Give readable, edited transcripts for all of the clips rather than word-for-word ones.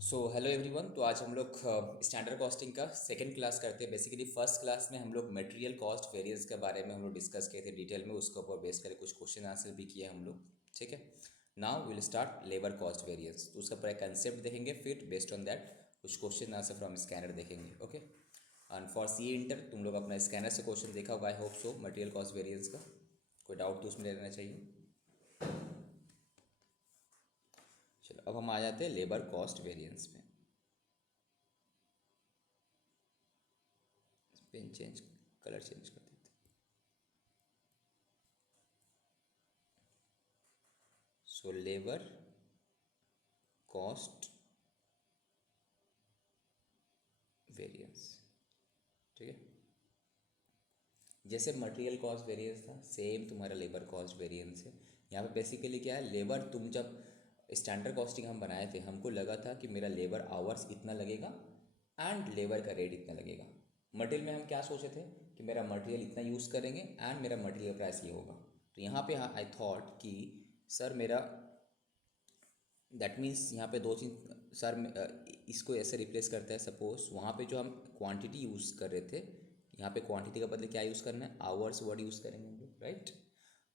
Hello everyone. तो आज हम लोग स्टैंडर्ड कॉस्टिंग का सेकंड क्लास करते हैं। बेसिकली फर्स्ट क्लास में हम लोग मटेरियल कॉस्ट वेरिएंस के बारे में हम लोग डिस्कस किए थे डिटेल में, उसके ऊपर बेस करके कुछ क्वेश्चन आंसर भी किए हम लोग। ठीक है, now will start labour cost variance. तो उसका पूरा कंसेप्ट देखेंगे, फिर बेस्ड ऑन दैट कुछ क्वेश्चन आंसर फ्रॉम स्कैनर देखेंगे। Okay, and for C inter तुम लोग अपना स्कैनर से क्वेश्चन देखा होगा, I hope so, material cost variance का। कोई डाउट तो उसमें ले लेना चाहिए। चलो अब हम आ जाते हैं लेबर कॉस्ट वेरिएंस में। पेन चेंज, कलर चेंज कर देते। सो लेबर कॉस्ट वेरिएंस, ठीक है। जैसे मटेरियल कॉस्ट वेरिएंस था, सेम तुम्हारा लेबर कॉस्ट वेरिएंस है। यहाँ पे बेसिकली क्या है, लेबर, तुम जब स्टैंडर्ड कॉस्टिंग हम बनाए थे, हमको लगा था कि मेरा लेबर आवर्स इतना लगेगा एंड लेबर का रेट इतना लगेगा। मटेरियल में हम क्या सोचे थे कि मेरा मटेरियल इतना यूज़ करेंगे एंड मेरा मटेरियल प्राइस ये होगा। तो यहाँ पे आई थॉट कि सर मेरा, दैट मीन्स यहाँ पे दो चीज़ सर इसको ऐसे रिप्लेस करता है। सपोज वहाँ पे जो हम क्वांटिटी यूज़ कर रहे थे, यहाँ पे क्वांटिटी का बदले क्या यूज़ करना है, आवर्स वर्ड यूज़ करेंगे हम लोग, राइट।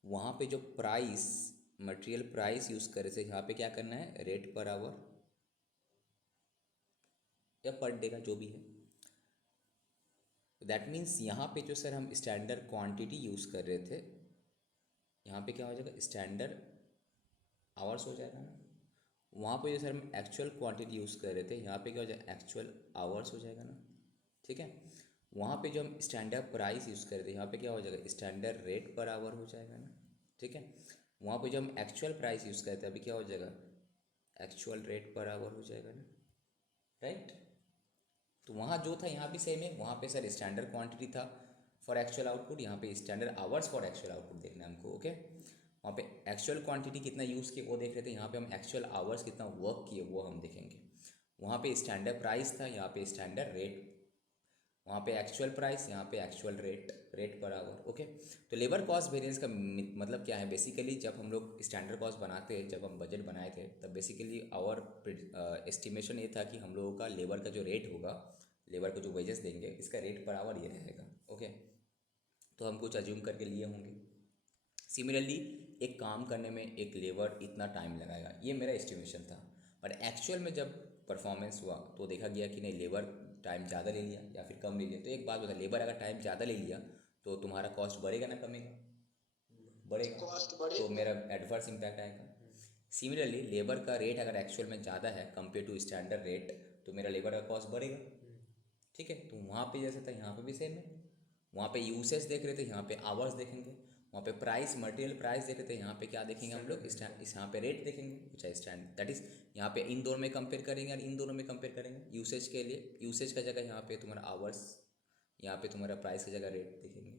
वहाँ पे जो प्राइस, मटेरियल प्राइस यूज़ कर रहे थे, यहाँ पे क्या करना है, रेट पर आवर या पर डे का जो भी है। दैट मीन्स यहाँ पे जो सर हम स्टैंडर्ड क्वांटिटी यूज़ कर रहे थे, यहाँ पे क्या हो जाएगा, स्टैंडर्ड आवर्स हो जाएगा ना। वहाँ पे जो सर हम एक्चुअल क्वांटिटी यूज़ कर रहे थे, यहाँ पे क्या हो जाएगा, एक्चुअल आवर्स हो जाएगा ना। ठीक है, वहाँ पे जो हम स्टैंडर्ड प्राइस यूज़ कर रहे थे, यहाँ पे क्या हो जाएगा, स्टैंडर्ड रेट पर आवर हो जाएगा ना। ठीक है, वहाँ पे जो हम एक्चुअल प्राइस यूज़ करते हैं, अभी क्या हो जाएगा, एक्चुअल रेट पर आवर हो जाएगा ना, राइट। तो वहाँ जो था यहाँ भी सेम है। वहाँ पे सर स्टैंडर्ड क्वांटिटी था फॉर एक्चुअल आउटपुट, यहाँ पे standard hours for actual output देखना है हमको। ओके, वहाँ पे एक्चुअल क्वांटिटी कितना यूज़ किए वो देख रहे थे, यहाँ पे हम एक्चुअल आवर्स कितना वर्क किए वो हम देखेंगे। वहाँ पे स्टैंडर्ड प्राइस था, यहाँ पे स्टैंडर्ड रेट। वहाँ पे एक्चुअल प्राइस, यहाँ पे actual rate, rate per our. Okay, तो लेबर कॉस्ट वेरिएंस का मतलब क्या है, बेसिकली जब हम लोग स्टैंडर्ड कॉस्ट बनाते हैं, जब हम बजट बनाए थे, तब बेसिकली आवर एस्टिमेशन ये था कि हम लोगों का लेबर का जो रेट होगा, लेबर को जो वेजेस देंगे, इसका रेट पर आवर ये रहेगा। ओके, तो हम कुछ अज्यूम करके लिए होंगे। सिमिलरली एक काम करने में एक लेबर इतना टाइम लगाएगा, ये मेरा एस्टिमेशन था। पर एक्चुअल में जब परफॉर्मेंस हुआ तो देखा गया कि नहीं, लेबर टाइम ज़्यादा ले लिया या फिर कम ले लिया। तो एक बात बता, लेबर अगर टाइम ज़्यादा ले लिया तो तुम्हारा कॉस्ट बढ़ेगा ना कमेगा, बढ़ेगा, कॉस्ट तो बढ़ेगा, मेरा एडवर्स इम्पैक्ट आएगा। सिमिलरली लेबर का रेट अगर एक्चुअल में ज़्यादा है कंपेयर टू स्टैंडर्ड रेट, तो मेरा लेबर का कॉस्ट बढ़ेगा। ठीक है, तो वहाँ पे जैसे था यहाँ पे भी सेम है। वहाँ पे यूसेज देख रहे थे, यहाँ पे आवर्स देखेंगे। वहाँ पे प्राइस, मटेरियल प्राइस देख रहे थे, यहाँ पे क्या देखेंगे हम लोग, इस यहाँ पे रेट देखेंगे, अच्छा स्टैंड, दैट इज यहाँ पे इन दोनों में कंपेयर करेंगे और इन दोनों में कंपेयर करेंगे। यूसेज के लिए, यूसेज का जगह यहाँ पे तुम्हारा आवर्स, यहाँ पे तुम्हारा प्राइस की जगह रेट देखेंगे।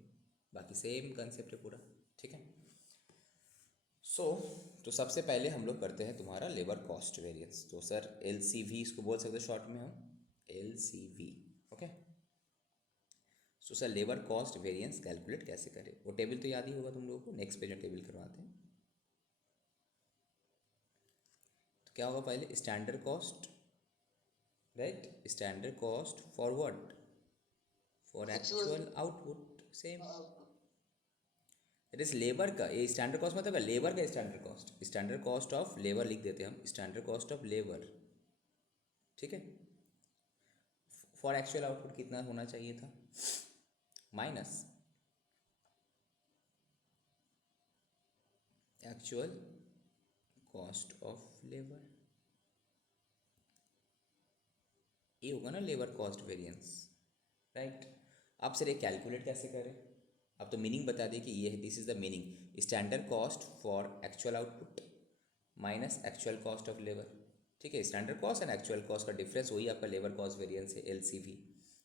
बाकी सेम कंसेप्ट है पूरा। ठीक है, सो तो सबसे पहले हम लोग करते हैं तुम्हारा लेबर कॉस्ट वेरिएंस। तो सर LCV इसको बोल सकते हैं शॉर्ट में हम, LCV। Okay, so sir labour cost variance calculate कैसे करें, वो टेबल तो याद ही होगा तुम लोगों को। नेक्स्ट पेज में टेबल करवाते हैं। तो क्या होगा, पहले standard cost, right, standard cost for what, for actual output, same. That is labour का, ये स्टैंडर्ड कॉस्ट मतलब लेबर का standard cost, standard cost of labour लिख देते हैं हम, स्टैंडर्ड कॉस्ट ऑफ लेबर। ठीक है, फॉर एक्चुअल आउटपुट कितना होना चाहिए था, minus actual cost of labour, ये होगा ना लेबर कॉस्ट वेरिएंस, राइट। अब सर ये कैलकुलेट कैसे करें, अब तो मीनिंग बता दें कि ये है, this is the meaning, standard cost for actual output minus actual cost of labour. ठीक है, standard cost and actual cost का डिफरेंस वही आपका लेबर कॉस्ट वेरिएंस है, LCV।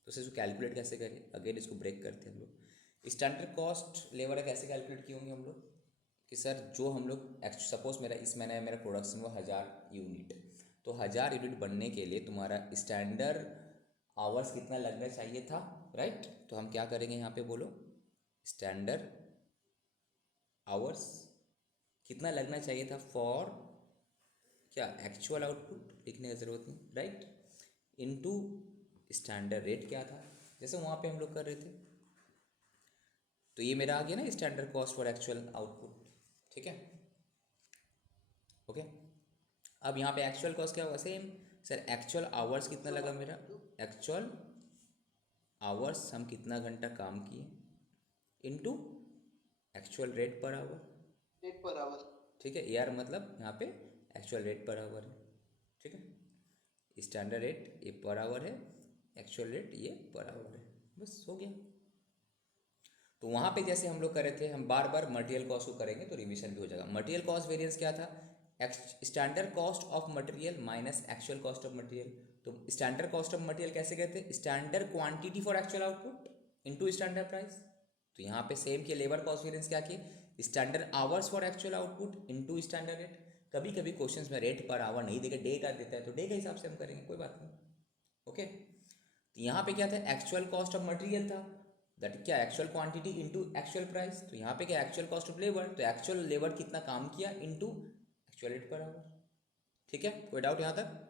तो सर इसको कैलकुलेट कैसे करें, अगेन इसको ब्रेक करते हैं हम लोग। स्टैंडर्ड कॉस्ट लेबर कैसे कैलकुलेट किए होंगे हम लोग, कि सर जो हम लोग सपोज मेरा इस महीने मेरा प्रोडक्शन हुआ 1000 यूनिट, तो 1000 यूनिट बनने के लिए तुम्हारा स्टैंडर्ड आवर्स कितना लगना चाहिए था, राइट। तो हम क्या करेंगे यहाँ पे बोलो, स्टैंडर्ड आवर्स कितना लगना चाहिए था फॉर क्या, एक्चुअल आउटपुट लिखने की ज़रूरत नहीं, राइट। इनटू स्टैंडर्ड रेट क्या था, जैसे वहाँ पे हम लोग कर रहे थे, तो ये मेरा आ गया ना standard cost for actual output, ठीक है, ओके। अब यहाँ पे एक्चुअल कॉस्ट क्या होगा, सेम सर, एक्चुअल आवर्स कितना लगा मेरा, एक्चुअल आवर्स हम कितना घंटा काम किए into actual rate per our, rate per our, ठीक है, AR मतलब यहाँ पे एक्चुअल रेट पर आवर है, ठीक है। स्टैंडर्ड रेट ये पर आवर है, एक्चुअल रेट ये पर आवर है, बस हो गया। तो वहाँ पे जैसे हम लोग कर रहे थे, हम बार बार मटेरियल कॉस्ट को करेंगे तो रिविजन भी हो जाएगा। मटेरियल कॉस्ट वेरिएंस क्या था, standard cost of material minus actual cost of material. तो स्टैंडर्ड कॉस्ट ऑफ मटेरियल कैसे कहते हैं, standard quantity for actual output into standard price. तो यहाँ पे सेम किया, लेबर कॉस्ट वेरिएंस क्या किए, standard hours for actual output into standard rate. कभी कभी क्वेश्चंस में रेट पर आवर नहीं देगा, डे का देता है, तो डे के हिसाब से हम करेंगे, कोई बात नहीं, ओके। तो यहाँ पे क्या था, एक्चुअल कॉस्ट ऑफ मटेरियल था, दैट क्या, actual quantity into actual price. तो यहाँ पे क्या, एक्चुअल कॉस्ट ऑफ लेबर, तो एक्चुअल लेबर कितना काम किया into actual rate per our, ठीक है, कोई डाउट यहाँ तक,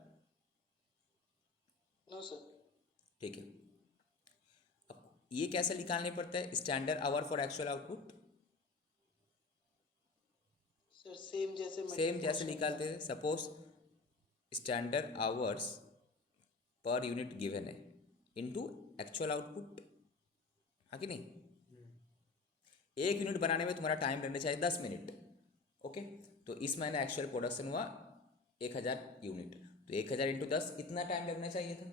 नो सर। ठीक है। अब ये कैसे निकालने पड़ता है, standard hour for actual output, sir same जैसे सेम मटेरियल जैसे कॉस्ट होता निकालते है। हैं, suppose standard hours per unit given है इनटू एक्चुअल आउटपुट, हाँ कि नहीं। एक यूनिट बनाने में तुम्हारा टाइम लगना चाहिए 10 मिनट, ओके। तो इस महीने एक्चुअल प्रोडक्शन हुआ 1000 यूनिट, तो 1000 इंटू 10 इतना टाइम लगना चाहिए था,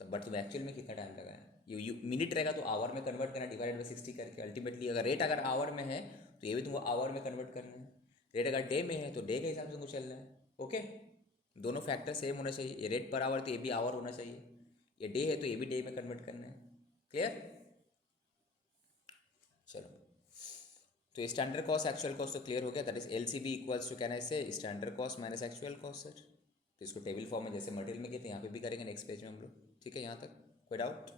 तब बट तुम एक्चुअल में कितना टाइम लगाया, यू मिनट रहेगा तो आवर में कन्वर्ट करना, डिवाइडेड बाई 60 करके। अल्टीमेटली अगर रेट अगर आवर में है तो ये भी तुमको आवर में कन्वर्ट करना है, रेट अगर डे में है तो डे के हिसाब से तुमको चलना है, ओके। दोनों फैक्टर सेम होना चाहिए, ये रेट पर आवर तो ये भी आवर होना चाहिए, ये डे है तो ये भी डे में कन्वर्ट करना है, क्लियर। चलो, तो स्टैंडर्ड कॉस्ट एक्चुअल कॉस्ट तो क्लियर हो गया, that is LCB equals to, can I say, standard cost minus actual cost sir. तो इसको टेबल फॉर्म में जैसे मटेरियल में किए थे यहाँ पे भी करेंगे नेक्स्ट पेज में हम लोग, ठीक है, यहाँ तक कोई डाउट।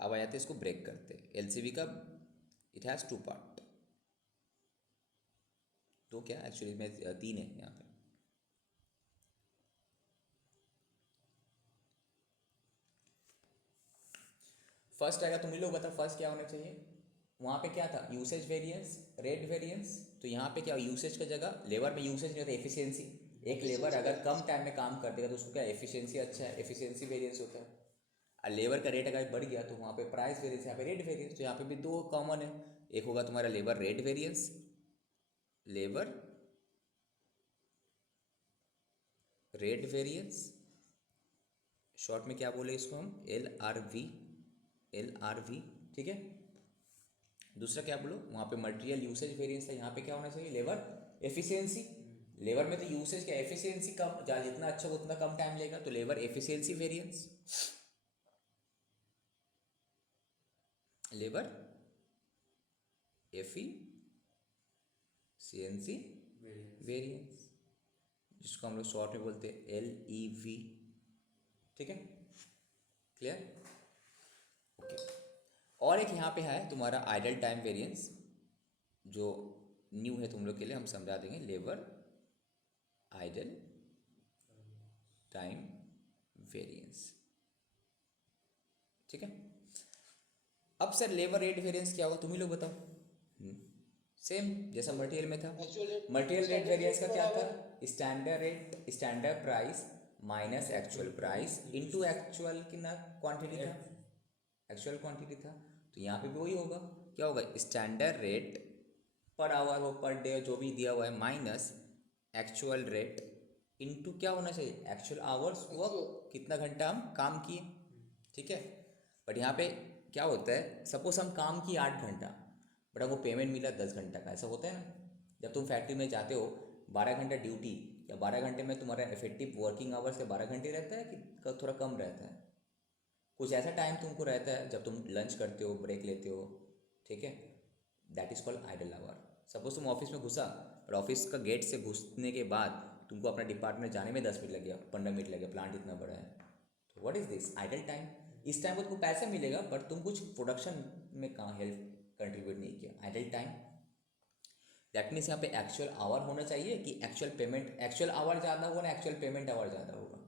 अब आ जाते इसको ब्रेक करते, LCB का इट हैज़ 2 पार्ट, तो क्या एक्चुअली में 3 है यहाँ पे। फर्स्ट आएगा, तुम ही लोग बताओ फर्स्ट क्या होना चाहिए, वहाँ पे क्या था, यूसेज वेरिएंस, रेट वेरिएंस। तो यहाँ पे क्या, यूसेज का जगह, लेबर में यूसेज नहीं होता, एफिशिएंसी। एक लेबर अगर कम टाइम में काम कर देगा तो उसको क्या, एफिशिएंसी अच्छा है, एफिशिएंसी वेरिएंस होता है। और लेबर का रेट अगर बढ़ गया तो वहाँ पे प्राइस वेरिएंस, यहाँ पे रेट वेरिएंस। तो यहाँ पे भी दो कॉमन है, एक होगा तुम्हारा labour rate variance, labour rate variance, short में क्या बोले इसको हम, LRV, LRV, ठीक है। दूसरा क्या बोलो, वहाँ पे मटेरियल यूसेज वेरिएंस था, यहाँ पे क्या होना चाहिए, लेबर एफिशिएंसी। लेबर में तो यूसेज क्या, एफिशिएंसी कम, जहाँ जितना अच्छा हो उतना कम टाइम लेगा, तो labour efficiency variance, labour efficiency variance, जिसको हम लोग शॉर्ट में बोलते हैं LEV, ठीक है, क्लियर, ओके। और एक यहाँ पे है तुम्हारा आइडल टाइम वेरिएंस, जो न्यू है तुम लोग के लिए, हम समझा देंगे, लेबर आइडल टाइम वेरिएंस, ठीक है। अब सर लेबर रेट वेरिएंस क्या होगा, तुम ही लोग बताओ। सेम जैसा मटेरियल में था, actual rate, material rate standard variance rate का पर क्या था, hour, standard rate, standard price minus actual price into actual कितना क्वांटिटी था, एक्चुअल क्वांटिटी था। तो यहाँ पे भी वही होगा, क्या होगा, स्टैंडर्ड रेट पर आवर हो, पर डे जो भी दिया हुआ है, माइनस एक्चुअल रेट इनटू क्या होना चाहिए, एक्चुअल आवर्स, वर्क कितना घंटा हम काम किए, ठीक है। बट यहाँ पे क्या होता है, सपोज हम काम किए 8 घंटा, बट आपको पेमेंट मिला 10 घंटा का, ऐसा होता है ना। जब तुम फैक्ट्री में जाते हो 12 घंटा ड्यूटी, या 12 घंटे में तुम्हारा इफेक्टिव वर्किंग आवर्स के 12 घंटे रहता है कि थोड़ा कम रहता है, कुछ ऐसा टाइम तुमको रहता है जब तुम लंच करते हो, ब्रेक लेते हो, ठीक है, that is called idle hour. Suppose तुम ऑफिस में घुसा, और ऑफिस का गेट से घुसने के बाद तुमको अपना डिपार्टमेंट जाने में 10 मिनट लग गया, 15 मिनट लग गया, प्लांट इतना बड़ा है, तो what is this, idle time. इस टाइम को तुमको पैसा मिलेगा बट तुम कुछ प्रोडक्शन में कहाँ हेल्प कंट्रीब्यूट नहीं किया, आइडल टाइम। दैट मीन्स यहाँ पे एक्चुअल आवर होना चाहिए कि एक्चुअल पेमेंट, एक्चुअल आवर ज़्यादा होगा ना एक्चुअल पेमेंट आवर ज़्यादा होगा?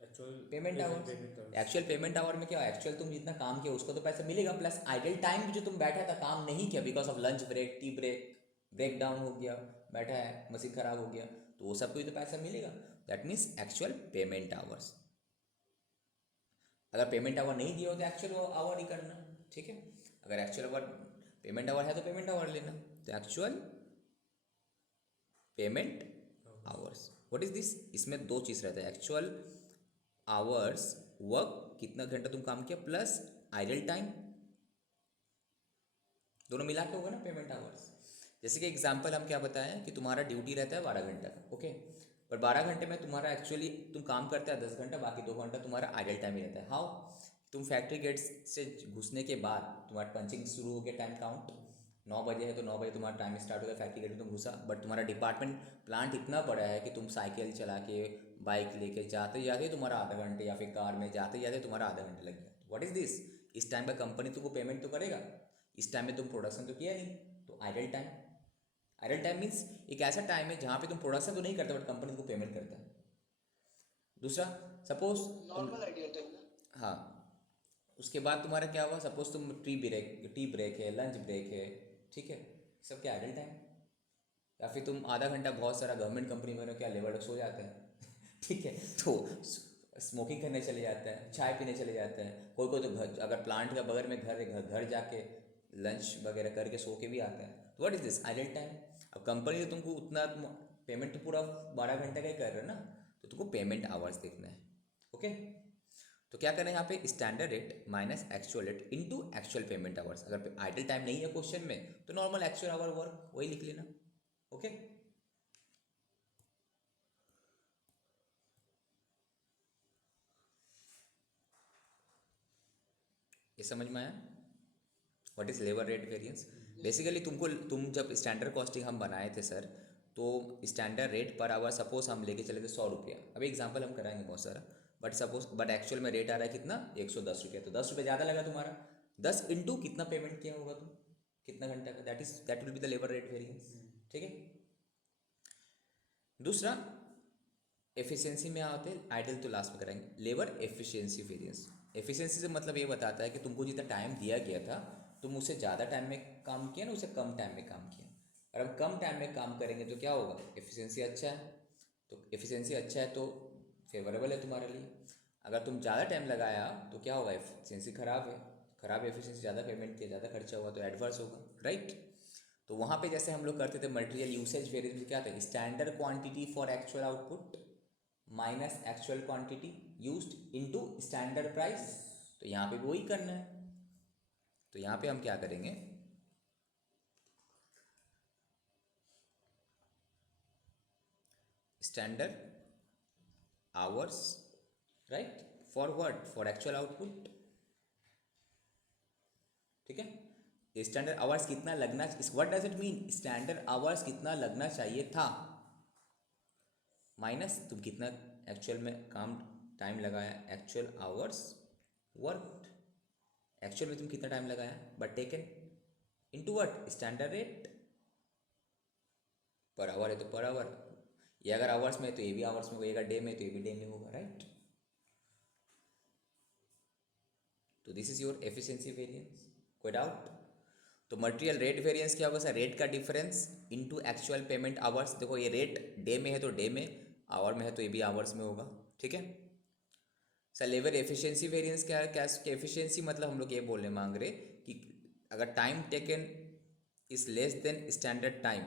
Actual payment hour. Payment actual payment hour में क्या, एक्चुअल तुम जितना काम किया उसको तो पैसा मिलेगा, प्लस आइडल टाइम भी जो तुम बैठा था काम नहीं किया because of lunch break, tea break, break down हो गया, बैठा है मशीन खराब हो गया, तो वो सबको ही तो पैसा मिलेगा। That means actual payment hours. अगर पेमेंट आवर नहीं दिया हो तो एक्चुअल आवर ही करना, ठीक है। अगर एक्चुअल आवर पेमेंट आवर है तो पेमेंट आवर लेना, तो actual payment hours. What is this? इसमें दो चीज़ रहता है, एक्चुअल आवर्स वर्क, कितना घंटा तुम काम किया, प्लस आइडल टाइम, दोनों मिला के होगा ना पेमेंट आवर्स। जैसे कि एग्जांपल हम क्या बताएं कि तुम्हारा ड्यूटी रहता है 12 घंटा का, ओके, पर 12 घंटे में तुम्हारा एक्चुअली तुम काम करते हैं 10 घंटा, बाकी 2 घंटा तुम्हारा आइडल टाइम ही रहता है। हाउ? तुम फैक्ट्री गेट्स से घुसने के बाद तुम्हारा पंचिंग शुरू हो गया, टाइम काउंट 9 बजे है तो 9 बजे तुम्हारा टाइम स्टार्ट हो गया, फैक्ट्री गेट में तुम घुसा, बट तुम्हारा डिपार्टमेंट प्लांट इतना बड़ा है कि तुम साइकिल चला के, बाइक लेके जाते जाते तुम्हारा आधा घंटे, या फिर कार में जाते जाते तुम्हारा आधा घंटे लग गया। What is this? इस टाइम पर कंपनी तुमको पेमेंट तो करेगा, इस टाइम में तुम प्रोडक्शन तो किया नहीं, तो idle time. Idle time means एक ऐसा टाइम है जहाँ पे तुम प्रोडक्शन तो नहीं करते बट कंपनी तुमको पेमेंट करता है। दूसरा, सपोज तुम, नॉर्मल आइडियल टाइम ना। हाँ, उसके बाद तुम्हारा क्या हुआ, सपोज तुम टी ब्रेक है, लंच ब्रेक है, ठीक है, सब क्या आइडल टाइम। या फिर तुम आधा घंटा बहुत सारा गवर्नमेंट कंपनी में क्या लेबर सो जाते हैं ठीक है, तो स्मोकिंग करने चले जाते हैं, चाय पीने चले जाते हैं, कोई कोई तो घर, अगर प्लांट का बगल में घर है, घर जाके लंच वगैरह करके सो के भी आते हैं। तो what is this? Idle time. अब कंपनी तो तुमको उतना पेमेंट तो पूरा 12 घंटे का ही कर रहे हो ना, तो तुमको पेमेंट आवर्स देखना है, ओके। तो क्या करना है यहाँ पे, standard rate minus actual rate into actual payment hours. अगर आइडल टाइम नहीं है क्वेश्चन में तो नॉर्मल एक्चुअल आवर वर्क वही लिख लेना, ओके। ये समझ में आया? What is labour rate variance? Basically तुम जब स्टैंडर्ड कॉस्टिंग हम बनाए थे सर, तो standard rate per our suppose हम लेके चले थे 100 रुपया, अभी एग्जांपल हम कराएंगे बहुत सारा, बट एक्चुअल में रेट आ रहा है कितना, 110 रुपया, तो 10 रुपये ज़्यादा लगा तुम्हारा, 10 इंटू कितना पेमेंट किया होगा तुम, कितना घंटा का, that will be the labour rate variance, ठीक है। दूसरा, एफिशिएंसी में आते हैं, आइडल तो लास्ट में कराएंगे। लेबर एफिशिएंसी वेरिएंस, एफिशिएंसी से मतलब ये बताता है कि तुमको जितना टाइम दिया गया था तुम उससे ज़्यादा टाइम में काम किया ना, उससे कम टाइम में काम किया। और हम कम टाइम में काम करेंगे तो क्या होगा, एफिशिएंसी अच्छा है, तो एफिशिएंसी अच्छा है तो फेवरेबल है तुम्हारे लिए। अगर तुम ज़्यादा टाइम लगाया तो क्या होगा, एफिशिएंसी खराब है, खराब एफिशिएंसी, ज़्यादा पेमेंट किया, ज़्यादा खर्चा हुआ तो एडवर्स होगा, राइट। तो वहाँ पे जैसे हम लोग करते थे मटेरियल यूसेज वेरिएंस में क्या था, standard quantity for actual output minus actual quantity used into standard price, तो यहाँ पे भी वही करना है। तो यहाँ पे हम क्या करेंगे, standard hours, right, for what, for actual output, ठीक है। स्टैंडर्ड आवर्स कितना लगना, what does it mean, standard hours कितना लगना चाहिए था, माइनस तुम कितना एक्चुअल में काम टाइम लगाया, एक्चुअल आवर्स वर्क, एक्चुअल में तुम कितना टाइम लगाया but taken, into what, standard rate, per hour है तो पर आवर, ये अगर आवर्स में है तो ये भी आवर्स में होगा, डे में तो ये भी डे में होगा, राइट। तो this is your efficiency variance, कोई डाउट? तो मटेरियल रेट वेरिएंस क्या होगा सर, रेट का difference into actual payment hours. देखो ये रेट डे में है तो डे में, आवर में है तो ये भी आवर्स में होगा, ठीक है। सर लेबर एफिशिएंसी वेरिएंस क्या है, क्या एफिशिएंसी मतलब हम लोग ये बोलने मांग रहे कि अगर time taken is less than standard time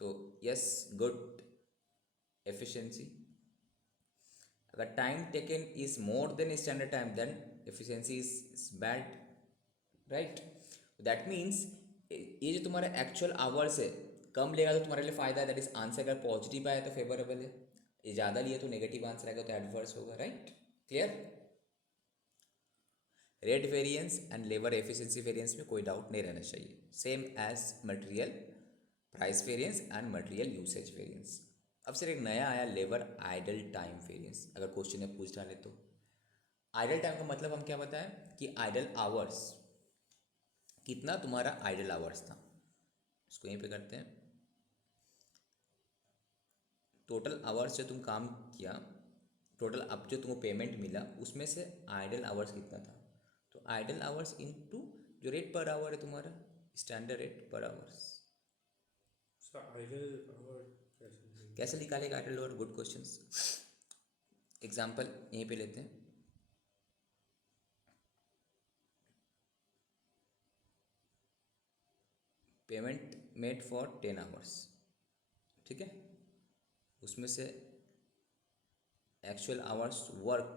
तो यस गुड एफिशिएंसी, अगर time taken is more than standard time then efficiency is bad, right. That means ये जो तुम्हारा एक्चुअल आवर्स है कम लेगा तो तुम्हारे लिए फ़ायदा है, दैट इज आंसर। अगर पॉजिटिव आया तो फेवरेबल है, ये ज़्यादा लिए तो नेगेटिव आंसर आएगा तो एडवर्स होगा, right, clear. Rate variance and labour efficiency variance में कोई डाउट नहीं रहना चाहिए, same as material price variance and material usage variance. अब सिर्फ एक नया आया, लेबर आइडल टाइम वेरिएंस, अगर क्वेश्चन में पूछ डाले तो। आइडल टाइम का मतलब हम क्या बताएं कि आइडल आवर्स, कितना तुम्हारा आइडल आवर्स था, इसको यहीं पे करते हैं, टोटल आवर्स जो तुम काम किया, टोटल अब जो तुमको पेमेंट मिला उसमें से आइडल आवर्स कितना था, तो आइडल आवर्स इनटू जो रेट पर आवर है तुम्हारा, standard rate per hours. Idle hour कैसे निकालेगा idle hour? Good questions. Example यहीं पे लेते हैं। पेमेंट मेड फॉर 10 आवर्स, ठीक है, उसमें से एक्चुअल आवर्स वर्क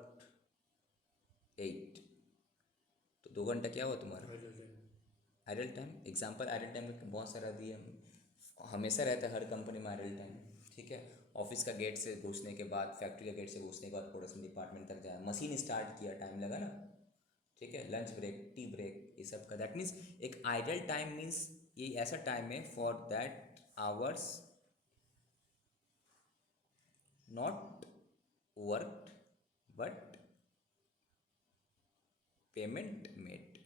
8, तो 2 घंटा क्या हुआ तुम्हारा idle time. Example idle time में बहुत सारा दिए, हमेशा रहता है हर कंपनी में आइडल टाइम, ठीक है। ऑफिस का गेट से घुसने के बाद, फैक्ट्री का गेट से घुसने के बाद प्रोडक्शन डिपार्टमेंट तक जाए, मशीन स्टार्ट किया टाइम लगा ना, ठीक है, लंच ब्रेक, टी ब्रेक, ये सब का। दैट मीन्स एक आइडल टाइम मीन्स ये ऐसा टाइम है for that hours not worked but payment made.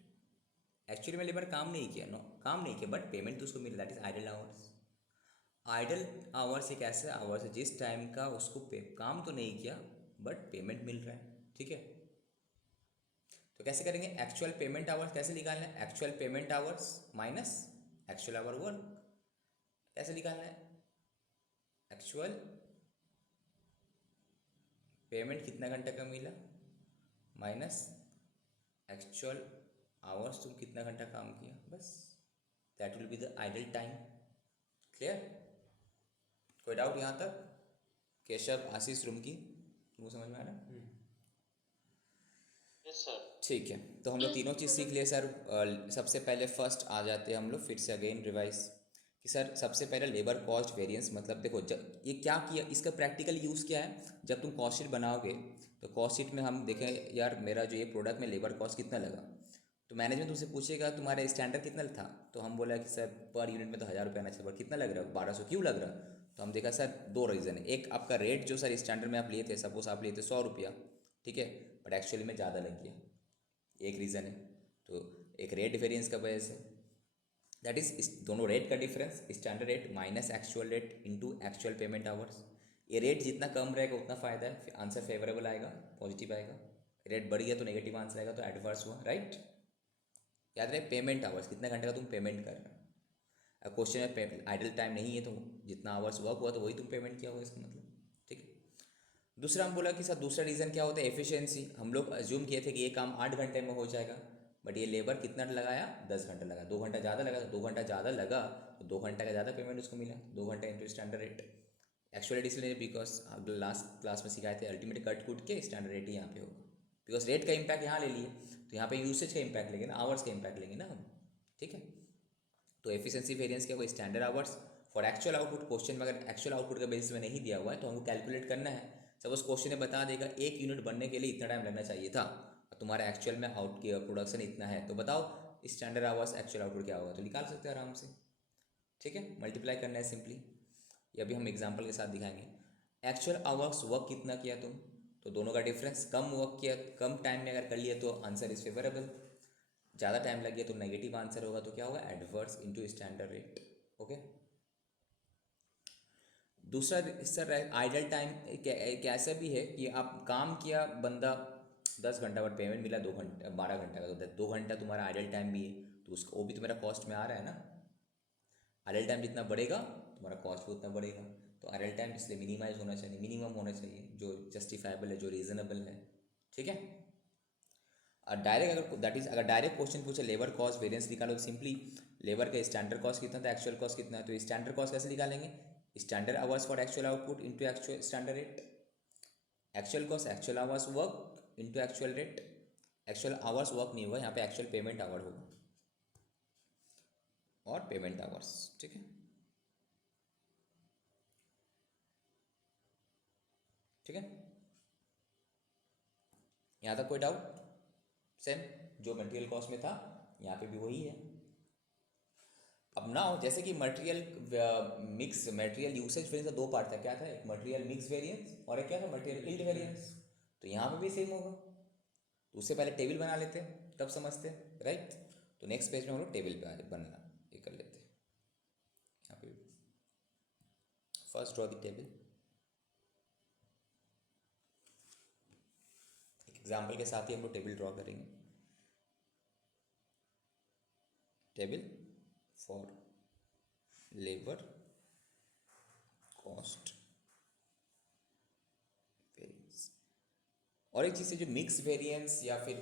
Actually में लेबर काम नहीं किया, नो काम नहीं किया बट पेमेंट तो उसको मिला, that is idle hours. Idle hours एक ऐसा आवर्स है जिस टाइम का उसको काम तो नहीं किया बट पेमेंट मिल रहा है, ठीक है। तो कैसे करेंगे? एक्चुअल पेमेंट आवर्स कैसे निकालना है? Actual payment hours minus actual our work. कैसे निकालना है? एक्चुअल पेमेंट कितना घंटे का मिला माइनस एक्चुअल आवर्स तुम कितना घंटा काम किया, बस that will be the idle time. Clear? कोई डाउट यहाँ तक? केशव, आशीष, रुमकी, तुमको समझ में आ रहा? Yes sir. ठीक है, तो हम लोग तीनों चीज़ सीख लिए सर। सबसे पहले फर्स्ट आ जाते हैं हम लोग फिर से अगेन रिवाइज कि सर सबसे पहले लेबर कॉस्ट वेरिएंस, मतलब देखो जब ये क्या किया, इसका प्रैक्टिकल यूज़ क्या है, जब तुम कॉस्ट शीट बनाओगे तो कॉस्ट शीट में हम देखें यार मेरा जो ये प्रोडक्ट में लेबर कॉस्ट कितना लगा, तो मैनेजमेंट तुमसे पूछेगा तुम्हारा स्टैंडर्ड कितना था, तो हम बोला कि सर पर यूनिट में तो 1000 रुपये आना चाहिए, पर कितना लग रहा है 1200 क्यों लग रहा है, तो हम देखा सर 2 रीज़न है। एक आपका रेट जो सर स्टैंडर्ड में आप लिए थे, सपोज आप लिए थे 100 रुपया, ठीक है, बट एक्चुअली में ज़्यादा लग गया, एक रीज़न है। तो एक रेट वेरिएंस का वजह से, दैट इज दोनों रेट का difference, standard rate minus actual rate into actual payment hours. ये रेट जितना कम रहेगा उतना फ़ायदा है, आंसर फेवरेबल आएगा, पॉजिटिव आएगा। रेट बढ़ गया तो नेगेटिव आंसर आएगा, तो एडवर्स हुआ, राइट। याद रहे पेमेंट आवर्स कितना घंटे का तुम पेमेंट कर रहे हो। अब क्वेश्चन में आइडल टाइम नहीं है तो जितना आवर्स वर्क हुआ तो वही तुम पेमेंट किया होगा, इसका मतलब, ठीक है। दूसरा हम बोला कि सर दूसरा रीज़न क्या होता है, एफिशिएंसी। हम लोग अज्यूम किए थे कि ये काम 8 घंटे में हो जाएगा, बट ये लेबर कितना लगाया, 10 घंटा लगा, 2 घंटा ज़्यादा लगा, तो 2 घंटा ज़्यादा लगा तो 2 घंटा का ज़्यादा पेमेंट उसको मिला, 2 घंटा इंटू स्टैंडर्ड रेट। एक्चुअली इसलिए बिकॉज लास्ट क्लास में सिखाए थे अल्टीमेट कट कूट के स्टैंडर्ड रेट ही यहाँ पे होगा, बिकॉज रेट का इम्पैक्ट यहाँ ले लिए तो यहाँ पे यूसेज का इम्पैक्ट लेंगे ना, आवर्स का इम्पैक्ट लेंगे ना हम, ठीक है। तो एफिशिएंसी वेरिएंस क्या होगा, standard hours for actual output. Question में अगर एक्चुअल आउटपुट का बेसिस में नहीं दिया हुआ है तो हमको कैलकुलेट करना है। सपोज क्वेश्चन में बता देगा 1 यूनिट बनने के लिए इतना टाइम लगना चाहिए था और तुम्हारा एक्चुअल में आउट की प्रोडक्शन इतना है, तो बताओ स्टैंडर्ड आवर्स एक्चुअल आउटपुट क्या होगा, तो निकाल सकते हैं आराम से, ठीक है। मल्टीप्लाई करना है सिंपली, ये अभी हम एग्जाम्पल के साथ दिखाएंगे। एक्चुअल आवर्स वर्क कितना किया तुम, तो दोनों का डिफरेंस, कम वर्क किया कम टाइम में अगर कर लिया तो आंसर इज फेवरेबल, ज़्यादा टाइम लग गया तो नेगेटिव आंसर होगा, तो क्या होगा adverse into standard rate, okay. दूसरा सर आइडल टाइम कैसा भी है कि आप काम किया बंदा 10 घंटा बट पेमेंट मिला 2 घंटा 12 घंटा का, तो 2 घंटा तुम्हारा आइडल टाइम भी है, तो उसको वो भी तुम्हारा कॉस्ट में आ रहा है ना। आइडल टाइम जितना बढ़ेगा तुम्हारा कॉस्ट भी उतना बढ़ेगा, तो आइडल टाइम इसलिए मिनिमाइज होना चाहिए, मिनिमम होना चाहिए, जो जस्टिफाइबल है, जो रीजनेबल है, ठीक है। और डायरेक्ट अगर दैट इज अगर डायरेक्ट क्वेश्चन पूछे लेबर कॉस्ट वेरिएंस निकालो, तो सिंपली लेबर का स्टैंडर्ड कॉस्ट कितना था, एक्चुअल कॉस्ट कितना है, तो स्टैंडर्ड कॉस्ट कैसे निकालेंगे, standard hours for actual output into actual standard rate, actual cost actual hours work into actual rate. Actual hours work नहीं होगा यहाँ पे, एक्चुअल पेमेंट आवर होगा और पेमेंट आवर्स, ठीक है, ठीक है। यहाँ तक कोई डाउट? सेम जो मटेरियल कॉस्ट में था यहाँ पे भी वही है। अब ना जैसे कि material mix material usage variance का 2 पार्ट था, क्या था, एक मटेरियल मिक्स वेरिएंस और एक क्या था मटेरियल यील्ड वेरिएंस, तो यहाँ पे भी सेम होगा, तो उससे पहले टेबल बना लेते तब समझते, राइट। तो नेक्स्ट पेज में हम लोग टेबल पे बनना ये कर लेते हैं। यहाँ पे first draw the table, example के साथ ही हम लोग टेबल ड्रॉ करेंगे। Table for labour cost variance. और एक चीज़ है जो मिक्स वेरिएंस या फिर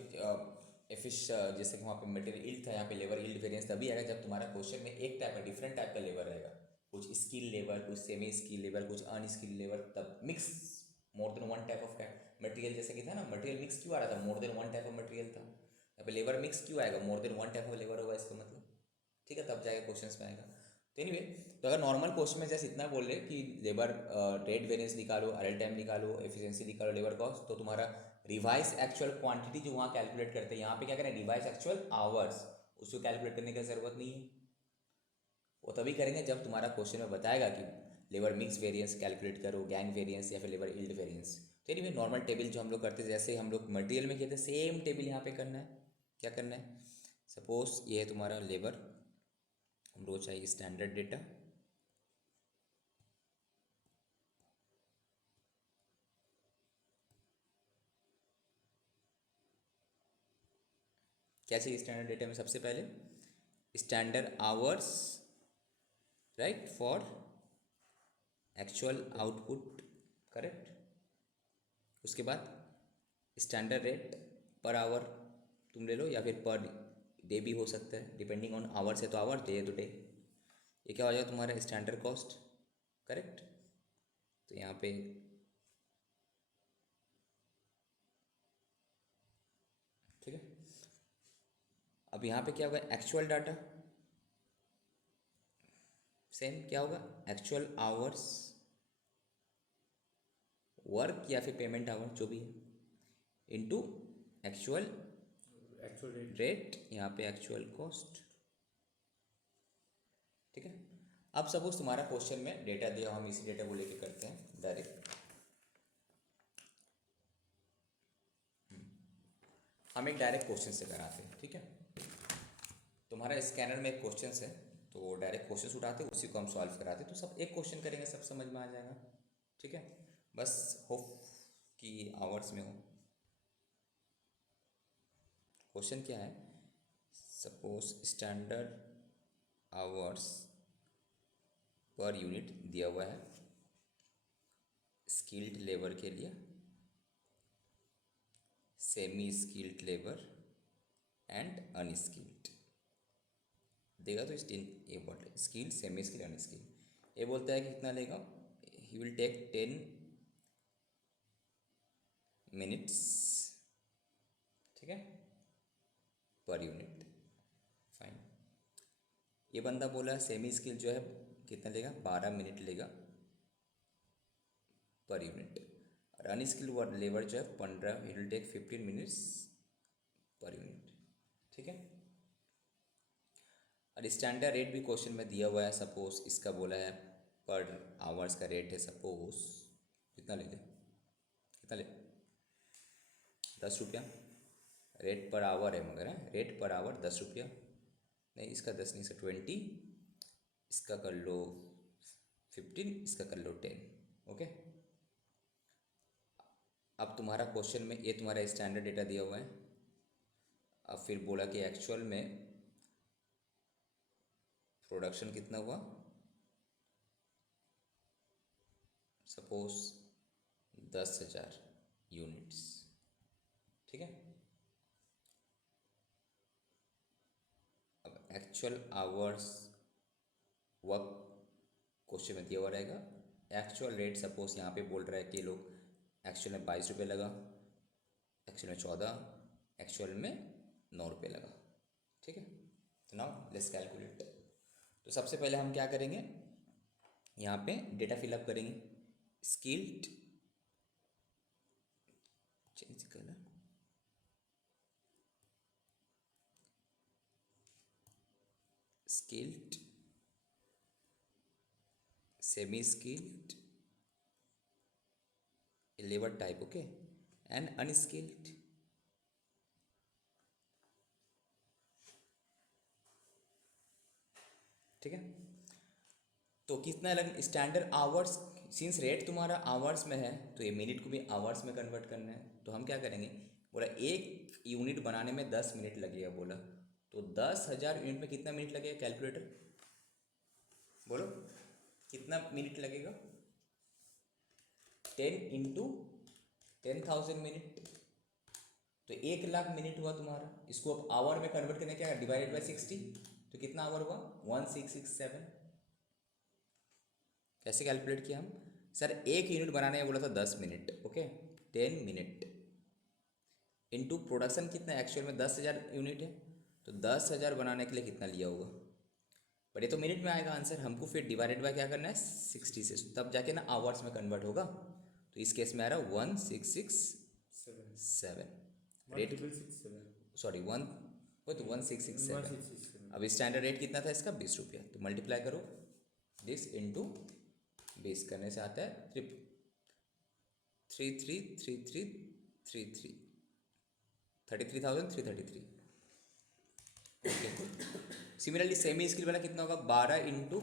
एफिश, जैसे कि वहाँ पे मटेरियल यील्ड था, यहाँ पे लेबर यील्ड वेरिएंस तभी आएगा जब तुम्हारा क्वेश्चन में एक टाइप का डिफरेंट टाइप का लेबर रहेगा, कुछ स्किल लेबर, कुछ सेमी स्किल लेबर, कुछ अनस्किल लेबर, तब mix more than one type of material. जैसे कि था ना, मटेरियल मिक्स क्यों आ रहा था, more than one type of material था। यहाँ पे लेबर मिक्स क्यों आएगा, more than one type of labour होगा इसका मतलब, ठीक है, तब जाएगा क्वेश्चन में आएगा। तो एनीवे, तो अगर नॉर्मल क्वेश्चन में जैसे इतना बोल रहे कि लेबर रेट वेरिएंस निकालो, अरेल टाइम निकालो, एफिशिएंसी निकालो, लेबर कॉस्ट, तो तुम्हारा रिवाइज एक्चुअल क्वांटिटी जो वहाँ कैलकुलेट करते हैं, यहाँ पे क्या करें, रिवाइज एक्चुअल आवर्स, उसको कैलकुलेट करने की ज़रूरत नहीं है। वो तभी करेंगे जब तुम्हारा क्वेश्चन में बताएगा कि लेबर मिक्स वेरिएंस कैलकुलेट करो, गैंग वेरिएंस या फिर लेबर यील्ड वेरिएंस। तो एनीवे, नॉर्मल टेबल जो हम लोग करते हैं, जैसे हम लोग मटेरियल में किए थे, सेम टेबल यहाँ पे करना है। क्या करना है, सपोज ये है तुम्हारा लेबर, हम लोग चाहिए स्टैंडर्ड डेटा, क्या चाहिए स्टैंडर्ड डेटा में, सबसे पहले standard hours, right, for actual output, correct. उसके बाद स्टैंडर्ड रेट पर आवर तुम ले लो, या फिर पर डे भी हो सकता है, डिपेंडिंग ऑन आवर्स है तो आवर, डे है तो डे। ये क्या हो जाएगा तुम्हारा स्टैंडर्ड कॉस्ट, करेक्ट। तो यहाँ पे ठीक है। अब यहाँ पे क्या होगा, एक्चुअल डाटा, सेम क्या होगा, एक्चुअल आवर्स वर्क या फिर पेमेंट आवर जो भी है, into actual actual rate. Rate, यहाँ पे एक्चुअल कॉस्ट, ठीक है। अब सपोज तुम्हारा क्वेश्चन में डेटा दिया, हम इसी डेटा को लेके करते हैं डायरेक्ट। हम एक डायरेक्ट क्वेश्चन से कराते हैं, ठीक है। तुम्हारा स्कैनर में एक क्वेश्चन है, तो डायरेक्ट क्वेश्चन उठाते हैं, उसी को हम सॉल्व कराते हैं, तो सब एक क्वेश्चन करेंगे, सब समझ में आ जाएगा, ठीक है। बस होप कि आवर्स में हो। क्वेश्चन क्या है, suppose standard hours per unit दिया हुआ है स्किल्ड लेबर के लिए, semi skilled labour and unskilled देगा। तो ये बोलते हैं स्किल्ड, सेमी स्किल्ड, अनस्किल्ड। ये बोलता है कि कितना लेगा, ही विल टेक 10 मिनट्स, ठीक है, पर यूनिट, फाइन। ये बंदा बोला सेमी स्किल जो है कितना लेगा, 12 मिनट लेगा पर यूनिट, और अनस्किल्ड वर्ड लेबर जो है 15, it will take 15 minutes per unit, ठीक है। और स्टैंडर्ड रेट भी क्वेश्चन में दिया हुआ है, सपोज इसका बोला है पर आवर्स का रेट है, सपोज कितना ले ले, कितना ले, 10 रुपया, रेट पर आवर है मगर है, रेट पर आवर 10 रुपया, नहीं इसका 10 नहीं, इसका 20, इसका कर लो 15, इसका कर लो 10, ओके। अब तुम्हारा क्वेश्चन में ये तुम्हारा स्टैंडर्ड डेटा दिया हुआ है, अब फिर बोला कि एक्चुअल में प्रोडक्शन कितना हुआ, सपोज 10,000 यूनिट्स, ठीक है। अब एक्चुअल आवर्स वर्क क्वेश्चन में दिया हुआ रहेगा, एक्चुअल रेट सपोज यहाँ पे बोल रहा है कि लोग एक्चुअल में 22 रुपये लगा, एक्चुअल में 14, एक्चुअल में 9 रुपये लगा, ठीक है। तो नाउ लेट्स कैलकुलेट। तो सबसे पहले हम क्या करेंगे, यहाँ पे डेटा फिलअप करेंगे, skilled, change colour, skilled, semi skilled, labour type, okay, and unskilled, ठीक है। तो कितना लग स्टैंडर्ड आवर्स, सिंस रेट तुम्हारा आवर्स में है तो ये मिनट को भी आवर्स में कन्वर्ट करना है, तो हम क्या करेंगे, बोला 1 यूनिट बनाने में 10 मिनट लगेगा बोला, तो 10,000 यूनिट में कितना मिनट लगेगा? कैलकुलेटर बोलो कितना मिनट लगेगा? 10 इंटू 10,000 मिनट, तो 1,00,000 मिनट हुआ तुम्हारा। इसको अब आवर में कन्वर्ट करने क्या, डिवाइडेड बाई 60, तो कितना आवर हुआ? 1667। कैसे कैलकुलेट किया हम? सर 1 यूनिट बनाने में बोला था 10 minute, okay 10 minute into production कितना एक्चुअल में 10,000 यूनिट है, तो 10,000 बनाने के लिए कितना लिया होगा? पर ये तो मिनट में आएगा आंसर, हमको फिर डिवाइडेड बाय क्या करना है? 60 से, तब जाके ना आवर्स में कन्वर्ट होगा। तो इस केस में आ रहा है 1667 रेट, 1667 सॉरी वो तो 1667। 1667। अब स्टैंडर्ड रेट कितना था इसका? 20 रुपया, तो मल्टीप्लाई करो दिस इंटू 20 करने से आता है 333333 33,333। ओके, सिमिलरली सेमी स्किल वाला कितना होगा? 12 into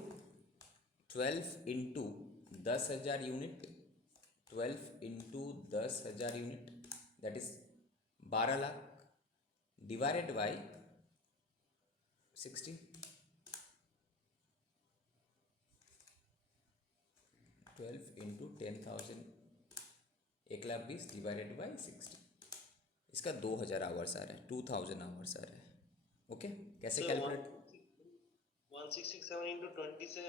12 into 10,000 unit, 12 into 10,000 unit that is 12 lakh divided by 60, 12 into 10,000 1,20,000 divided by 60, इसका 2,000 आवर्स आ रहा है, 2,000 आवर्स आ रहा है। ओके, कैसे कैलकुलेट? 1667 इंटू 20 से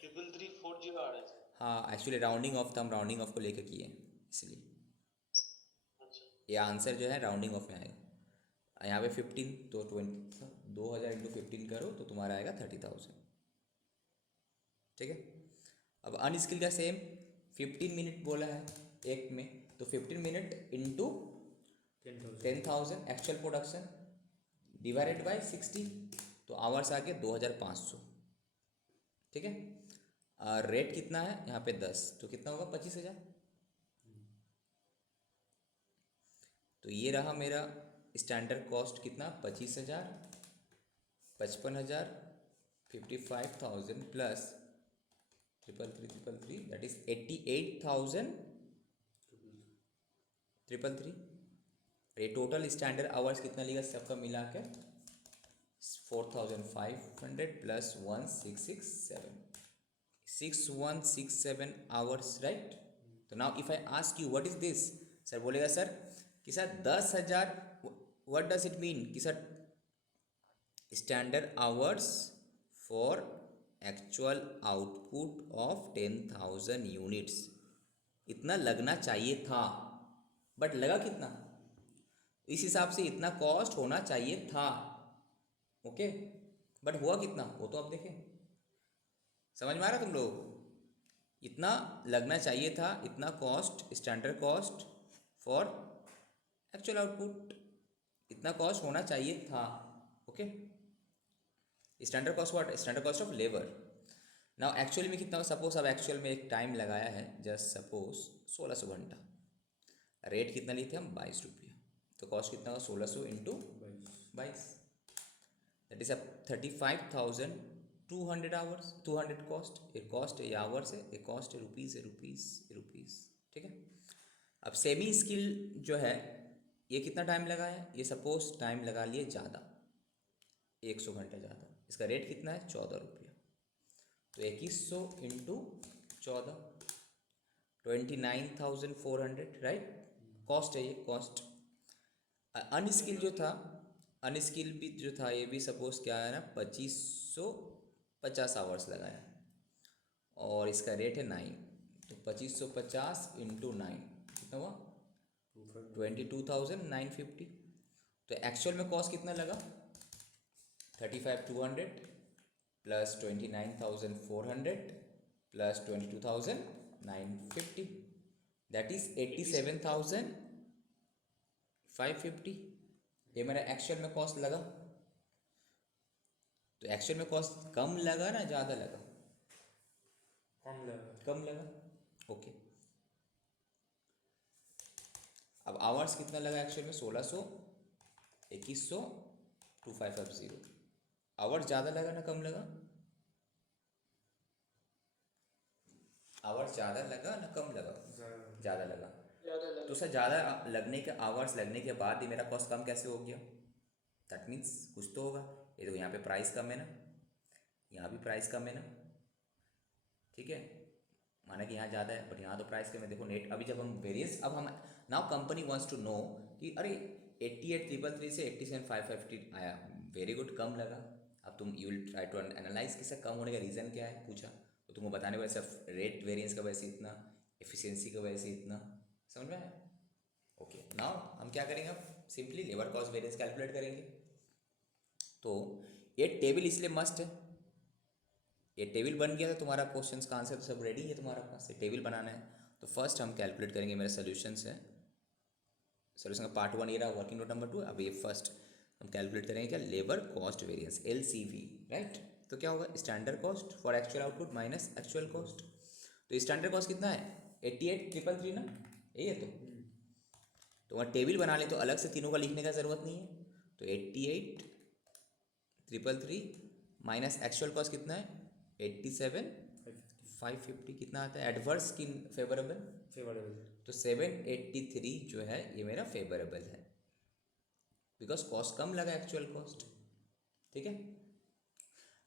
33340 आ रहा है। हाँ एक्चुअली राउंडिंग ऑफ था, हम राउंडिंग ऑफ को लेकर किए हैं, इसलिए अच्छा, ये आंसर जो है राउंडिंग ऑफ में आएगा। यहाँ पे 15 तो 20, 2,000 इंटू 15 करो तो तुम्हारा आएगा 30,000। ठीक है, अब अनस्किल का सेम 15 मिनट बोला है एक में, तो 15 minute into 10,000 actual production divided by 60, तो आवर्स आ गए 2,500। ठीक है, रेट कितना है यहाँ पे 10, तो कितना होगा? 25,000। तो ये रहा मेरा स्टैंडर्ड कॉस्ट कितना? 25,000, 55,000, 55,000 प्लस 333 दैट इज 88,333। ये टोटल स्टैंडर्ड आवर्स कितना लिया सबका मिला के? 4,500 प्लस 1,667, 6,167 आवर्स, राइट। तो now if I ask you what is this, sir बोलेगा सर कि sir 10,000, what does it mean कि sir standard hours for actual output of 10,000 units, इतना लगना चाहिए था, बट लगा कितना? इस हिसाब से इतना कॉस्ट होना चाहिए था, ओके बट हुआ कितना वो तो आप देखें। समझ में आ रहा तुम लोग? इतना लगना चाहिए था, इतना cost, standard cost for actual output, इतना कॉस्ट होना चाहिए था, okay. Standard cost what? Standard cost of labour. Now actual में कितना? सपोज अब एक्चुअल में एक टाइम लगाया है, जस्ट सपोज 1600 घंटा, रेट कितना लिए थे हम? 22 रुपये, तो कॉस्ट कितना होगा? 1600 इंटू 22 दैट इज अब 35,200 आवर्स, 200 कॉस्ट, एक कॉस्ट है, ये आवर्स है, एक कॉस्ट है रुपीज़ है, रुपीज़। ठीक है, अब सेमी स्किल जो है ये कितना टाइम लगा है? ये सपोज टाइम लगा लिए ज़्यादा, 100 घंटा ज़्यादा, इसका रेट कितना है? 14 रुपया, तो 2100 इंटू 14, 29,400, राइट। कॉस्ट है ये, कॉस्ट। अनस्किल जो था, अनस्किल भी जो था ये भी सपोज क्या है ना, 2550 आवर्स लगाया, और इसका रेट है 9, तो 2550 इंटू 9 कितना हुआ? 22,950। तो एक्चुअल में कॉस्ट कितना लगा? 35,200 प्लस 29,400 प्लस 22,950 दैट इज 87,550। ये मेरा एक्चुअल में कॉस्ट लगा। तो एक्चुअल में कॉस्ट कम लगा ना ज़्यादा लगा? कम लगा, ओके। अब आवर्स कितना लगा एक्चुअल में? 1600, 2100, 2550। आवर्स ज़्यादा लगा ना कम लगा? आवर्स ज़्यादा लगा ना कम लगा? ज़्यादा लगा। तो सर ज़्यादा लगने के आवर्स लगने के बाद ही मेरा कॉस्ट कम कैसे हो गया? दैट मीन्स कुछ तो होगा। ये देखो यहाँ पे प्राइस कम है ना, यहाँ भी प्राइस कम है ना, ठीक है। माना कि यहाँ ज़्यादा है बट यहाँ तो प्राइस कम है। देखो नेट अभी जब हम वेरियंस, अब हम now company wants to know कि अरे 88,333 से 87,550 आया, वेरी गुड, कम लगा। अब तुम you will try to analyse कि सर कम होने का रीज़न क्या है, पूछा तो तुमको बताने वाले सर रेट वेरियंस का वजह से इतना, एफिशिएंसी का वजह से इतना, समझ में आया? ओके, नाउ हम क्या करेंगे, अब simply labour cost variance calculate करेंगे। तो ये टेबल इसलिए मस्ट है, ये टेबल बन गया तो तुम्हारा क्वेश्चंस का आंसर तो सब रेडी है तुम्हारा पास, ये टेबल बनाना है। तो फर्स्ट हम कैलकुलेट करेंगे, मेरा सोल्यूशंस है, सोल्यूशन का पार्ट 1 ये रहा, वर्किंग नोट नंबर 2। अब ये फर्स्ट हम कैलकुलेट करेंगे क्या, labour cost variance, LCV, right. तो क्या होगा, standard cost for actual output minus actual cost. तो स्टैंडर्ड कॉस्ट कितना है, 88,333 ना, यही है। तो वहाँ टेबल बना ले तो अलग से तीनों का लिखने का ज़रूरत नहीं है। तो 88,333 माइनस एक्चुअल कॉस्ट कितना है, 87,550, कितना आता है एडवर्स की फेवरेबल, फेवरेबल। तो 783 जो है ये मेरा फेवरेबल है, बिकॉज कॉस्ट कम लगा एक्चुअल कॉस्ट, ठीक है।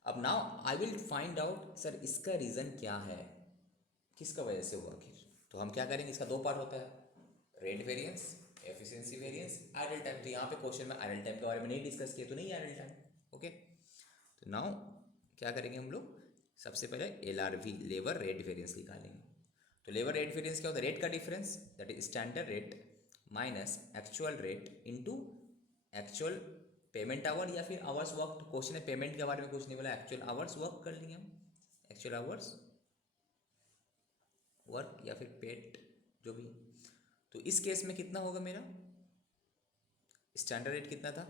अब now I will find out sir इसका रीज़न क्या है, किसका वजह से हुआ आखिर। तो हम क्या करेंगे, इसका दो पार्ट होता है, rate variance, efficiency variance, idle time. तो यहाँ पे क्वेश्चन में आइडल टाइम के बारे में नहीं डिस्कस किया, तो नहीं आइडल टाइम, ओके। तो नाउ क्या करेंगे हम लोग, सबसे पहले LRV, लेबर रेट वेरियंस निकालेंगे। तो लेबर रेट वेरियंस क्या होता है, रेट का difference, that is standard rate minus actual rate into actual payment hour, या फिर आवर्स वर्क। क्वेश्चन है पेमेंट के बारे में कुछ नहीं बोला, एक्चुअल आवर्स वर्क कर लेंगे हम, एक्चुअल आवर्स वर्क या फिर पेड जो भी। तो इस केस में कितना होगा मेरा, स्टैंडर्ड रेट कितना था,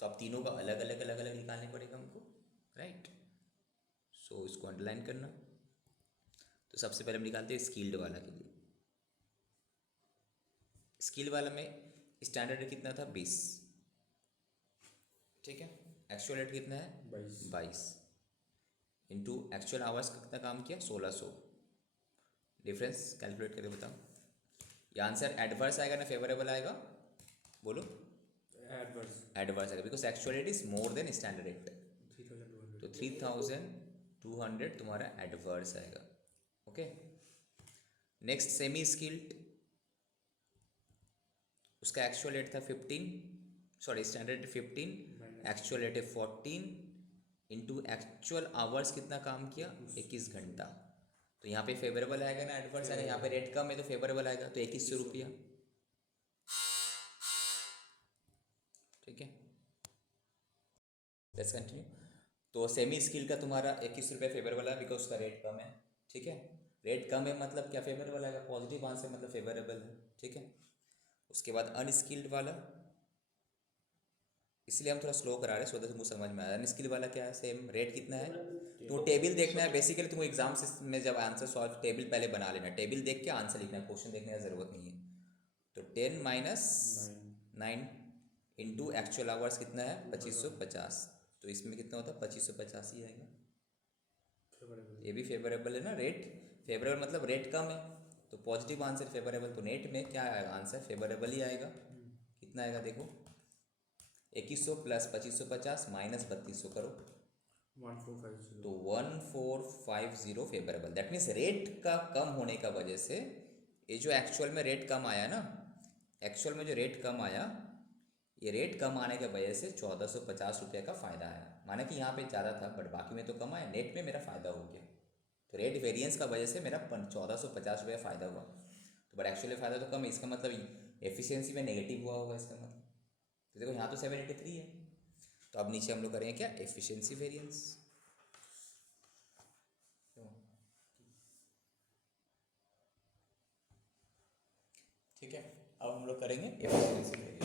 तो अब तीनों का अलग अलग अलग अलग निकालने पड़ेगा हमको, राइट। सो इसको अंडरलाइन करना। तो सबसे पहले हम निकालते हैं स्किल्ड वाला के लिए। स्किल्ड वाला में स्टैंडर्ड रेट कितना था, 20, ठीक है। एक्चुअल रेट कितना है, 22 इंटू एक्चुअल आवर्स कितना काम किया, 1600। डिफरेंस कैलकुलेट करके बताओ, ये आंसर एडवर्स आएगा ना फेवरेबल आएगा, बोलो। एडवर्स। एडवर्स आएगा, because actual rate is more than standard rate. 3200। तो 3200 तुम्हारा एडवर्स आएगा, ओके। नेक्स्ट सेमी स्किल्ड, उसका एक्चुअल रेट था 15, सॉरी स्टैंडर्ड 15, एक्चुअल रेट है 14 इंटू एक्चुअल आवर्स कितना काम किया, 21 घंटा। तो यहाँ पे फेवरेबल आएगा ना एडवर्स आएगा, यहाँ पे रेट कम है तो फेवरेबल आएगा, तो 2100 रुपया, ठीक है। Let's continue. तो सेमी स्किल का तुम्हारा 21 रुपये फेवरेबल है, बिकॉज उसका रेट कम है, ठीक है। रेट कम है मतलब क्या, फेवरेबल आएगा, पॉजिटिव आंसर मतलब फेवरेबल है, ठीक है। उसके बाद अनस्किल्ड वाला, इसलिए हम थोड़ा स्लो करा रहे हैं सो दैट तुमको समझ में आया। अनस्किल्ड वाला क्या है, सेम रेट कितना है, तो टेबल देखना है बेसिकली। तुमको एग्जाम में जब आंसर सॉल्व, टेबल पहले बना लेना, टेबल देख के आंसर लिखना है, क्वेश्चन देखने की जरूरत नहीं है। तो 10 माइनस 9 इंटू एक्चुअल आवर्स कितना है, 2550। तो इसमें कितना होता है, 2550 ही आएगा। ये भी फेवरेबल है ना, रेट फेवरेबल मतलब रेट कम है, तो पॉजिटिव आंसर फेवरेबल। तो नेट में क्या आएगा आंसर, फेवरेबल ही आएगा। कितना आएगा देखो, 2100 प्लस 2550 माइनस 3200 करो, 1450। तो 1450 फेवरेबल। दैट मीन्स रेट का कम होने का वजह से ये जो एक्चुअल में रेट कम आया ना, एक्चुअल में जो रेट कम आया, ये रेट कम आने की वजह से 1450 रुपये का फ़ायदा आया। माना कि यहाँ पे ज़्यादा था बट बाकी में तो कम आया, नेट में मेरा फ़ायदा हो गया। तो रेट वेरिएंस का वजह से मेरा 1450 रुपये फ़ायदा हुआ, तो बट एक्चुअली फ़ायदा तो कम है, इसका मतलब एफिशिएंसी में नेगेटिव हुआ होगा इसका मतलब। तो देखो यहाँ तो 783 है, तो अब नीचे हम लोग करेंगे क्या, एफिशिएंसी वेरिएंस। ठीक है, अब हम लोग करेंगे एफिशिएंसी वेरिएंस।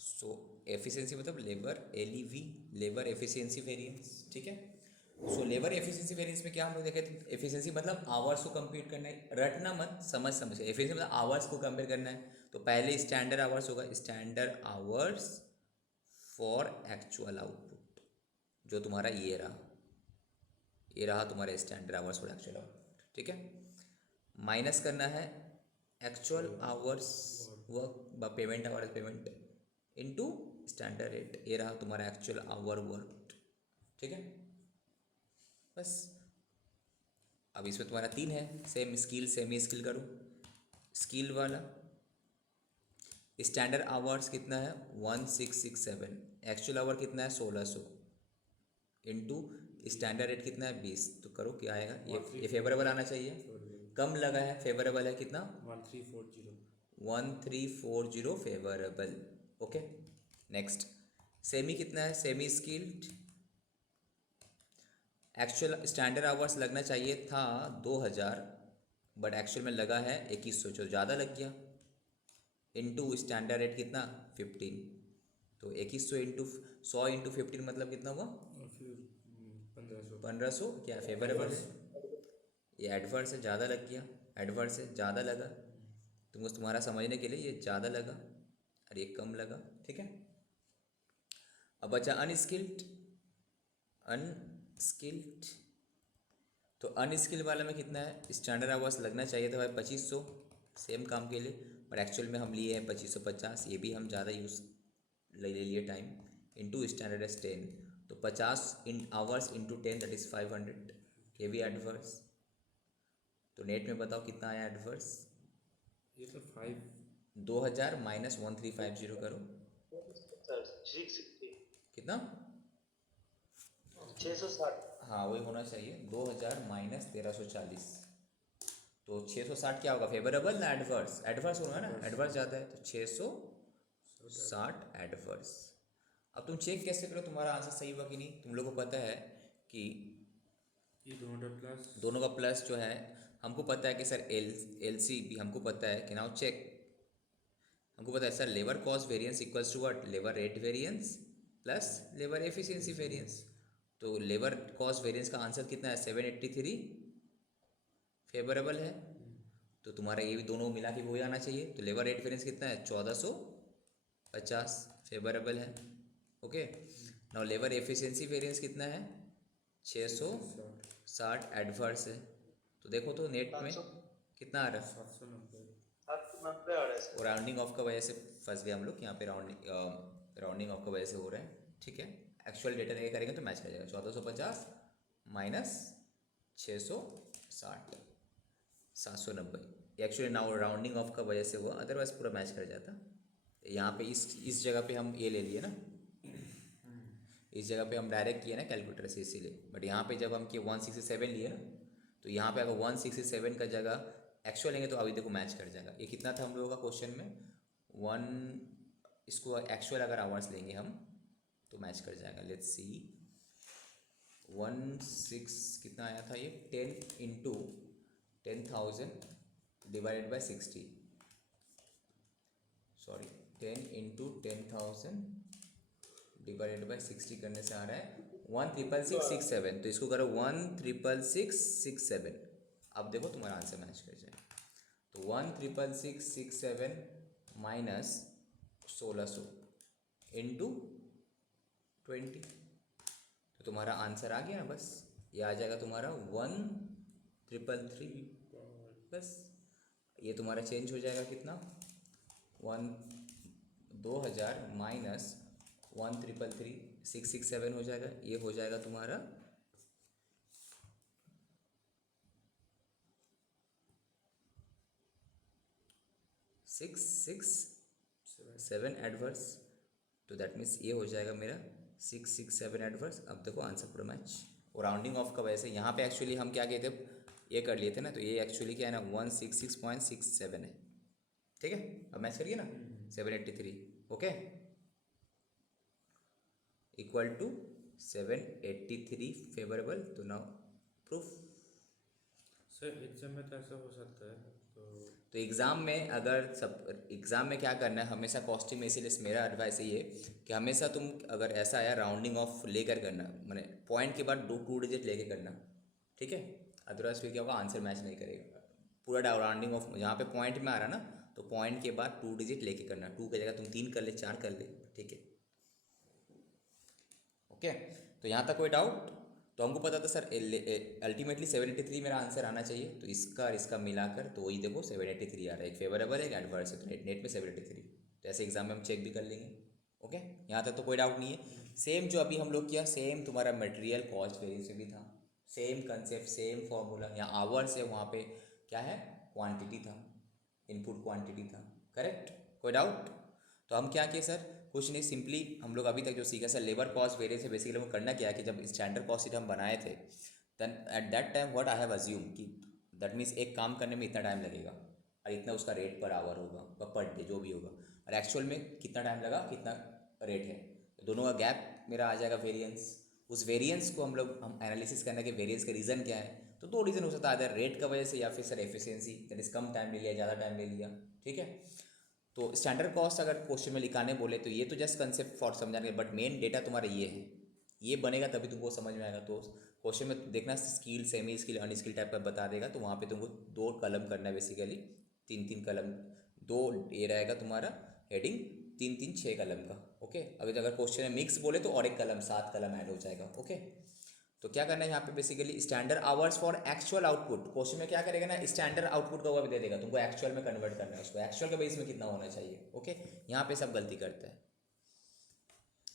सो एफिशिएंसी मतलब labour, LEV, labour efficiency variance, ठीक है। सो लेबर एफिशिएंसी वेरिएंस में क्या हम लोग देखे थे, एफिशिएंसी मतलब आवर्स को कंप्यूट करना है, रटना मत, समझ समझ। एफिशिएंसी मतलब आवर्स को कंपेयर करना है, तो पहले स्टैंडर्ड आवर्स होगा, standard hours for actual output, जो तुम्हारा ये रहा, ये रहा तुम्हारे स्टैंडर्ड आवर्स और एक्चुअल आवर, ठीक है। माइनस करना है actual hours work payment hours payment into standard rate, ये रहा तुम्हारा एक्चुअल आवर वर्क, ठीक है। बस अब इसमें तुम्हारा 3 है, सेम स्किल सेमी स्किल करो। स्किल वाला स्टैंडर्ड आवर्स कितना है 1667, एक्चुअल आवर कितना है 1600 इनटू स्टैंडर्ड रेट कितना है 20, तो करो क्या आएगा, ये फेवरेबल आना चाहिए, कम लगा है, फेवरेबल है कितना 1340 फेवरेबल, ओके। नेक्स्ट सेमी कितना है, semi skilled actual standard hours लगना चाहिए था 2000 बट एक्चुअल में लगा है 2100, जो ज़्यादा लग गया, इनटू स्टैंडर्ड रेट कितना 15, तो 2100 इंटू 100 इंटू 15 मतलब कितना हुआ 1500, क्या फेवरेबल है, ये एडवर्स है, ज़्यादा लग गया, एडवर्स है ज़्यादा लगा, तुमको तुम्हारा समझने के लिए ये ज़्यादा लगा और ये कम लगा, ठीक है। अब बचा अनस्किल्ड, अनस्किल्ड तो अनस्किल्ड वाले में कितना है, स्टैंडर्ड आवर्स लगना चाहिए था भाई 2500 सेम काम के लिए, बट एक्चुअल में हम लिए हैं 2550, ये भी हम ज़्यादा यूज़ ले लिए टाइम, इनटू स्टैंडर्ड एस 10, तो 50 in hours into 10 that is 500, ये भी एडवर्स, तो नेट में बताओ कितना आया एडवर्स, ये तो 5 2000 माइनस 1350 करो, सर 360 कितना 660 हाँ वही होना चाहिए, 2000 माइनस 1340, तो 660 क्या होगा फेवरेबल ना एडवर्स, एडवर्स होगा ना, एडवर्स ज़्यादा है तो 660 एडवर्स। अब तुम चेक कैसे करो तुम्हारा आंसर सही हुआ कि नहीं, तुम लोगों को पता है कि ये दोनों का प्लस जो है, हमको पता है कि सर एल सी भी हमको पता है कि नाउ चेक, हमको पता है sir labour cost variance equals to what, labour rate variance plus labour efficiency variance, तो लेबर कॉस्ट वेरिएंस का आंसर कितना है 783 फेवरेबल है, तो तुम्हारा ये भी दोनों मिला के वही आना चाहिए, तो लेबर रेट वेरिएंस कितना है 1450 फेवरेबल है, okay. Now labour efficiency variance कितना है 660 एडवर्स है, तो देखो तो नेट में कितना आ रहा है, 790 790 आ रहा है सर। और राउंडिंग ऑफ का वजह से फंस गए हम लोग, यहाँ पे राउंडिंग ऑफ का वजह से हो रहा है, ठीक है। एक्चुअल डेटा लेके करेंगे तो मैच कर जाएगा, 1450 minus 660 790, actually now rounding off का वजह से हुआ, अदरवाइज पूरा मैच कर जाता। यहाँ पे इस जगह पे हम ये ले लिए ना, इस जगह पे हम डायरेक्ट किए ना कैलकुलेटर से इसीलिए, बट यहाँ पे जब हम किए 167 लिए ना, तो यहाँ पे अगर 167 का जगह एक्चुअल लेंगे तो अभी देखो मैच कर जाएगा। ये कितना था हम लोगों का क्वेश्चन में 1, इसको एक्चुअल अगर आवर्स लेंगे हम तो मैच कर जाएगा। लेट्स सी 16 कितना आया था ये 10 into 10,000 divided by 60, sorry 10 into 10,000 divided by 60 करने से आ रहा है 1,666,667, तो इसको करो 1,666,667, अब देखो तुम्हारा आंसर मैच कर जाए, तो 1,666,667 माइनस 1600 इंटू 20, तो तुम्हारा आंसर आ गया ना, बस ये आ जाएगा तुम्हारा 1,333, बस ये तुम्हारा चेंज हो जाएगा कितना 2000 माइनस 1,333,667 हो जाएगा, ये हो जाएगा तुम्हारा 667 एडवर्स, तो दैट मीन्स ये हो जाएगा मेरा 667 एडवर्स। अब देखो आंसर पूरा मैच, और राउंडिंग ऑफ का वैसे यहाँ पे एक्चुअली हम क्या किए थे, ये कर लिए थे ना, तो ये एक्चुअली क्या है ना 166.67 है, ठीक है। अब मैच करिए ना 783, ओके, इक्वल टू 783 फेवरेबल, तो नाउ प्रूफ। सर एग्जाम में तो ऐसा हो सकता है, तो एग्ज़ाम में अगर सब एग्ज़ाम में क्या करना है हमेशा कॉस्टिंग में, इसीलिए मेरा एडवाइस ये कि हमेशा तुम अगर ऐसा आया राउंडिंग ऑफ लेकर करना, मैंने पॉइंट के बाद 2 डिजिट लेके करना, ठीक है, अदरवाइज फिर क्या होगा आंसर मैच नहीं करेगा। पूरा राउंडिंग ऑफ जहाँ पे पॉइंट में आ रहा ना, तो पॉइंट के बाद 2 डिजिट लेके करना, 2 की जगह तुम 3 कर ले 4 कर ले, ठीक है, ओके। तो यहाँ तक कोई डाउट, तो हमको पता था सर अल्टीमेटली 783 मेरा आंसर आना चाहिए, तो इसका और इसका मिलाकर तो वही देखो 783 आ रहा है, एक फेवरेबल है एक एडवर्स है, तो नेट में 783। तो ऐसे एग्जाम में हम चेक भी कर लेंगे। ओके, यहाँ तक तो कोई डाउट नहीं है। सेम जो अभी हम लोग किया सेम तुम्हारा मटेरियल कॉस्ट वेरिएंस में भी था, सेम कंसेप्ट सेम फॉर्मूला। यहाँ आवर्स है, वहाँ पे क्या है, क्वांटिटी था, इनपुट क्वांटिटी था। करेक्ट, कोई डाउट? तो हम क्या किए सर, कुछ नहीं, सिंपली हम लोग अभी तक जो सीखा सर लेबर कॉस्ट वेरिएंस है, बेसिकली हमें करना क्या है कि जब स्टैंडर्ड कॉस्ट शीट हम बनाए थे, then at that time what I have assume कि दैट मीन्स एक काम करने में इतना टाइम लगेगा और इतना उसका रेट पर आवर होगा, पर डे जो भी होगा, और एक्चुअल में कितना टाइम लगा, कितना रेट है, तो दोनों का गैप मेरा आ जाएगा वेरिएंस। उस वेरिएंस को हम एनालिसिस करना कि वेरिएंस का रीज़न क्या है। तो दो रीज़न हो सकता है, अदर रेट का वजह से या फिर sir efficiency, that is come time ले लिया, ज़्यादा टाइम ले लिया। ठीक है, तो स्टैंडर्ड कॉस्ट अगर क्वेश्चन में लिखाने बोले तो ये तो जस्ट कंसेप्ट फॉर समझाने, बट मेन डेटा तुम्हारा ये है, ये बनेगा तभी तुमको समझ में आएगा। तो क्वेश्चन में देखना skill, semi skill, unskilled type का बता देगा, तो वहाँ पे तुमको 2 कलम करना है बेसिकली, 3 कलम, 2 ये रहेगा तुम्हारा हेडिंग, 3 6 कलम का। ओके, अगर क्वेश्चन में मिक्स बोले तो और एक कलम, 7 कलम ऐड हो जाएगा। ओके, तो क्या करना है यहाँ पे basically standard hours for actual output. Question में क्या करेगा ना, स्टैंडर्ड आउटपुट का वो भी दे देगा तुमको, एक्चुअल में कन्वर्ट करना है उसको, एक्चुअल के बेस में कितना होना चाहिए। ओके, यहाँ पे सब गलती करते हैं,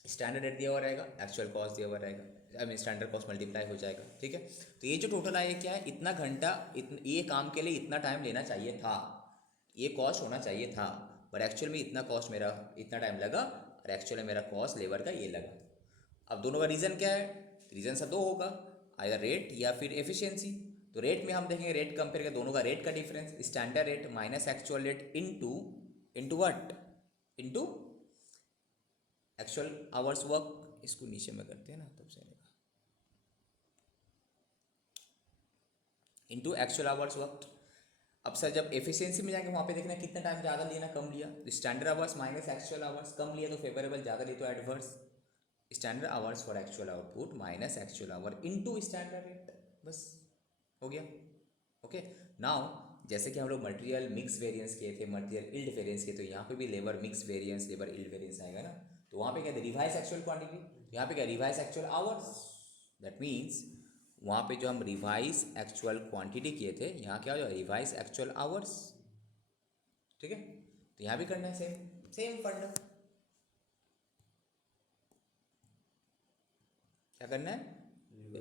स्टैंडर्ड रेट दिया हुआ रहेगा, एक्चुअल कॉस्ट दिया हुआ रहेगा, I mean standard cost multiply हो जाएगा। ठीक है, तो ये जो टोटल आया क्या है, इतना घंटा, ये काम के लिए इतना टाइम लेना चाहिए था, ये कॉस्ट होना चाहिए था, पर एक्चुअल में इतना कॉस्ट मेरा इतना टाइम लगा, और एक्चुअल में मेरा कॉस्ट लेबर का ये लगा। अब दोनों का रीज़न क्या है, रीज़न सब 2 होगा, आइदर रेट या फिर एफिशिएंसी। तो रेट में हम देखेंगे, रेट कंपेयर कर दोनों का रेट का difference, standard rate minus actual rate into what, into actual hours work. इसको नीचे में करते हैं ना, तब से इनटू एक्चुअल आवर्स वर्क। अब सर जब एफिशिएंसी में जाएंगे वहाँ पे देखना कितना टाइम ज़्यादा लिया ना कम लिया, तो standard hours minus actual hours, कम लिया तो फेवरेबल, ज़्यादा लिया तो adverse. Standard hours for actual output minus actual hour into standard rate, बस हो गया। ओके, नाउ जैसे कि हम लोग मटेरियल मिक्स वेरिएंस किए थे, मटेरियल इल्ड वेरिएंस किए, तो यहाँ पे भी labour mix variance, labour yield variance आएगा ना, तो वहाँ पे क्या है, रिवाइज एक्चुअल क्वांटिटी, यहाँ पे क्या, revise actual hours. That means वहाँ पे जो हम रिवाइज एक्चुअल क्वांटिटी किए थे, यहाँ क्या हो जाएगा, रिवाइज एक्चुअल आवर्स। ठीक है, तो यहाँ भी करना है सेम सेम फंडा। क्या करना है,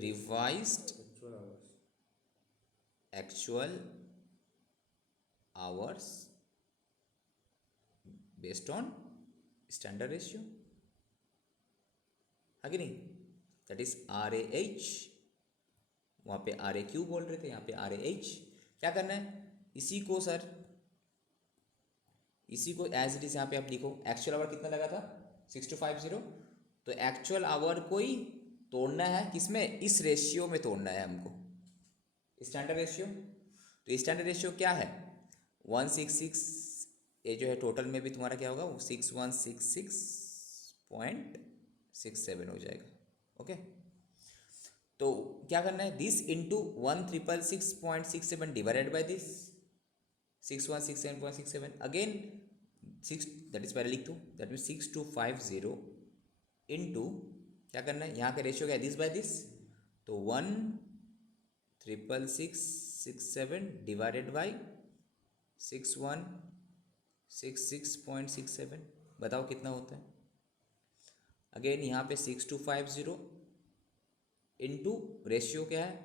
revised actual hours, actual hours based on standard ratio, है कि नहीं, दैट इज RAH। वहाँ पे RAQ बोल रहे थे, यहाँ पे RAH। क्या करना है, इसी को सर, इसी को एज इट इज यहाँ पे आप लिखो, एक्चुअल आवर कितना लगा था 6250, तो एक्चुअल आवर को ही तोड़ना है किसमें, इस रेशियो में तोड़ना है हमको, स्टैंडर्ड रेशियो। तो स्टैंडर्ड रेशियो क्या है 166, ये जो है टोटल में भी तुम्हारा क्या होगा, वो 6166.67 हो जाएगा। ओके, तो क्या करना है, this into 1666.67 divided by this 6167.67, again 6, that is पहले लिख दो, दैट मीन 6250 इंटू क्या करना है, यहाँ का रेशियो क्या है, दिस बाय दिस, तो 16667 डिवाइडेड बाई 6166.67, बताओ कितना होता है। अगेन यहाँ पे 6250 इंटू रेशियो क्या है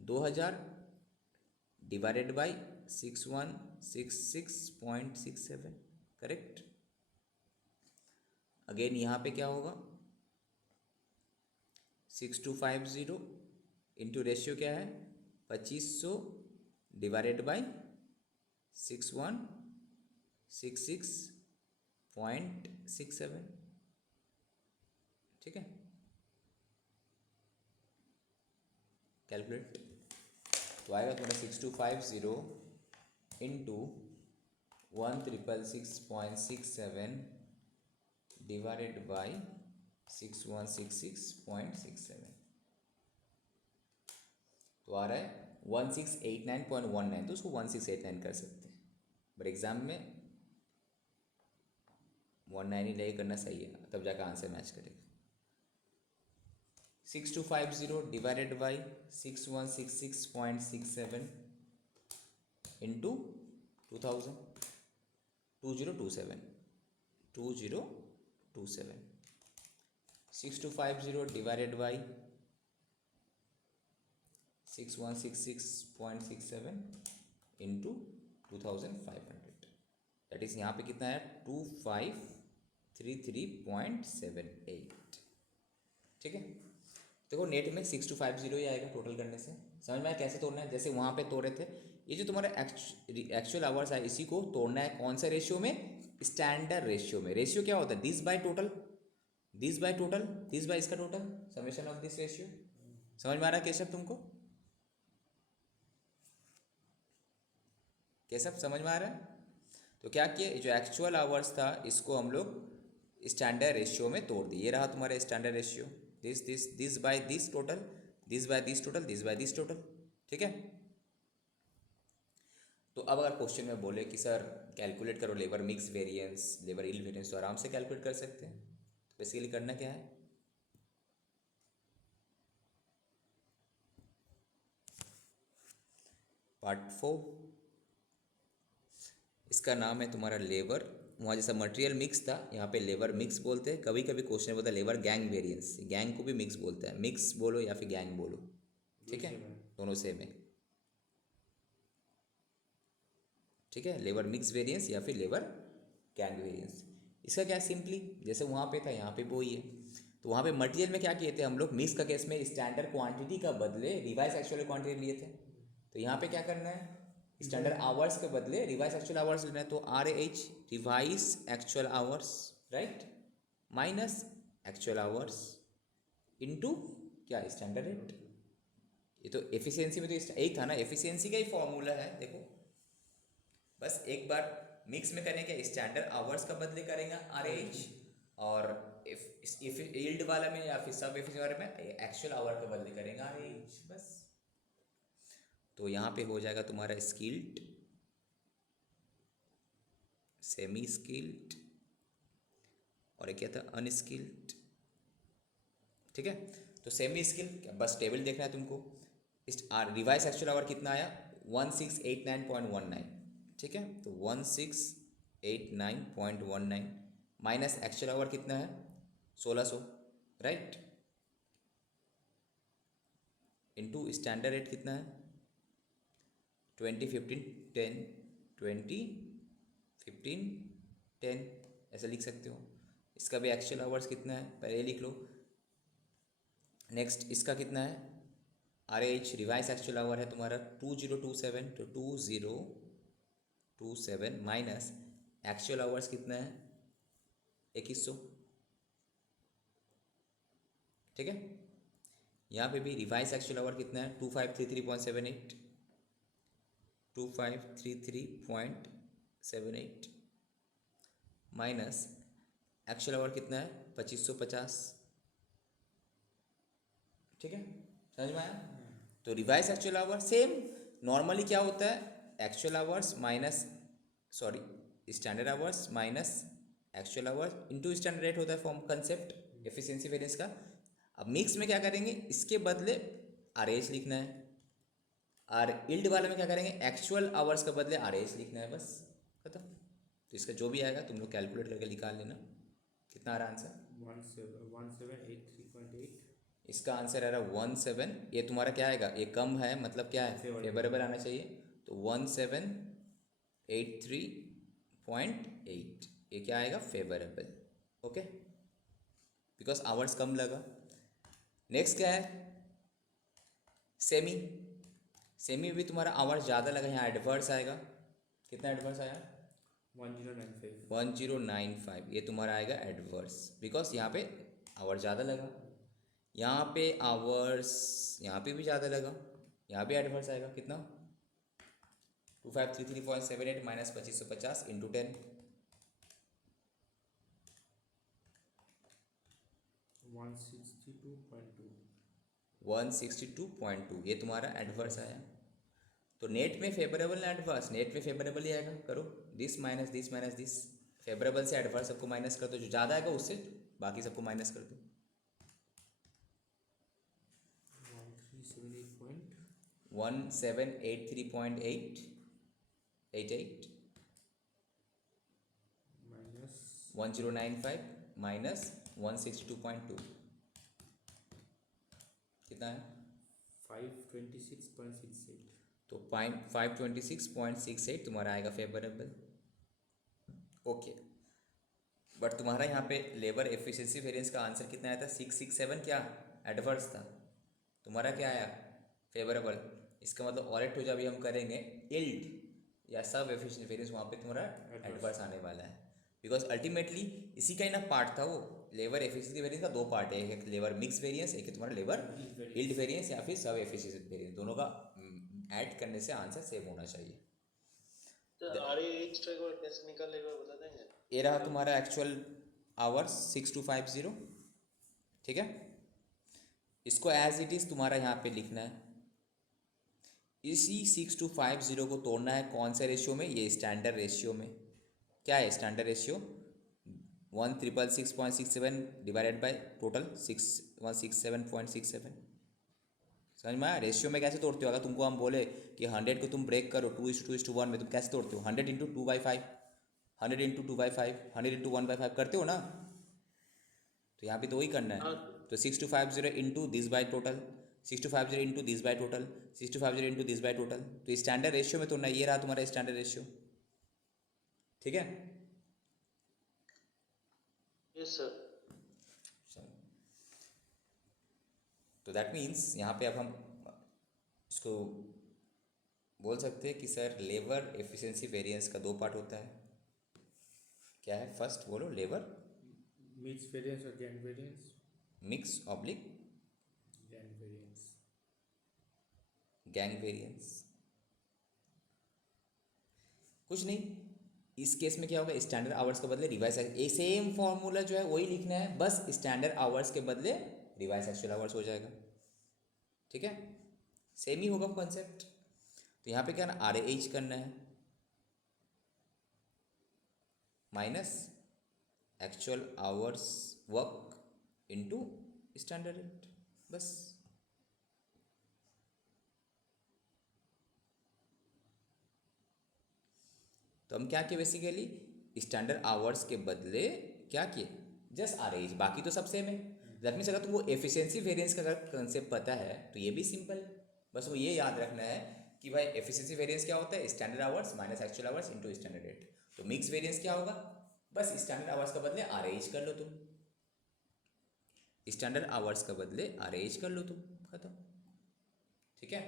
2000 डिवाइडेड बाई 6166.67, करेक्ट। अगेन यहाँ पे क्या होगा 6250 इंटू रेशियो क्या है 2500 डिवाइडेड बाई 6166.67, ठीक है, कैलकुलेट। तो आएगा तुम्हारा 6250 इंटू 1666.67 डिवाइडेड बाई 6166.67, तो आ रहा है 1689.19, तो उसको 1689 कर सकते हैं, बट एग्जाम में 19 ही लेके करना सही है, तब जाकर आंसर मैच करेगा। 6250 divided by 6166.67 into 2000 2027 2027 6250 divided by 6166.67 into 2500 that is यहाँ पे कितना है 2533.78। ठीक है, देखो नेट में 6250 ही आएगा टोटल करने से। समझ में आया कैसे तोड़ना है? जैसे वहाँ पे तोड़े थे, ये जो तुम्हारा एक्चुअल आवर्स है इसी को तोड़ना है कौन सा रेशियो में? स्टैंडर्ड रेशियो में। रेशियो क्या होता है? This by total, this by total, this by इसका total, summation of this ratio. समझ में आ रहा है केशव तुमको? केशव समझ में आ रहा है? तो क्या किया, जो एक्चुअल आवर्स था इसको हम लोग स्टैंडर्ड रेशियो में तोड़ दिए। ये रहा तुम्हारा standard ratio, this by this total, this by this total, this by this total. ठीक है, तो अब अगर क्वेश्चन में बोले कि सर कैलकुलेट करो labour mix variance, labour yield variance, तो आराम से कैलकुलेट कर सकते हैं। तो बेसिकली करना क्या है, पार्ट 4, इसका नाम है तुम्हारा लेबर। वहाँ जैसा मटेरियल मिक्स था, यहाँ पे लेबर मिक्स बोलते हैं। कभी कभी क्वेश्चन बोलता है लेबर गैंग वेरिएंस, गैंग को भी मिक्स बोलता है। मिक्स बोलो या फिर गैंग बोलो, ठीक है, दोनों सेम है। ठीक है, लेबर मिक्स वेरिएंस या फिर लेबर गैंग वेरिएंस। इसका क्या सिंपली जैसे वहाँ पे था यहाँ पे वो ही है। तो वहाँ पे मटेरियल में क्या किए थे हम लोग, मिक्स का केस में स्टैंडर्ड क्वांटिटी का बदले रिवाइज एक्चुअल क्वांटिटी लिए थे। तो यहाँ पे क्या करना है, स्टैंडर्ड आवर्स के बदले रिवाइज एक्चुअल आवर्स लेना है। तो RH revise actual hours, right, minus actual hours into क्या, स्टैंडर्ड रेट। ये तो एफिशिएंसी में तो एक था ना, एफिशिएंसी का ही फॉर्मूला है। देखो बस एक बार मिक्स में करने के स्टैंडर्ड आवर्स का बदले करेंगे RH, और इफ यील्ड वाला में या फिर सब एफिशिएंसी वाले में एक्चुअल आवर का बदले करेंगे RH, बस। तो यहाँ पे हो जाएगा तुम्हारा स्किल्ड, सेमी स्किल्ड और एक क्या था, अनस्किल्ड। ठीक है, तो सेमी स्किल्ड बस टेबल देखना है तुमको। रिवाइज एक्चुअल आवर कितना आया, 1689.19। ठीक है, तो 1689.19 माइनस एक्चुअल आवर कितना है, 1600, राइट, इनटू स्टैंडर्ड रेट कितना है, 20 15 10, 20 15 10 ऐसा लिख सकते हो। इसका भी एक्चुअल आवर्स कितना है पहले लिख लो। नेक्स्ट इसका कितना है, RH रिवाइज एक्चुअल आवर है तुम्हारा 2027, तो 2027 माइनस एक्चुअल आवर्स कितना है 2100। ठीक है, यहाँ पे भी रिवाइज एक्चुअल आवर कितना है 2533.78, 2533.78 माइनस एक्चुअल आवर कितना है 2550। ठीक है, समझ में आया? तो revise actual hour same, normally क्या होता है, actual hours minus standard hours minus actual hours into standard rate होता है फॉर्म कंसेप्ट एफिशिएंसी वेरिएंस का। अब मिक्स में क्या करेंगे, इसके बदले RH लिखना है, और यील्ड वाले में क्या करेंगे, एक्चुअल आवर्स के बदले RH लिखना है, बस खत्म। तो इसका जो भी आएगा तुम लोग कैलकुलेट करके निकाल लेना कितना आ रहा आंसर। 1783.8। इसका आंसर आ रहा 17, ये तुम्हारा क्या आएगा, ये कम है मतलब क्या है, फेवरेबल आना चाहिए। तो 1783.8 ये क्या आएगा, फेवरेबल। ओके, बिकॉज आवर्स कम लगा। नेक्स्ट क्या है, सेमी। सेमी भी तुम्हारा आवर्स ज़्यादा लगा, यहाँ एडवर्स आएगा। कितना एडवर्स आया, 1095। ये तुम्हारा आएगा एडवर्स, बिकॉज यहाँ पे आवर्स ज़्यादा लगा, यहाँ पे आवर्स यहाँ पे भी ज़्यादा लगा, यहाँ पे एडवर्स आएगा। कितना, 2533.78 माइनस 2550 इंटू 10, 162.2 ये तुम्हारा एडवर्स आया। तो नेट में फेवरेबल ना एडवर्स, नेट में फेवरेबल ही आएगा। करो this minus this minus this, favourable से एडवर्स सबको माइनस कर दो, जो ज़्यादा आएगा उससे बाकी सबको माइनस कर दो। 1783.88 माइनस 1095 माइनस 162.2 कितना है? 526.68। तो 526.68 तुम्हारा आएगा फेवरेबल। ओके, बट तुम्हारा यहाँ पे लेबर एफिशिएंसी वेरिएंस का आंसर कितना आया था? 667 क्या एडवर्स था, तुम्हारा क्या आया? फेवरेबल। इसका मतलब ऑलेट हो जब हम करेंगे इल्ड या सब एफिशिएंसी वेरिएंस, वहाँ पे तुम्हारा एडवर्स आने वाला है, बिकॉज अल्टीमेटली इसी का ही ना पार्ट था वो। लेबर एफिशिएंसी वेरिएंस का दो पार्ट है, एक लेबर मिक्स वेरिएंस, एक है तुम्हारा लेबर इल्ड वेरिएंस या फिर सब एफिशिएंसी वेरिएंस। दोनों का ऐड करने से आंसर सेम होना चाहिए। तो RAH का एक बार कैसे निकालेगा बता देंगे? ये रहा तुम्हारा एक्चुअल आवर्स 6250, ठीक है। इसको एज इट इज़ तुम्हारा यहाँ पे लिखना है। इसी 6250 को तोड़ना है कौन से रेशियो में? ये स्टैंडर्ड रेशियो में। क्या है standard ratio? 1666.67 divided by total 167.67। समझ में आया? रेशियो में कैसे तोड़ते हो? अगर तुमको हम बोले कि 100 को तुम ब्रेक करो 2:2:1 में, तुम कैसे तोड़ते हो? 100 इंटू 2/5, 100 इंटू 2/5, 100 इंटू 1/5 करते हो ना। तो यहाँ पे तो वही करना है। हाँ तो 6250 into this by total, 6250 into this by total, 6250 into this by total. तो स्टैंडर्ड रेशियो में तोड़ना है। ये रहा तुम्हारा स्टैंडर्ड रेशियो, ठीक है। Yes sir. तो दैट मीन्स यहाँ पे अब हम इसको बोल सकते हैं कि सर लेबर एफिशिएंसी वेरिएंस का दो पार्ट होता है। क्या है? फर्स्ट बोलो, लेबर मिक्स वेरिएंस और gang variance. Mix oblique gang variance. Gang variance. कुछ नहीं, इस केस में क्या होगा? स्टैंडर्ड आवर्स के बदले रिवाइज, ये सेम फॉर्मूला जो है वही लिखना है, बस स्टैंडर्ड आवर्स के बदले रिवाइज एक्चुअल आवर्स हो जाएगा, ठीक है। सेम ही होगा कॉन्सेप्ट। तो यहाँ पे क्या ना, RAH करना है minus actual hours work into standard rate, बस। तो हम क्या किए बेसिकली? स्टैंडर्ड आवर्स के बदले क्या किए? जस्ट RAH, बाकी तो सब सेम है। दैट मीन्स अगर तुमको एफिशिएंसी वेरिएंस का अगर कंसेप्ट पता है तो ये भी सिंपल है। बस वो ये याद रखना है कि भाई एफिशिएंसी वेरिएंस क्या होता है? Standard hours minus actual hours into standard rate. तो मिक्स वेरिएंस क्या होगा? बस स्टैंडर्ड आवर्स का बदले RAH कर लो तुम, स्टैंडर्ड आवर्स का बदले RAH कर लो तुम, खत्म, ठीक है।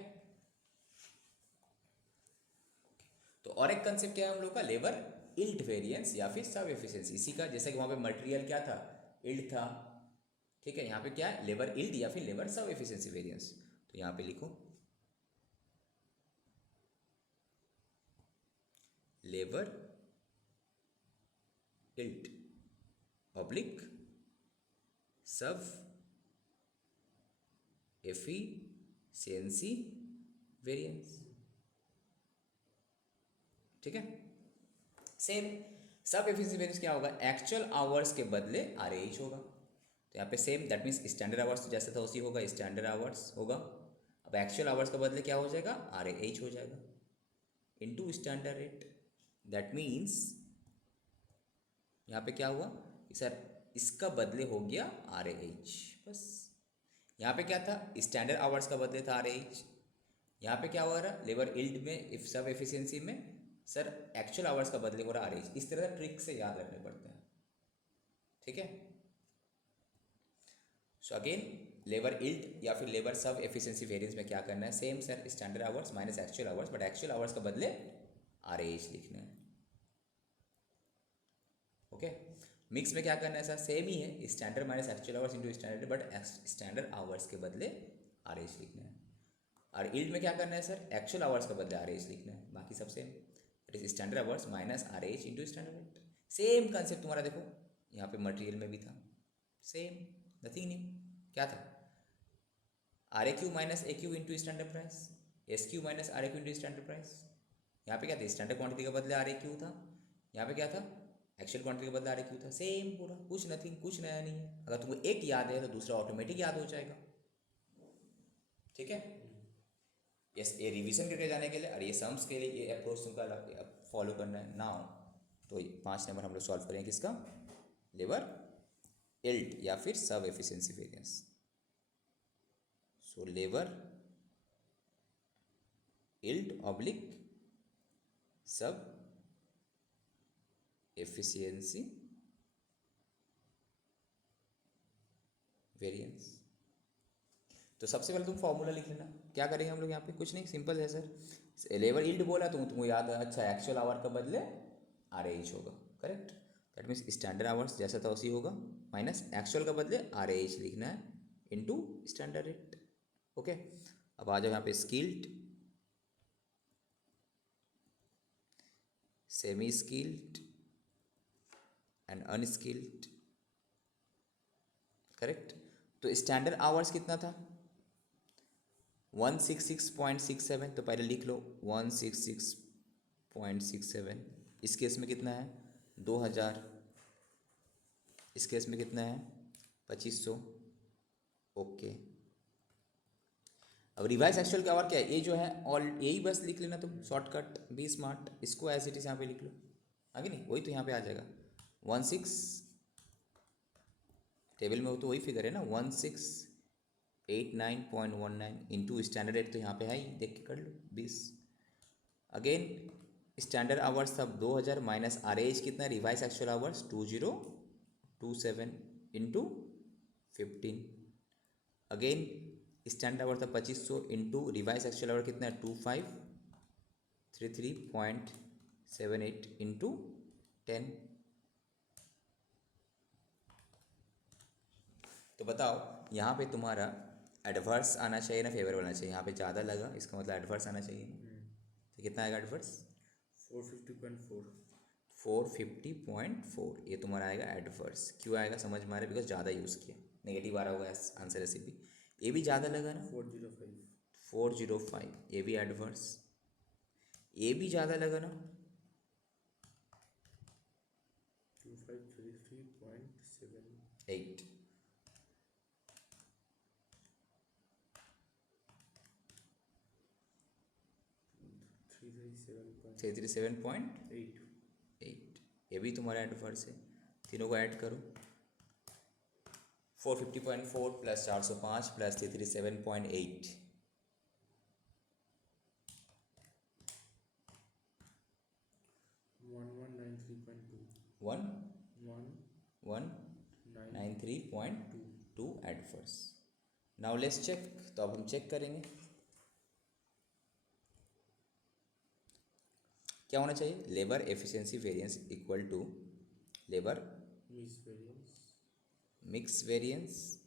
तो और एक कंसेप्ट क्या है हम लोग का? लेबर इल्ड वेरिएंस या फिर सब एफिशिएंसी। इसी का जैसे कि वहाँ पे मटेरियल क्या था? इल्ड था, ठीक है। यहाँ पे क्या है? लेबर इल्ड या फिर लेबर सब एफिशिएंसी वेरिएंस। तो यहाँ पे लिखो labour yield oblique sub efficiency variance, ठीक है। सेम सब एफिशिएंसी वेरिएंस क्या होगा? एक्चुअल आवर्स के बदले RAH होगा। तो यहाँ पे same, that means standard hours तो जैसा था उसी होगा, स्टैंडर्ड आवर्स होगा। अब एक्चुअल आवर्स के बदले क्या हो जाएगा? RAH हो जाएगा into standard rate. That means यहाँ पे क्या हुआ कि सर इसका बदले हो गया RAH, बस। यहाँ पे क्या था? स्टैंडर्ड आवर्स का बदले था RAH। यहाँ पे क्या हो रहा? लेबर इल्ड में इफ सब एफिशिएंसी में सर एक्चुअल आवर्स का बदले हो रहा RAH। इस तरह ट्रिक से याद रखने पड़ते हैं, ठीक है। सो अगेन लेबर इल्ड या फिर लेबर सब एफिशिएंसी वेरिएंस में क्या करना है? Same sir, standard hours minus actual hours, but actual hours का बदले RAH लिखना है, ओके। मिक्स में क्या करना है सर? सेम ही है, standard minus actual hours into standard, but standard hours के बदले RAH लिखना है। और इल्ड में क्या करना है सर? एक्चुअल आवर्स का बदले RAH लिखना है, बाकी सब same. It is standard hours minus RAH into standard rate. Same concept तुम्हारा देखो यहाँ पे मटेरियल में भी था, सेम, नथिंग न्यू। क्या था? RAQ minus AQ into standard price, SQ minus RAQ into standard price. यहाँ पे क्या था? स्टैंडर्ड क्वांटिटी के बदले RAQ था, यहाँ पे क्या था? एक्चुअल क्वांटिटी के बदले RAQ था, सेम पूरा, कुछ नथिंग, कुछ नया नहीं है। अगर तुमको एक याद है तो दूसरा ऑटोमेटिक याद हो जाएगा, ठीक है। ये रिवीजन करके जाने के लिए और ये सम्स के लिए ये अप्रोच तुमको फॉलो करना है नाउ। तो 5 नंबर हम लोग सॉल्व करेंगे किसका, लेबर इल्ट या फिर sub efficiency variance. So labour yield oblique sub efficiency variance. तो सबसे पहले तुम फॉर्मूला लिख लेना। क्या करेंगे हम लोग यहाँ पे, कुछ नहीं, सिंपल है सर। लेबर यील्ड बोला तो तुमको याद है, अच्छा एक्चुअल आवर का बदले RH होगा, correct. That means standard hours जैसा था उसी होगा, माइनस एक्चुअल का बदले RH लिखना है इनटू स्टैंडर्ड रेट। ओके, अब आ जाओ यहाँ पे skilled, semi skilled and unskilled, correct. तो स्टैंडर्ड आवर्स कितना था, 166.67, तो पहले लिख लो 166.67। इस केस में कितना है 2000, इस केस में कितना है 2500। ओके, अब रिवाइज एक्चुअल का आवर क्या है, ये जो है ऑल यही बस लिख लेना तुम, शॉर्टकट बी स्मार्ट, इसको एज इट इज यहाँ पे लिख लो, आगे नहीं वही तो यहाँ पे आ जाएगा 16, टेबल में हो तो वही फिगर है ना, 1689.19 इंटू स्टैंडर्ड रेट तो यहाँ पे है ही, देख के कर लो 20। अगेन स्टैंडर्ड आवर्स तब 2000 माइनस RH कितना है, revise actual hours 2027 into 15। Again standard our था 2500 इंटू रिवाइज एक्चुअल आवर कितना है 2533.78 इंटू 10। तो बताओ यहाँ पे तुम्हारा एडवर्स आना चाहिए ना फेवरेबल आना चाहिए, यहाँ पे ज़्यादा लगा इसका मतलब एडवर्स आना चाहिए ना। तो कितना आएगा एडवर्स, 450.4। 450.4 ये तुम्हारा आएगा एडवर्स। क्यों आएगा समझ में आ रहा है, बिकॉज ज़्यादा यूज़ किया, नेगेटिव आ रहा होगा आंसर रेसिपी। ये भी ज़्यादा लगा ना 405। 405, ये भी एडवर्स। ये भी ज़्यादा लगा ना 2533.7। 8। 337.8, 337.8। ये भी तुम्हारा एडवर्स है। तीनों को ऐड करो, 450.4 plus 405 plus 337.8, 1193.2 adverse. Now let's check, तो अब हम चेक करेंगे क्या होना चाहिए, labour efficiency variance equal to labour mix variance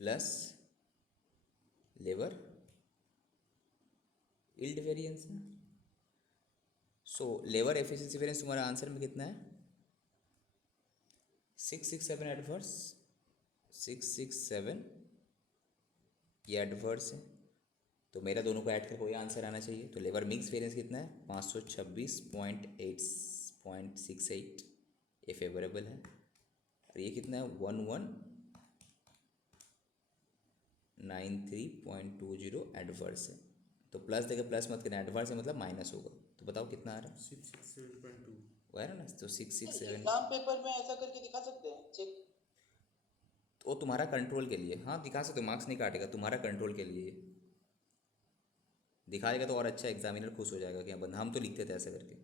plus labour yield variance. So labour efficiency variance तुम्हारा आंसर में कितना है 667 एडवर्स, 667 ये एडवर्स है। तो मेरा दोनों को ऐड करके वही आंसर आना चाहिए। तो लेबर मिक्स वेरिएंस कितना है 526.8.68, ये फेवरेबल है। और ये कितना है 1193.20 एडवर्स है। तो प्लस देगा, प्लस मत करना, एडवर्स है मतलब माइनस होगा। तो बताओ कितना आ रहा है 667.2। वो है ना, तो 667। एग्जाम पेपर में ऐसा करके दिखा सकते हैं चेक। तो तुम्हारा कंट्रोल के लिए, हाँ दिखा सकते हो, मार्क्स नहीं काटेगा, तुम्हारा कंट्रोल के लिए दिखाएगा तो और अच्छा, एग्जामिनर खुश हो जाएगा कि हाँ बंदा, हम तो लिखते थे ऐसे करके।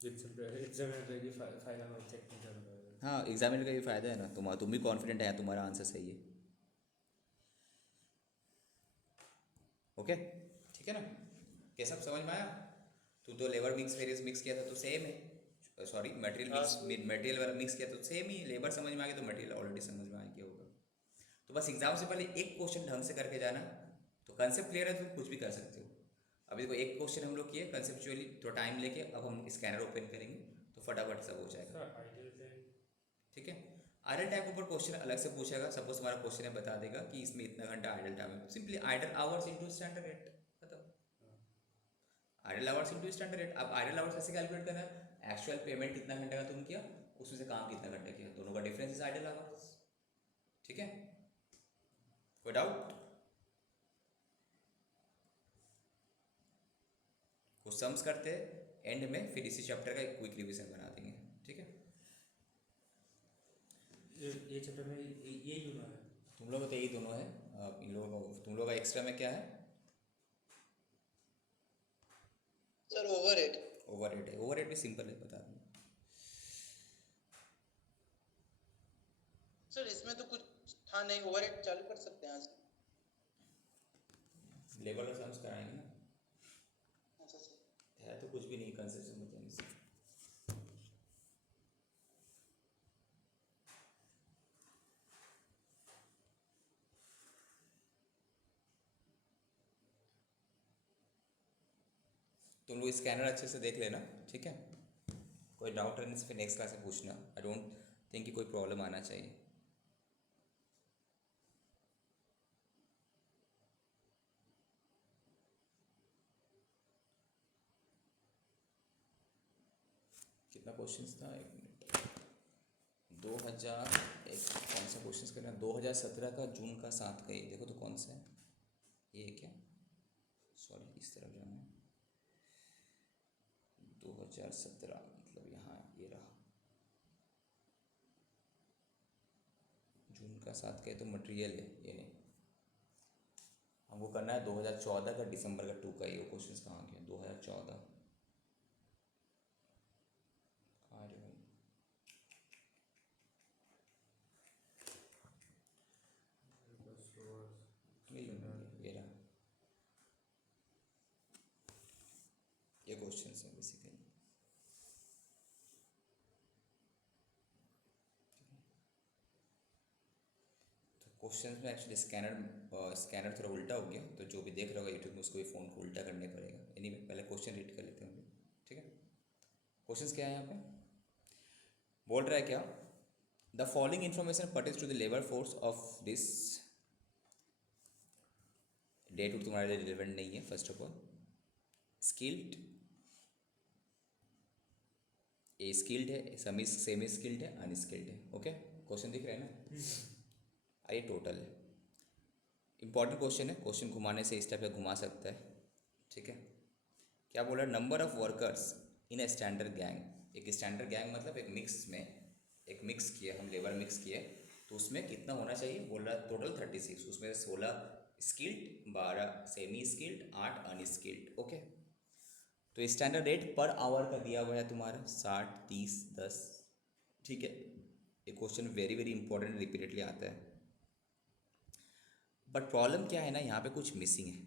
एग्जामिनर की फाइनल में चेक नहीं कर पाएगा। हाँ एग्जामिनर का भी फायदा है ना, तुम भी कॉन्फिडेंट है तुम्हारा आंसर सही है। ओके ठीक है ना, क्या सब समझ में आया। तू तो लेबर मिक्स वेरियंस मिक्स किया था तो सेम है, सॉरी मटेरियल मिक्स, मटेरियल वाला मिक्स किया तो सेम ही, लेबर समझ में आ गया तो मटेरियल ऑलरेडी समझ में आ गया होगा। तो बस एग्जाम से पहले एक क्वेश्चन ढंग से करके जाना, तो कंसेप्ट क्लियर है तो कुछ भी कर सकते हो। अभी देखो एक क्वेश्चन हम लोग किए कंसेप्चुअली, थोड़ा टाइम लेके, अब हम स्कैनर ओपन करेंगे तो फटाफट सब हो जाएगा। ठीक है, आइडल टाइम के ऊपर क्वेश्चन अलग से पूछेगा। सपोज तुम्हारा क्वेश्चन है, बता देगा कि इसमें इतना घंटा आइडल टाइम है, simply idle hours into standard rate, बताओ idle hours into standard rate. अब आइडल आवर्स कैसे कैलकुलेट करना है, एक्चुअल पेमेंट कितना घंटे का तुम किया, उसमें से काम कितना घंटे किया, दोनों का डिफरेंस इज आइडल आवर्स। ठीक है, कोई डाउट। सम्स करते हैं एंड में, फिर इसी चैप्टर का एक क्विक रिवीजन बना देंगे, ठीक है। ये चैप्टर में ये दोनों है। तुम लोगों का तो यही दोनों है, इन लोगों का, तुम लोगों का एक्स्ट्रा में क्या है? Sir overhead. ओवरहेड है, ओवरहेड भी सिंपल है, बता दूँ। सर इसमें तो कुछ था नहीं, ओवरहेड चालू कर सकते हैं आज। लेवल और सम्स कराएंगे ना, अच्छा सर। है तो कुछ भी नहीं, कंसेप्शन बताएंगे से। तुम लोग स्कैनर अच्छे से देख लेना, ठीक है। कोई डाउट रहने से फिर नेक्स्ट क्लास में पूछना। आई डोंट थिंक कि कोई प्रॉब्लम आना चाहिए। कितना क्वेश्चंस था, एक मिनट। 2000 एक कौन सा क्वेश्चंस करना, 2017 का जून का 7 का, ये देखो तो कौन सा है ये, क्या, सॉरी इस तरफ जाना है। 2017 मतलब यहाँ ये रहा, जून का 7 का, ये तो मटेरियल है, ये नहीं। हमको करना है 2014 का दिसंबर का 2 का। ये क्वेश्चंस कहाँ के हैं? 2014 कहाँ रे भाई? ये रहा, ये क्वेश्चंस है बेसिकली। क्वेश्चंस में एक्चुअली स्कैनर थोड़ा उल्टा हो गया, तो जो भी देख रहा होगा यूट्यूब में उसको भी फ़ोन को उल्टा करने पड़ेगा। एनीवे पहले क्वेश्चन रीड कर लेते हैं हम लोग, ठीक है। क्वेश्चंस क्या है यहाँ पे? बोल रहा है क्या, the following information pertains to the labour force of this, डेट उट तुम्हारे लिए रिलेवेंट नहीं है। First of all skilled, a skilled है, सेमी स्किल्ड है, अनस्किल्ड है। ओके, क्वेश्चन दिख रहे हैं ना? आइए टोटल है, इंपॉर्टेंट क्वेश्चन है, क्वेश्चन घुमाने से इस टाइप का घुमा सकता है, ठीक है। क्या बोल रहा है, number of workers in a standard gang. एक स्टैंडर्ड गैंग मतलब एक मिक्स में, एक मिक्स किए हम, लेबर मिक्स किए, तो उसमें कितना होना चाहिए? बोल रहा है टोटल 36, उसमें 16 skilled, 12 semi skilled, 8 unskilled. Okay, तो स्टैंडर्ड रेट पर आवर का दिया हुआ है तुम्हारा 60, 30, 10, ठीक है। ये question very very important, repeatedly आता है। बट प्रॉब्लम क्या है ना, यहाँ पे कुछ मिसिंग है।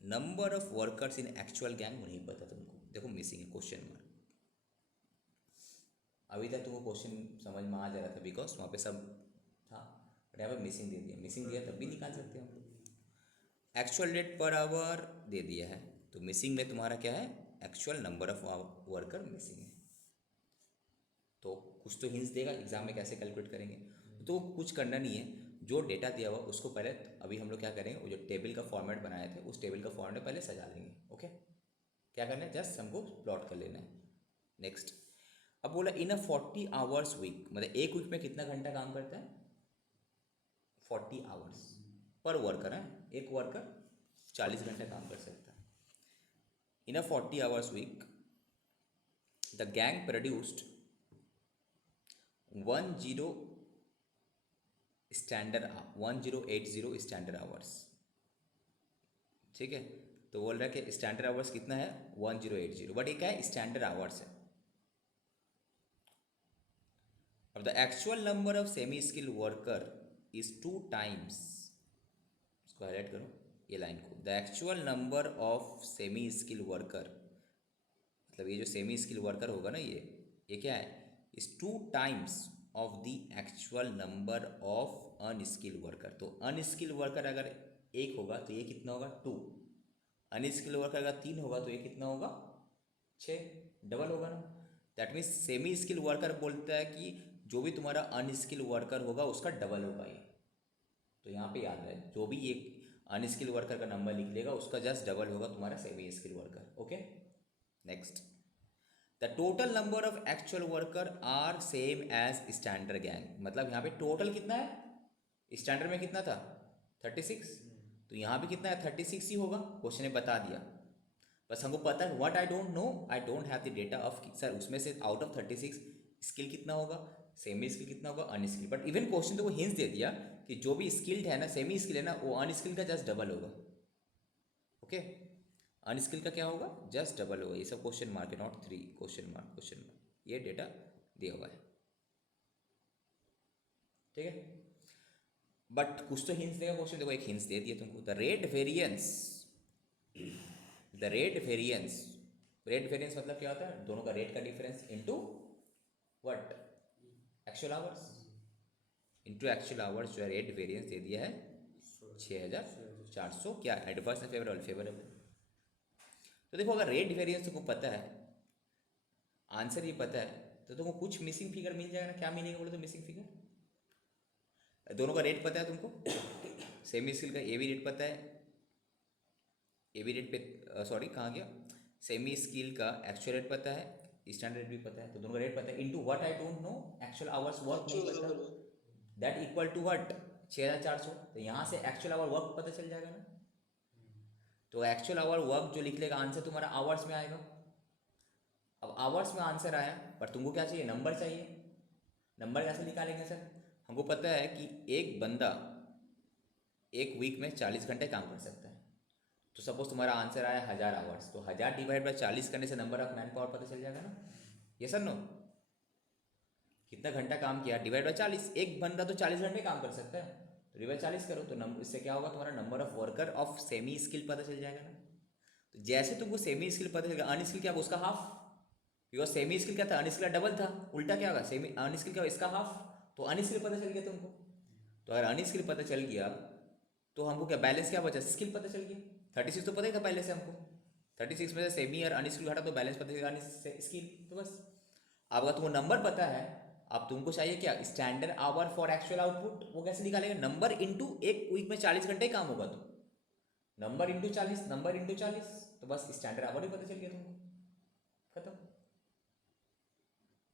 Number of workers in actual gang वो नहीं पता तुमको, देखो मिसिंग है, क्वेश्चन मार्क। अभी तक तुमको क्वेश्चन समझ में आ जा रहा था बिकॉज वहाँ पे सब था, बट यहाँ पे मिसिंग दे दिया। मिसिंग दिया तब भी निकाल सकते हैं हम लोग। एक्चुअल रेट पर आवर दे दिया है, तो मिसिंग में तुम्हारा क्या है? Actual number of worker missing है। तो कुछ तो हिंट्स देगा एग्जाम में कैसे कैलकुलेट करेंगे। तो कुछ करना नहीं है, जो डेटा दिया हुआ उसको पहले अभी हम लोग क्या करेंगे, वो जो टेबल का फॉर्मेट बनाए थे उस टेबल का फॉर्मेट पहले सजा लेंगे। ओके, क्या करना है, जस्ट हमको प्लॉट कर लेना है। नेक्स्ट, अब बोला इन अ 40 आवर्स वीक, मतलब एक वीक में कितना घंटा काम करता है? 40 आवर्स पर वर्कर है, एक वर्कर 40 घंटा काम कर सकता है। In a 40 hours week the gang produced 1080 standard hours, ठीक है। तो बोल रहा है कि स्टैंडर्ड आवर्स कितना है? 1080, बट ये क्या है? स्टैंडर्ड आवर्स है। अब the actual number of semi skill worker is 2 times, इसको हाईलाइट करो ये लाइन को, the actual number of semi skill worker, मतलब ये जो सेमी स्किल वर्कर होगा ना, ये क्या है? Is 2 times of the actual number of unskilled worker. तो अनस्किल वर्कर अगर एक होगा तो ये कितना होगा? 2। अनस्किल वर्कर अगर 3 होगा तो ये कितना होगा? 6, डबल होगा ना। That means semi skill worker बोलता है कि जो भी तुम्हारा अनस्किल वर्कर होगा उसका डबल होगा ये। तो यहाँ पे याद है, जो भी एक अनस्किल वर्कर का नंबर लिख लेगा उसका जस्ट डबल होगा तुम्हारा semi skill worker. Okay, next, the total number of actual worker are same as standard gang. मतलब यहाँ पे टोटल कितना है? स्टैंडर्ड में कितना था? 36, तो यहाँ भी कितना है? 36 ही होगा, क्वेश्चन ने बता दिया। बस हमको पता है what I don't know, I don't have the data of sir उसमें से आउट ऑफ 36 स्किल कितना होगा, सेमी स्किल कितना होगा, अनस्किल। बट इवन क्वेश्चन तो वो हिंट्स दे दिया कि जो भी स्किल्ड है ना, सेमी स्किल है ना, वो अनस्किल का जस्ट डबल होगा। ओके, अनस्किल का क्या होगा, जस्ट डबल होगा। ये सब क्वेश्चन मार्क है, नॉट 3 क्वेश्चन मार्क, ये डेटा दिया हुआ है। ठीक है, बट कुछ तो हिंट्स देगा क्वेश्चन। देखो एक हिंट्स दे दिया तुमको, the rate variance, the rate variance मतलब क्या होता है, दोनों का रेट का difference into what, actual hours, into actual hours. जो है रेट वेरिएंस दे दिया है 6400, क्या एडवर्स है फेवरेबल। तो देखो अगर रेट वेरिएंस तुमको पता है, आंसर ये पता है, तो तुमको कुछ मिसिंग फिगर मिल जाएगा ना। क्या मिलेगा बोलो तो, मिसिंग फिगर। दोनों का रेट पता है तुमको, सेमी स्किल का ए बी रेट पता है, ए बी रेट पे सॉरी कहाँ गया, सेमी स्किल का एक्चुअल रेट पता है, स्टैंडर्ड रेट भी पता है, तो दोनों का रेट पता है। Into what I don't know, actual hours work नहीं पता, दैट इक्वल टू व्हाट 6400। तो यहाँ से एक्चुअल आवर वर्क पता चल जाएगा ना। तो एक्चुअल आवर वर्क जो लिख लेगा, आंसर तुम्हारा आवर्स में आएगा। अब आवर्स में आंसर आया, पर तुमको क्या चाहिए, नंबर चाहिए। नंबर कैसे निकालेंगे सर, हमको पता है कि एक बंदा एक वीक में 40 घंटे काम कर सकता है। तो सपोज तुम्हारा आंसर आया 1000 आवर्स, तो 1000 डिवाइड बाय 40 करने से नंबर ऑफ मैन पावर पता चल जाएगा ना। ये सर नो, कितना घंटा काम किया डिवाइड बाय 40, एक बंदा तो 40 घंटे काम कर सकता है, तो डिवाइड 40 करो, तो नंबर इससे क्या होगा, तुम्हारा number of worker of semi skill पता चल जाएगा ना। तो जैसे तुमको सेमी स्किल पता चलेगा, अनस्किल क्या होगा उसका हाफ, बिकॉज सेमी स्किल क्या था, अनस्किल का डबल था, उल्टा क्या होगा, सेमी अनस्किल का इसका हाफ। तो अनस्किल पता चल गया तुमको। तो अगर अनस्किल पता चल गया तो हमको क्या बैलेंस क्या बचा, स्किल पता चल गया। 36 तो पता ही था पहले से हमको, 36 में से सेमी और अनस्किल घटा तो बैलेंस पता चलेगा स्किल। तो बस अब अगर तुमको नंबर पता है, अब तुमको चाहिए क्या, standard hour for actual output. वो कैसे निकालेगा, नंबर इंटू एक वीक में 40 घंटे काम होगा, तो नंबर इंटू 40, नंबर इंटू 40, तो बस स्टैंडर्ड आवर भी पता चल गया तुमको, खत्म।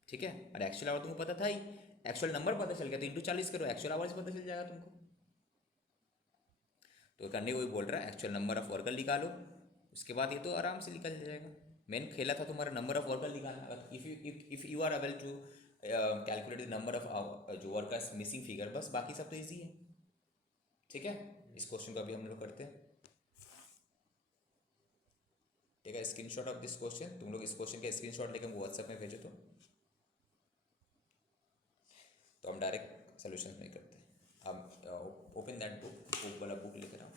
ठीक है, और एक्चुअल आवर तुमको पता था ही, एक्चुअल नंबर पता चल गया तो इंटू 40 करो, एक्चुअल आवर्स पता चल जाएगा तुमको। तो करने को भी बोल रहा है, एक्चुअल नंबर ऑफ वर्कर निकालो, उसके बाद ये तो आराम से निकल जाएगा। मेन खेला था तुम्हारा नंबर ऑफ वर्कर निकालना। If you are able to calculate the number of जो वर्कर्स मिसिंग फिगर, बस बाकी सब तो ईजी है। ठीक है, इस क्वेश्चन को अभी हम लोग करते हैं। ठीक है, स्क्रीनशॉट ऑफ दिस क्वेश्चन, तुम लोग इस क्वेश्चन का स्क्रीनशॉट लेकर व्हाट्सएप में भेजो। तो हम डायरेक्ट सोल्यूशन नहीं करते, आप ओपन दैट बुक वाला बुक लेकर आओ।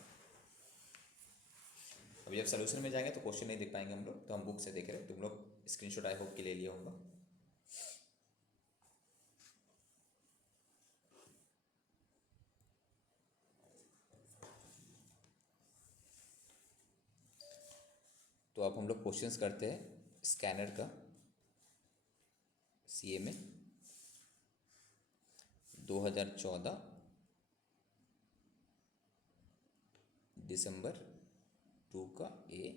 अभी जब सोल्यूशन में जाएंगे तो क्वेश्चन नहीं देख पाएंगे हम लोग, तो हम बुक से देख रहे हैं। तुम लोग स्क्रीनशॉट आई होप के ले लिया होगा। तो अब हम लोग क्वेश्चंस करते हैं स्कैनर का, सीए में 2014 दिसंबर 2 का ए।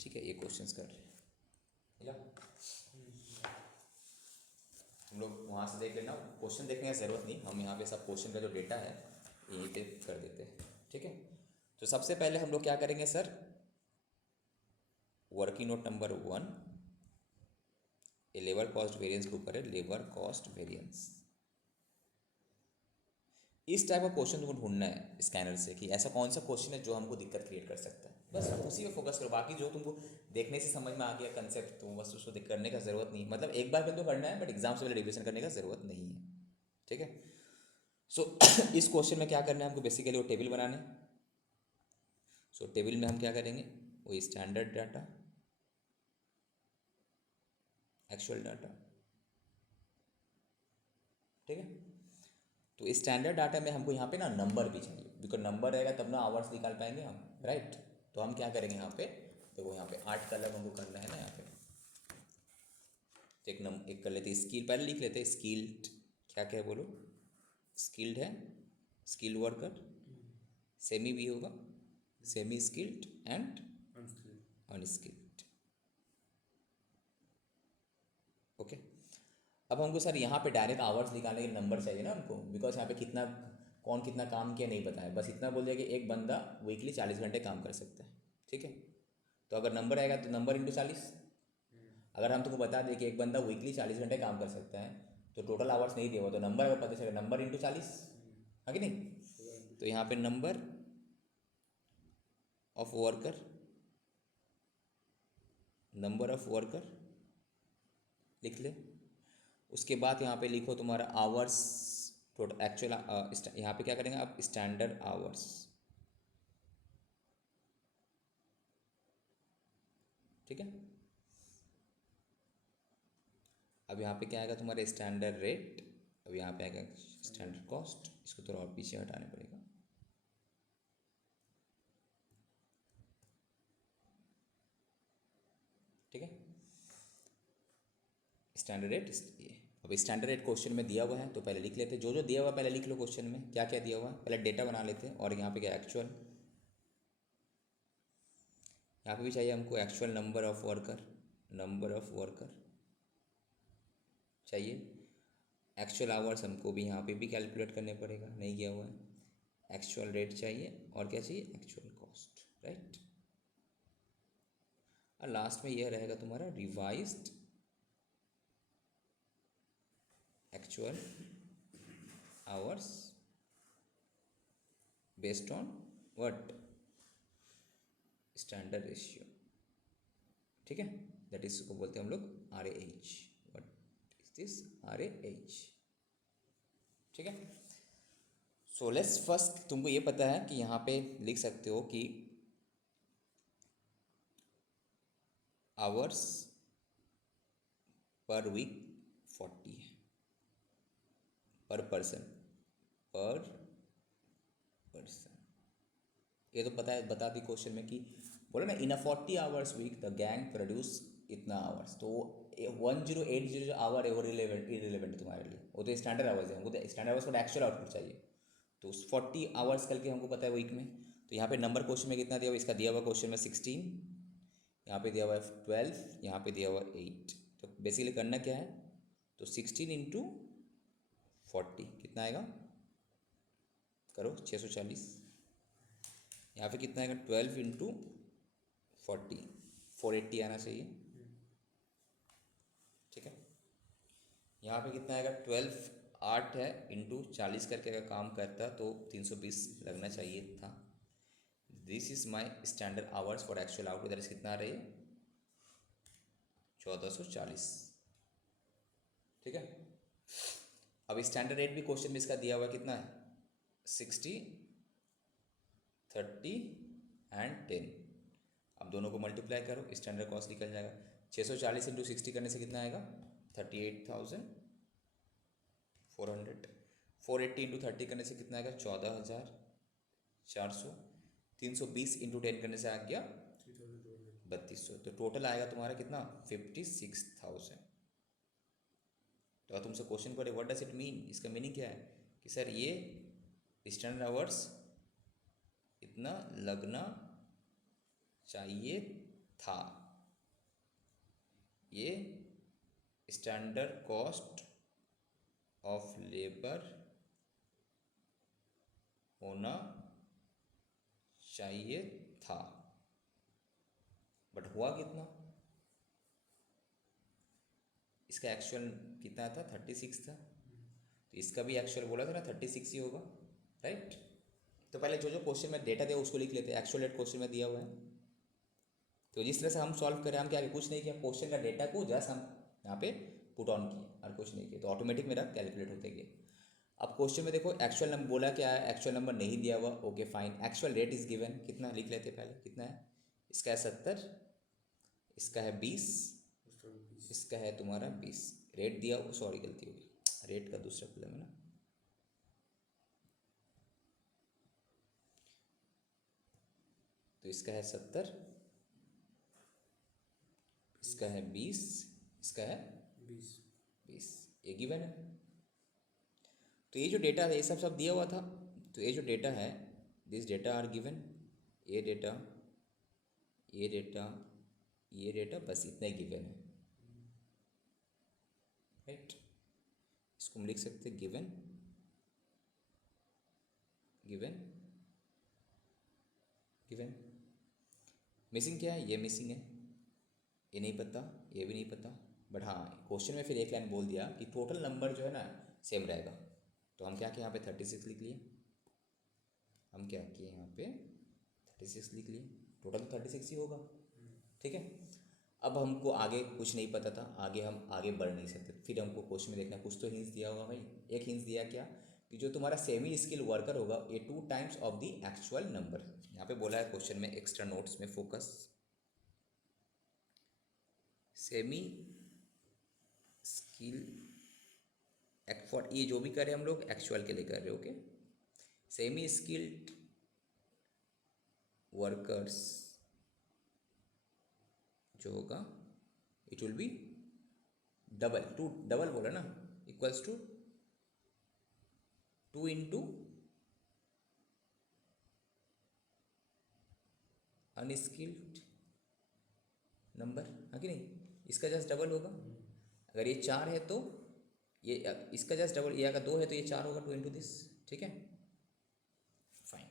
ठीक है, ये क्वेश्चंस कर रहे हैं या तुम लोग वहाँ से देख लेना, क्वेश्चन देखने की ज़रूरत नहीं, हम यहाँ पे सब क्वेश्चन का जो डेटा है यहीं पे कर देते हैं। ठीक है, तो सबसे पहले हम लोग क्या करेंगे sir, working note number 1, a labour cost variance के ऊपर है, लेबर कॉस्ट वेरिएंस। इस टाइप का क्वेश्चन तुमको ढूंढना है स्कैनर से कि ऐसा कौन सा क्वेश्चन है जो हमको दिक्कत क्रिएट कर सकता है, बस उसी पे फोकस करो। बाकी जो तुमको देखने से समझ में आ गया कंसेप्ट, तो बस उसको करने का ज़रूरत नहीं, मतलब एक बार फिर तो करना है, बट एग्जाम से पहले रिविजन करने का ज़रूरत नहीं है। ठीक है, सो इस क्वेश्चन में क्या करना है हमको, बेसिकली वो टेबल बनाना है। सो टेबल में हम क्या करेंगे, वो स्टैंडर्ड डाटा, एक्चुअल डाटा। ठीक है, तो स्टैंडर्ड डाटा में हमको यहाँ पे ना नंबर भी चाहिए, बिकॉज नंबर रहेगा तब ना आवर्स निकाल पाएंगे हम, राइट। तो हम क्या करेंगे यहाँ पे, देखो यहाँ पे 8 का अलग हमको करना है ना यहाँ पे। तो एक कर लेते स्किल, पहले लिख लेते स्किल्ड, क्या क्या है बोलो, स्किल्ड है, स्किल्ड वर्कर, सेमी भी होगा, semi skilled and unskilled. Okay, अब हमको सर यहाँ पे डायरेक्ट आवर्स निकालने के नंबर चाहिए ना हमको, बिकॉज यहाँ पे कितना कौन कितना काम किया नहीं बताया, बस इतना बोल दिया कि एक बंदा वीकली 40 घंटे काम कर सकता है, ठीक है। तो अगर नंबर आएगा तो नंबर इंटू 40। अगर हम तुमको बता दें कि एक बंदा वीकली 40 घंटे काम कर सकता है तो टोटल आवर्स नहीं दिया हुआ, तो नंबर अगर पता चलेगा नंबर इंटू 40, है कि नहीं। तो यहाँ पे नंबर ऑफ वर्कर लिख ले। उसके बाद यहाँ पे लिखो तुम्हारा आवर्स टोटल एक्चुअल, यहाँ पे क्या करेंगे आप, स्टैंडर्ड आवर्स, ठीक है। अब यहाँ पे क्या आएगा तुम्हारा स्टैंडर्ड रेट, अब यहाँ पे आएगा स्टैंडर्ड कॉस्ट, इसको थोड़ा और पीछे हटाने पड़ेगा, ठीक है। स्टैंडर्ड रेट ये, अब स्टैंडर्ड रेट क्वेश्चन में दिया हुआ है तो पहले लिख लेते, जो जो दिया हुआ है पहले लिख लो क्वेश्चन में क्या क्या दिया हुआ है, पहले डेटा बना लेते हैं। और यहाँ पे क्या एक्चुअल, यहाँ पे भी चाहिए हमको एक्चुअल नंबर ऑफ वर्कर चाहिए। एक्चुअल आवर्स हमको भी यहाँ पे भी कैलकुलेट करने पड़ेगा, नहीं किया हुआ है। एक्चुअल रेट चाहिए और क्या चाहिए, एक्चुअल कॉस्ट, राइट। और लास्ट में यह रहेगा तुम्हारा revised actual hours based on what, standard ratio, ठीक है। दैट इज को बोलते हैं हम लोग RAH। What is this, RAH, ठीक है। सो लेट्स फर्स्ट, तुमको ये पता है कि यहाँ पे लिख सकते हो कि आवर्स पर वीक 40 है, पर पर्सन, ये तो पता है, बता दी क्वेश्चन में कि बोले ना in a 40 hours week the gang produce इतना आवर्स, तो 1080 आवर है वो इरिलेवेंट तुम्हारे लिए, वो तो स्टैंडर्ड आवर्स है, हमको तो स्टैंडर्ड आवर्स का एक्चुअल आउटपुट चाहिए। तो 40 आवर्स करके हमको पता है वीक में, तो यहाँ पे नंबर क्वेश्चन में कितना दिया हुआ, इसका दिया हुआ क्वेश्चन में 16, यहाँ पे दिया हुआ है 12, यहाँ पे दिया हुआ है 8। तो बेसिकली करना क्या है, तो 16 इंटू 40 कितना आएगा, करो 640। यहाँ पे कितना आएगा 12 इंटू 40, 480 आना चाहिए, ठीक है। यहाँ पे कितना आएगा 12, 8 है इंटू 40 करके अगर काम करता तो 320 लगना चाहिए था। This is my standard hours for actual output, that is कितना आ रही है 1440, ठीक है। अब स्टैंडर्ड रेट भी क्वेश्चन में इसका दिया हुआ कितना है 60, 30 एंड 10। अब दोनों को मल्टीप्लाई करो, स्टैंडर्ड कॉस्ट निकल जाएगा। 640 इंटू 60 करने से कितना आएगा 38,400। 480 इंटू 30 करने से कितना आएगा 14,400। 320 इंटू 10 करने से आ गया 3200। तो टोटल आएगा तुम्हारा कितना 56,000। तो अब तुमसे क्वेश्चन करे व्हाट डज इट मीन, इसका मीनिंग क्या है कि सर ये स्टैंडर्ड आवर्स इतना लगना चाहिए था, ये स्टैंडर्ड कॉस्ट ऑफ लेबर होना चाहिए था, बट हुआ कितना, इसका एक्चुअल कितना था 36 था, तो इसका भी एक्चुअल बोला था ना 36 ही होगा, राइट। तो पहले जो जो क्वेश्चन में डेटा दिया उसको लिख लेते हैं, एक्चुअल रेट क्वेश्चन में दिया हुआ है। तो जिस तरह से हम सॉल्व करें, हम क्या कुछ नहीं किया, क्वेश्चन का डेटा को जस्ट हम यहाँ पे पुट ऑन किए और कुछ नहीं किया, तो ऑटोमेटिक मेरा कैलकुलेट होते गया। अब क्वेश्चन में देखो एक्चुअल नंबर बोला क्या है, एक्चुअल नंबर नहीं दिया हुआ, okay fine. Actual rate is given, कितना लिख लेते पहले, कितना है, इसका है 70, इसका है 20, इसका है तुम्हारा 20। रेट दिया, सॉरी गलती हो गई, रेट का दूसरा कॉलम है ना, तो इसका है 70, इसका है 20, इसका है 20, ये गिवन है। तो ये जो डेटा है ये सब दिया हुआ था, तो ये जो डेटा है दिस डेटा आर गिवन, ये डेटा, ये डेटा, ये डेटा, बस इतना ही गिवन है, राइट। इसको हम लिख सकते हैं गिवन गिवन गिवन। मिसिंग क्या है? ये मिसिंग है, ये नहीं पता, ये भी नहीं पता। बट हाँ, क्वेश्चन में फिर एक लाइन बोल दिया कि टोटल नंबर जो है ना सेम रहेगा। तो हम क्या किए यहाँ पे 36 लिख लिए। हम क्या किए यहाँ पे 36 लिख लिए। टोटल तो 36 ही होगा, ठीक है। अब हमको आगे कुछ नहीं पता था, आगे हम आगे बढ़ नहीं सकते। फिर हमको क्वेश्चन में देखना, कुछ तो हिंट्स दिया होगा भाई। एक हिंट्स दिया क्या कि जो तुम्हारा सेमी स्किल वर्कर होगा ये 2 times of the actual number. यहाँ पे बोला है क्वेश्चन में, एक्स्ट्रा नोट्स में फोकस, सेमी स्किल फॉर, ये जो भी कर रहे हैं हम लोग एक्चुअल के लिए कर रहे हैं, ओके। सेमी स्किल्ड वर्कर्स जो होगा it will be double, 2 double बोला ना, equals to 2 into unskilled number, हाँ कि नहीं। इसका जस्ट डबल होगा। अगर ये 4 है तो ये इसका जस्ट डबल, ये अगर 2 है तो ये 4 होगा, 2 इंटू दिस, ठीक है। फाइन।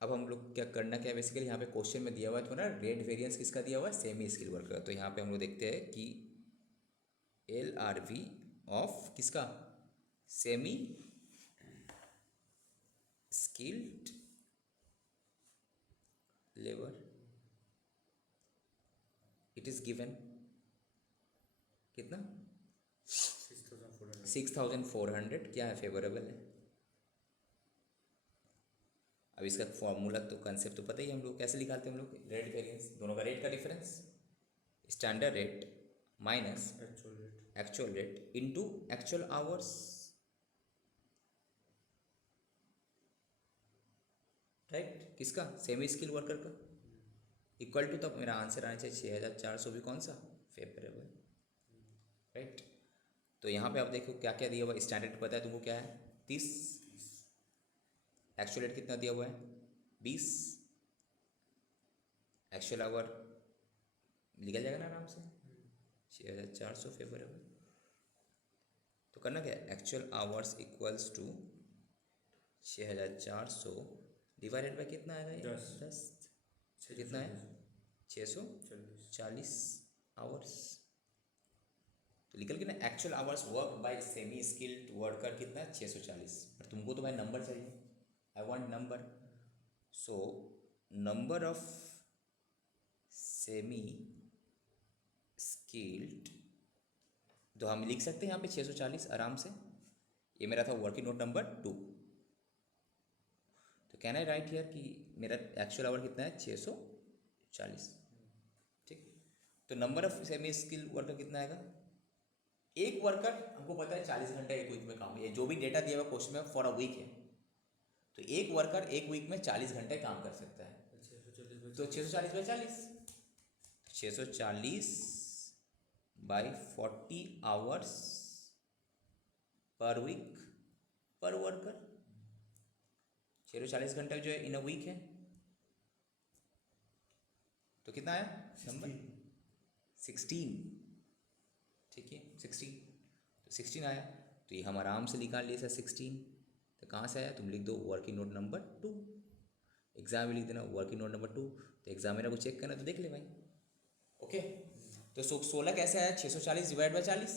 अब हम लोग क्या करना, क्या बेसिकली यहाँ पे क्वेश्चन में दिया हुआ है तुम्हारा रेट वेरिएंस किसका दिया हुआ है, सेमी स्किल वर्कर। तो यहाँ पे हम लोग देखते हैं कि LRV ऑफ किसका, semi skilled labour, it is given कितना 6400, क्या है, फेवरेबल है। अब इसका फॉर्मूला तो कंसेप्ट तो पता ही है हम लोग कैसे निकालते हैं। हम लोग रेट वेरिएंस, दोनों का रेट का difference, standard rate minus actual rate into actual hours, right. किसका, सेमी स्किल वर्कर का, इक्वल टू, तब मेरा आंसर आना चाहिए 6400 भी कौन सा, फेवरेबल, राइट। तो यहाँ पे आप देखो क्या क्या दिया हुआ है। स्टैंडर्ड पता है तुमको क्या है 30, एक्चुअल रेट कितना दिया हुआ है 20, एक्चुअल आवर निकल जाएगा ना आराम से, 6400 फेवरेबल। तो करना क्या है, actual hours equals to 6400 divided by कितना आएगा ये 10, कितना है 640 आवर्स। तो निकल के ना actual hours work by semi skilled worker कितना है 640। पर तुमको तो भाई नंबर चाहिए, I want number. So number of semi skilled, तो हम लिख सकते हैं यहाँ पे 640 आराम से। ये मेरा था वर्किंग नोट नंबर 2। तो कैन आई राइट हियर कि मेरा एक्चुअल आवर कितना है 640, ठीक। तो number of semi skill worker कितना आएगा, एक वर्कर हमको पता है 40 घंटा एक वीक में काम है, ये जो भी डेटा दिया हुआ क्वेश्चन में फॉर अ वीक है। तो एक वर्कर एक वीक में 40 घंटे काम कर सकता है। तो 640 by 40, 640 by 40 hours per week per worker. 640 घंटे जो है इन अ वीक है, तो कितना आया नंबर 16, ठीक है 16। तो 16 आया, तो ये हम आराम से निकाल लिए सर 16। तो कहाँ से आया, तुम लिख दो वर्किंग नोट नंबर 2, एग्जाम में लिख देना वर्किंग नोट नंबर 2। तो एग्जाम मेरा को चेक करना तो देख ले भाई, ओके। तो 16 कैसे आया 640 डिवाइड बाई 40,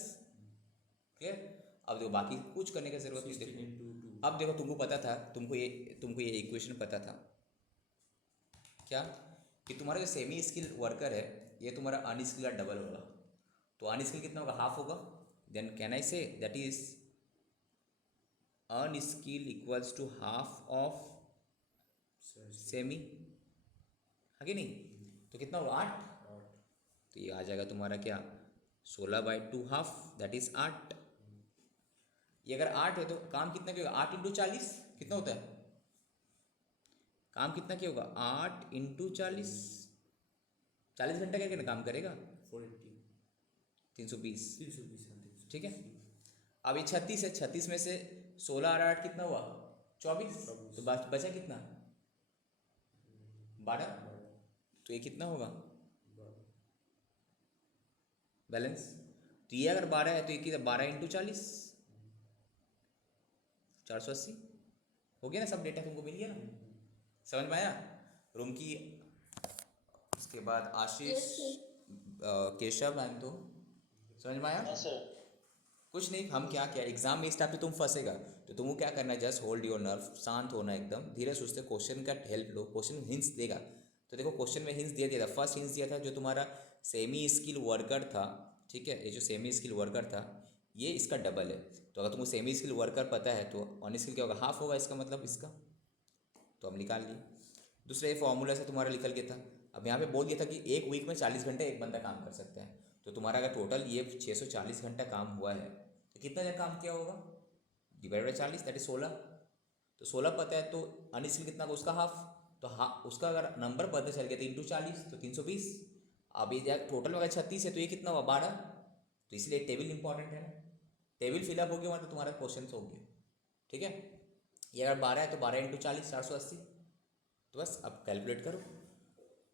क्लियर। अब देखो बाकी कुछ करने की जरूरत नहीं। देखो अब देखो तुमको पता था, तुमको ये इक्वेशन पता था क्या, कि तुम्हारा जो सेमी स्किल वर्कर है ये तुम्हारा अनस्किल का डबल होगा। तो अनस्किल कितना होगा, हाफ होगा। Then can I say that is unskill equals to half of semi, है कि नहीं। तो कितना होगा 8। तो ये आ जाएगा तुम्हारा क्या 16 बाई 2 हाफ, दैट इज 8। ये अगर 8 है तो काम कितना क्या होगा 8 इंटू 40 कितना होता है, काम कितना क्या होगा 8 इंटू 40, 40 घंटा करके ना काम करेगा 320, ठीक है। अब ये 36 है, 36 में से 16 और 8 कितना हुआ 24, तो बचा कितना 12। तो ये कितना होगा बैलेंस। तो ये अगर 12 है तो ये कितना 12 इंटू 40, 480 हो गया ना, सब डेटा तुमको मिल गया ना, समझ में आया। रूम की, उसके बाद आशीष, केशव एंड तो समझ में आया। हाँ सर। कुछ नहीं, हम क्या क्या एग्जाम में इस टाइप पे तुम फंसेगा तो तुमको क्या करना है, जस्ट होल्ड योर नर्व, शांत होना एकदम, धीरे सोचते, क्वेश्चन का हेल्प लो, क्वेश्चन हिंट्स देगा। तो देखो क्वेश्चन में हिंट्स दिया था, फर्स्ट हिंट्स दिया था जो तुम्हारा सेमी स्किल वर्कर था, ठीक है, ये जो सेमी स्किल वर्कर था ये इसका डबल है। तो अगर तुमको सेमी स्किल वर्कर पता है तो ऑन स्किल क्या होगा, हाफ होगा इसका मतलब इसका, तो हम निकाल लिए। दूसरा ये फॉर्मूला से तुम्हारा निकल गया था। अब यहाँ पे बोल दिया था कि एक वीक में 40 घंटे एक बंदा काम कर सकता है, तो तुम्हारा अगर टोटल ये 640 घंटा काम हुआ है तो कितना जगह काम किया होगा, डिवाइड बाई 40 दैट इज 16। तो 16 पता है तो अनस्किल कितना होगा, उसका हाफ, तो उसका अगर नंबर पता चल गया तो इंटू 40 तो 320। अब ये टोटल में अगर 36 है तो ये कितना हुआ 12, तो इसलिए टेबल इंपॉर्टेंट है ना, टेबल फिलअप हो गया मतलब तुम्हारा क्वेश्चन हो गया, ठीक है। ये अगर 12 है तो 12 इंटू 40 480, तो बस अब कैलकुलेट करो,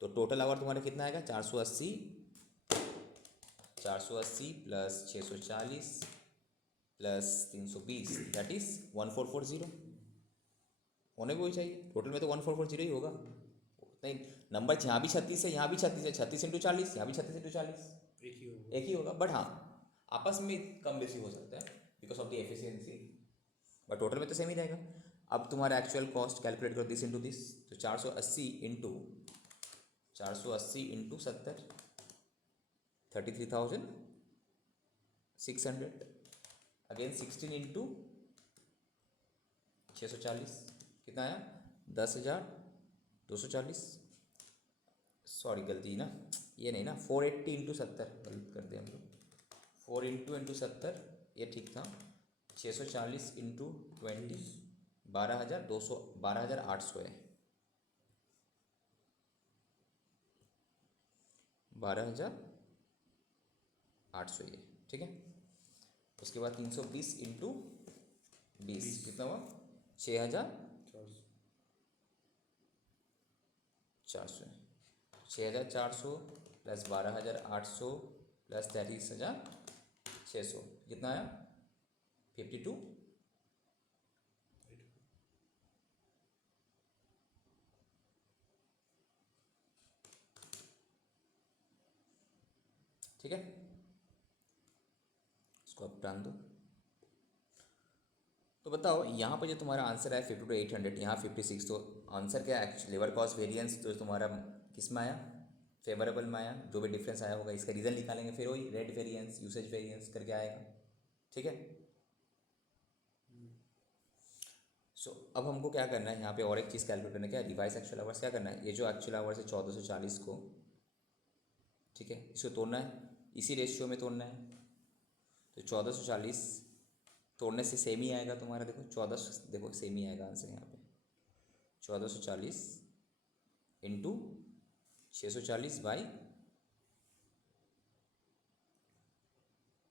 तो टोटल आवर तुम्हारा कितना आएगा 480 प्लस 640 प्लस 320 दैट इज 1440 होने को ही चाहिए, टोटल में तो 1440 ही होगा। नहीं, नंबर यहाँ भी 36 है, यहाँ भी 36 है, 36 इंटू 40, यहाँ भी 36 इंटू 40 एक ही होगा, बट हाँ आपस में कम बेसी हो सकता है because of the efficiency, but total में तो सेम ही रहेगा। अब तुम्हारा एक्चुअल कॉस्ट कैलकुलेट करो, दिस इंटू दिस, तो 480 इंटू 70 33,600, अगेन 16 इंटू 640 कितना आया 10,240, सॉरी गलती ना, ये नहीं ना, 480 इंटू 70 गलत कर दिया हम लोग, 4 इंटू 70 ये ठीक था, 640 इंटू 20 12,800 है, 12,800 ये, ठीक है। उसके बाद 320 इंटू 20 कितना हुआ 6,400, 6,400 प्लस 12,800 प्लस 33,600 कितना आया 52, ठीक है। इसको आप डाल दो, तो बताओ यहाँ पर जो तुम्हारा आंसर है 52,800, यहाँ 56, तो आंसर क्या है, लेबर कॉस्ट वेरिएंस तो तुम्हारा किस में आया, फेवरेबल में आया, जो भी डिफरेंस आया होगा इसका रीज़न निकालेंगे, फिर वही रेट वेरिएंस यूसेज वेरिएंस करके आएगा, ठीक है। सो अब हमको क्या करना है यहाँ पे, और एक चीज़ कैलकुलेट करना है, क्या रिवाइज एक्चुअल आवर्स, क्या करना है, ये जो एक्चुअल आवर्स है 1440 को, ठीक है, इसको तोड़ना है, इसी रेशियो में तोड़ना है, तो 1440 तोड़ने से सेम ही आएगा तुम्हारा, देखो 14, देखो सेम ही आएगा आंसर यहाँ पे, 1440 इंटू 640 बाई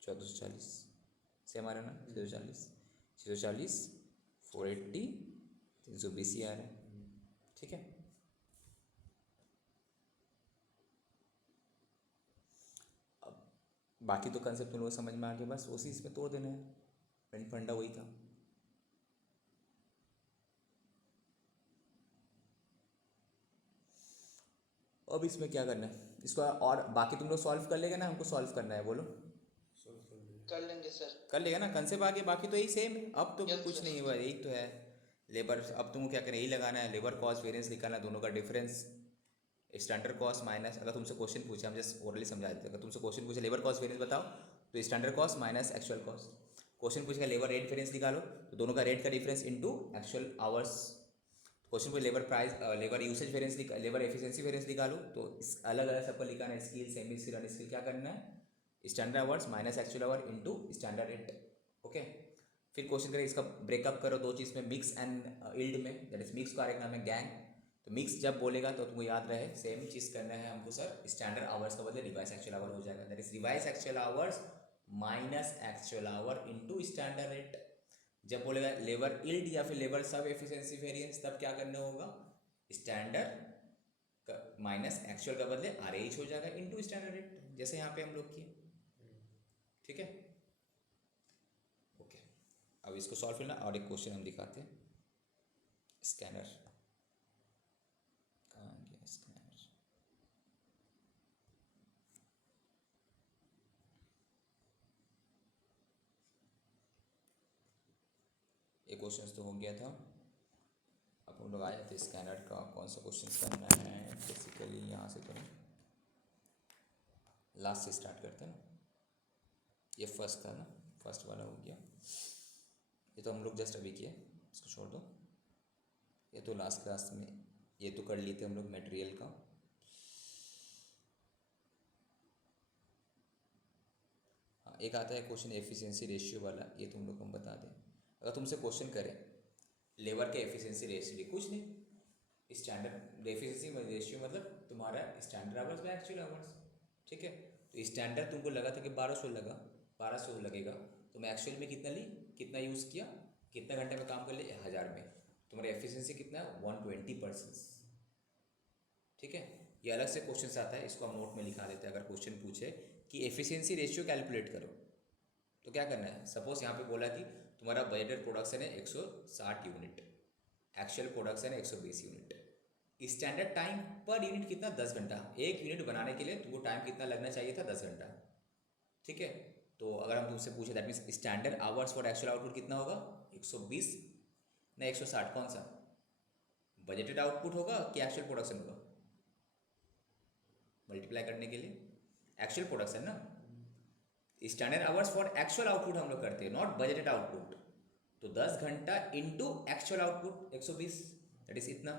1440 सेम आ रहा है ना, 640 480 320 ही आ रहा है, ठीक है। अब बाकी तो कंसेप्ट तुम लोग समझ में आ गया, बस उसी इसमें तोड़ देना है, मेन फंडा वही था। अब इसमें क्या करना है इसको, और बाकी तुम लोग सॉल्व कर लेगा ना, हमको सॉल्व करना है, बोलो कर लेंगे सर। कर लेगा ना, कंसेप्ट आगे बाकी तो यही सेम है, अब तो Yes, कुछ sir. नहीं हुआ, यही तो है लेबर, अब तुमको क्या करना है, यही लगाना है, लेबर कॉस्ट वेरिएंस निकालना, दोनों का डिफरेंस, स्टैंडर्ड कॉस्ट माइनस, अगर तुमसे क्वेश्चन पूछे, हम जस्ट ओरली समझा देते हैं, अगर तुमसे क्वेश्चन पूछे लेबर कॉस्ट वेरिएंस बताओ तो standard cost minus actual cost, question पूछेगा लेबर रेट वेरिएंस निकालो तो दोनों का रेट का difference into actual hours, question को labour price, labour usage variance, labour efficiency variance निकालो, तो अलग अलग सबको लिखाना है, स्किल सेमी स्किल अनस्किल, क्या करना है standard hours minus actual hour into standard rate, okay. फिर क्वेश्चन करें इसका ब्रेकअप करो दो चीज़ में, मिक्स एंड इल्ड में, दैट इज मिक्स का एक नाम है गैंग, तो मिक्स जब बोलेगा तो तुमको याद रहे सेम चीज़ करना है हमको सर, स्टैंडर्ड आवर्स का बदले रिवाइज एक्चुअल आवर हो जाएगा, that is revise actual hours minus actual hour into standard rate. जब बोलेगा लेबर इल्ड या फिर लेबर सब एफिशिएंसी वेरिएंस, तब क्या करना होगा, स्टैंडर्ड माइनस एक्चुअल का बदले RH हो जाएगा इनटू स्टैंडर्ड रेट, जैसे यहाँ पे हम लोग किए, ठीक है, ओके। अब इसको सॉल्व करना और एक क्वेश्चन हम दिखाते हैं। स्कैनर कहाँ गया स्कैनर? एक क्वेश्चन तो हो गया था। अब हम लोग आए थे स्कैनर का कौन सा क्वेश्चन करना है। बेसिकली यहाँ से तो लास्ट से स्टार्ट करते हैं ना। ये फर्स्ट था ना, फर्स्ट वाला हो गया। ये तो हम लोग जस्ट अभी किए, इसको छोड़ दो। ये तो लास्ट क्लास में ये तो कर लिए थे हम लोग मटेरियल का। हाँ, एक आता है क्वेश्चन एफिशिएंसी रेशियो वाला, ये तुम लोग को हम बता दें। अगर तुमसे क्वेश्चन करें लेबर के एफिशिएंसी रेशियो, कुछ नहीं, स्टैंडर्ड एफिशिएंसी रेशियो मतलब तुम्हारा standard hours bye actual hours, ठीक है। तो स्टैंडर्ड तुमको लगा था कि 1200 लगा, 1200 लगेगा, तुम एक्चुअल में कितना ली, कितना यूज़ किया, कितना घंटे में काम कर लिए, 1000 में। तुम्हारा एफिशिएंसी कितना है, 120%, ठीक है। ये अलग से क्वेश्चन आता है, इसको हम नोट में लिखा देते हैं। अगर क्वेश्चन पूछे कि एफिशिएंसी रेशियो कैलकुलेट करो, तो क्या करना है। सपोज यहाँ पे बोला कि तुम्हारा बजटेड प्रोडक्शन है 160 यूनिट, एक्चुअल प्रोडक्शन है 120 unit. Standard time per unit कितना, 10 घंटा। एक यूनिट बनाने के लिए तुमको टाइम कितना लगना चाहिए था, 10 घंटा, ठीक है। तो अगर हम तुमसे पूछे that means standard hours for actual output कितना होगा, 120 ना 160, कौन सा बजटेड आउटपुट होगा कि एक्चुअल प्रोडक्शन होगा। मल्टीप्लाई करने के लिए एक्चुअल प्रोडक्शन ना, standard hours for actual output हम लोग करते हैं, नॉट बजटेड आउटपुट। तो 10 घंटा into actual output 120, that is इतना।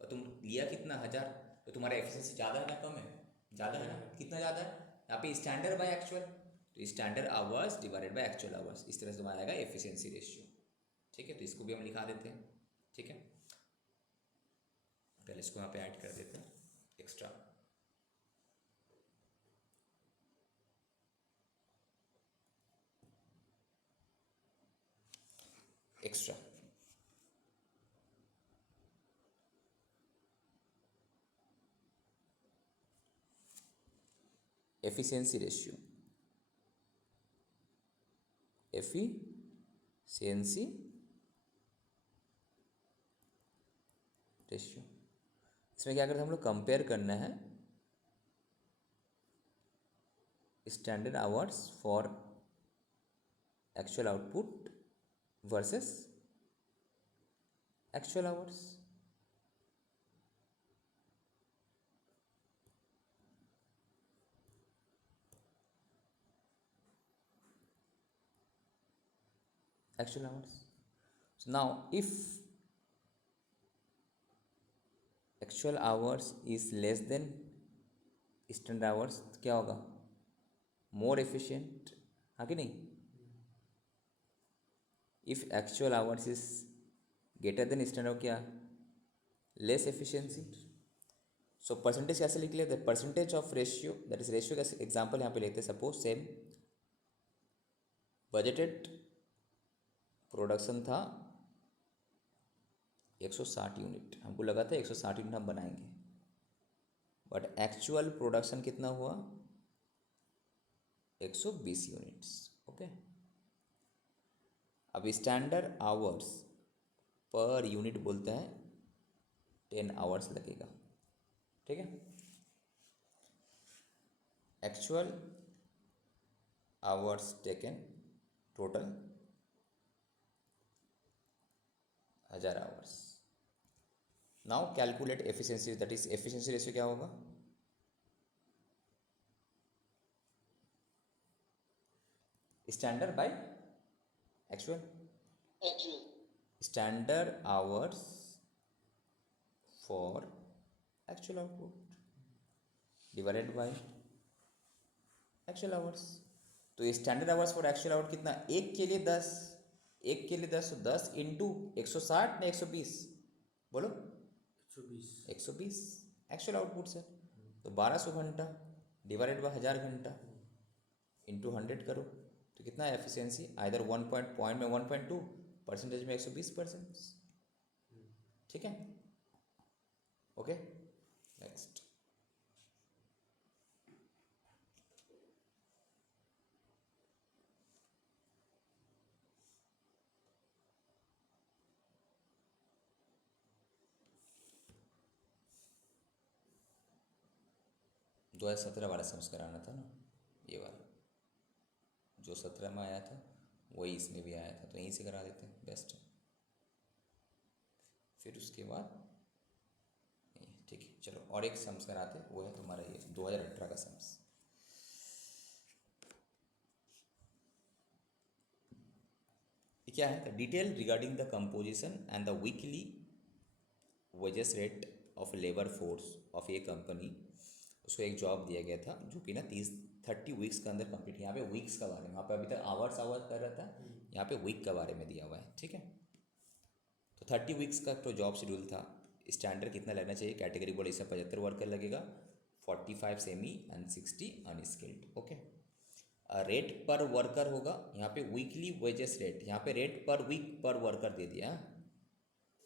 और तुम लिया कितना, 1000। तो तुम्हारा एफिशिएंसी ज़्यादा है ना कम है, ज़्यादा है ना, कितना ज़्यादा है यहाँ पे, स्टैंडर्ड बाय एक्चुअल। तो standard hours divided by actual hours, इस तरह से तुम्हारा आएगा एफिशिएंसी रेशियो, ठीक है। तो इसको भी हम लिखा देते हैं, ठीक है। पहले इसको यहाँ पे ऐड कर देते हैं extra. Extra efficiency ratio, efficiency ratio. इसमें क्या करते हैं हम लोग, कंपेयर करना है standard hours for actual output versus actual hours. actual hours. So now if actual hours is less than standard hours, तो क्या होगा, more efficient, हाँ कि नहीं। if actual hours is greater than standard, क्या, less efficiency। so परसेंटेज कैसे लिख लेते हैं, percentage of ratio, that is ratio का एग्जाम्पल यहाँ पे लेते हैं। सपोज सेम बजटेड प्रोडक्शन था 160 यूनिट, हमको लगा था 160 यूनिट हम बनाएंगे, बट एक्चुअल प्रोडक्शन कितना हुआ, 120 यूनिट्स, ओके। अब स्टैंडर्ड आवर्स पर यूनिट बोलता है 10 आवर्स लगेगा, ठीक है। Actual hours taken total 1000 hours. Now calculate efficiency, that is efficiency ratio क्या होगा, standard by actual, Actual. Standard hours for actual output divided by actual hours. तो standard hours for actual out कितना, एक के लिए 10, एक के लिए 10, तो 10 इंटू 160 ना 120, बोलो 120 एक्चुअल आउटपुट सर। तो 1200 घंटा डिवाइडेड बाय 1000 घंटा इंटू 100 करो, तो कितना है एफिशिएंसी, आइदर पॉइंट में 1.2, परसेंटेज में 120%, ठीक है। ओके नेक्स्ट, 2017 वाला सम्स कराना था ना, ये वाला जो 17 में आया था वही इसमें भी आया था, तो यहीं से करा देते हैं, बेस्ट है। फिर उसके बाद ठीक है, चलो और एक सम्स कराते हैं, वो है तुम्हारा ये 2018 का सम्स। ये क्या है? Detail regarding the composition and the weekly wages rate of labour force of A company. उसको एक जॉब दिया गया था जो कि ना 30 वीक्स के अंदर कंप्लीट। यहाँ पे वीक्स का बारे में, वहाँ पे अभी तक आवर्स कर रहा था, यहाँ पे वीक के बारे में दिया हुआ है, ठीक है। तो 30 वीक्स का तो जॉब शेड्यूल था। स्टैंडर्ड कितना लगना चाहिए? कैटेगरी बोर्ड इसमें 75 वर्कर लगेगा, 45 semi and 60 unskilled, okay. Rate पर वर्कर होगा यहाँ पे, वीकली वेजेस रेट, यहाँ पे रेट पर वीक पर वर्कर दे दिया,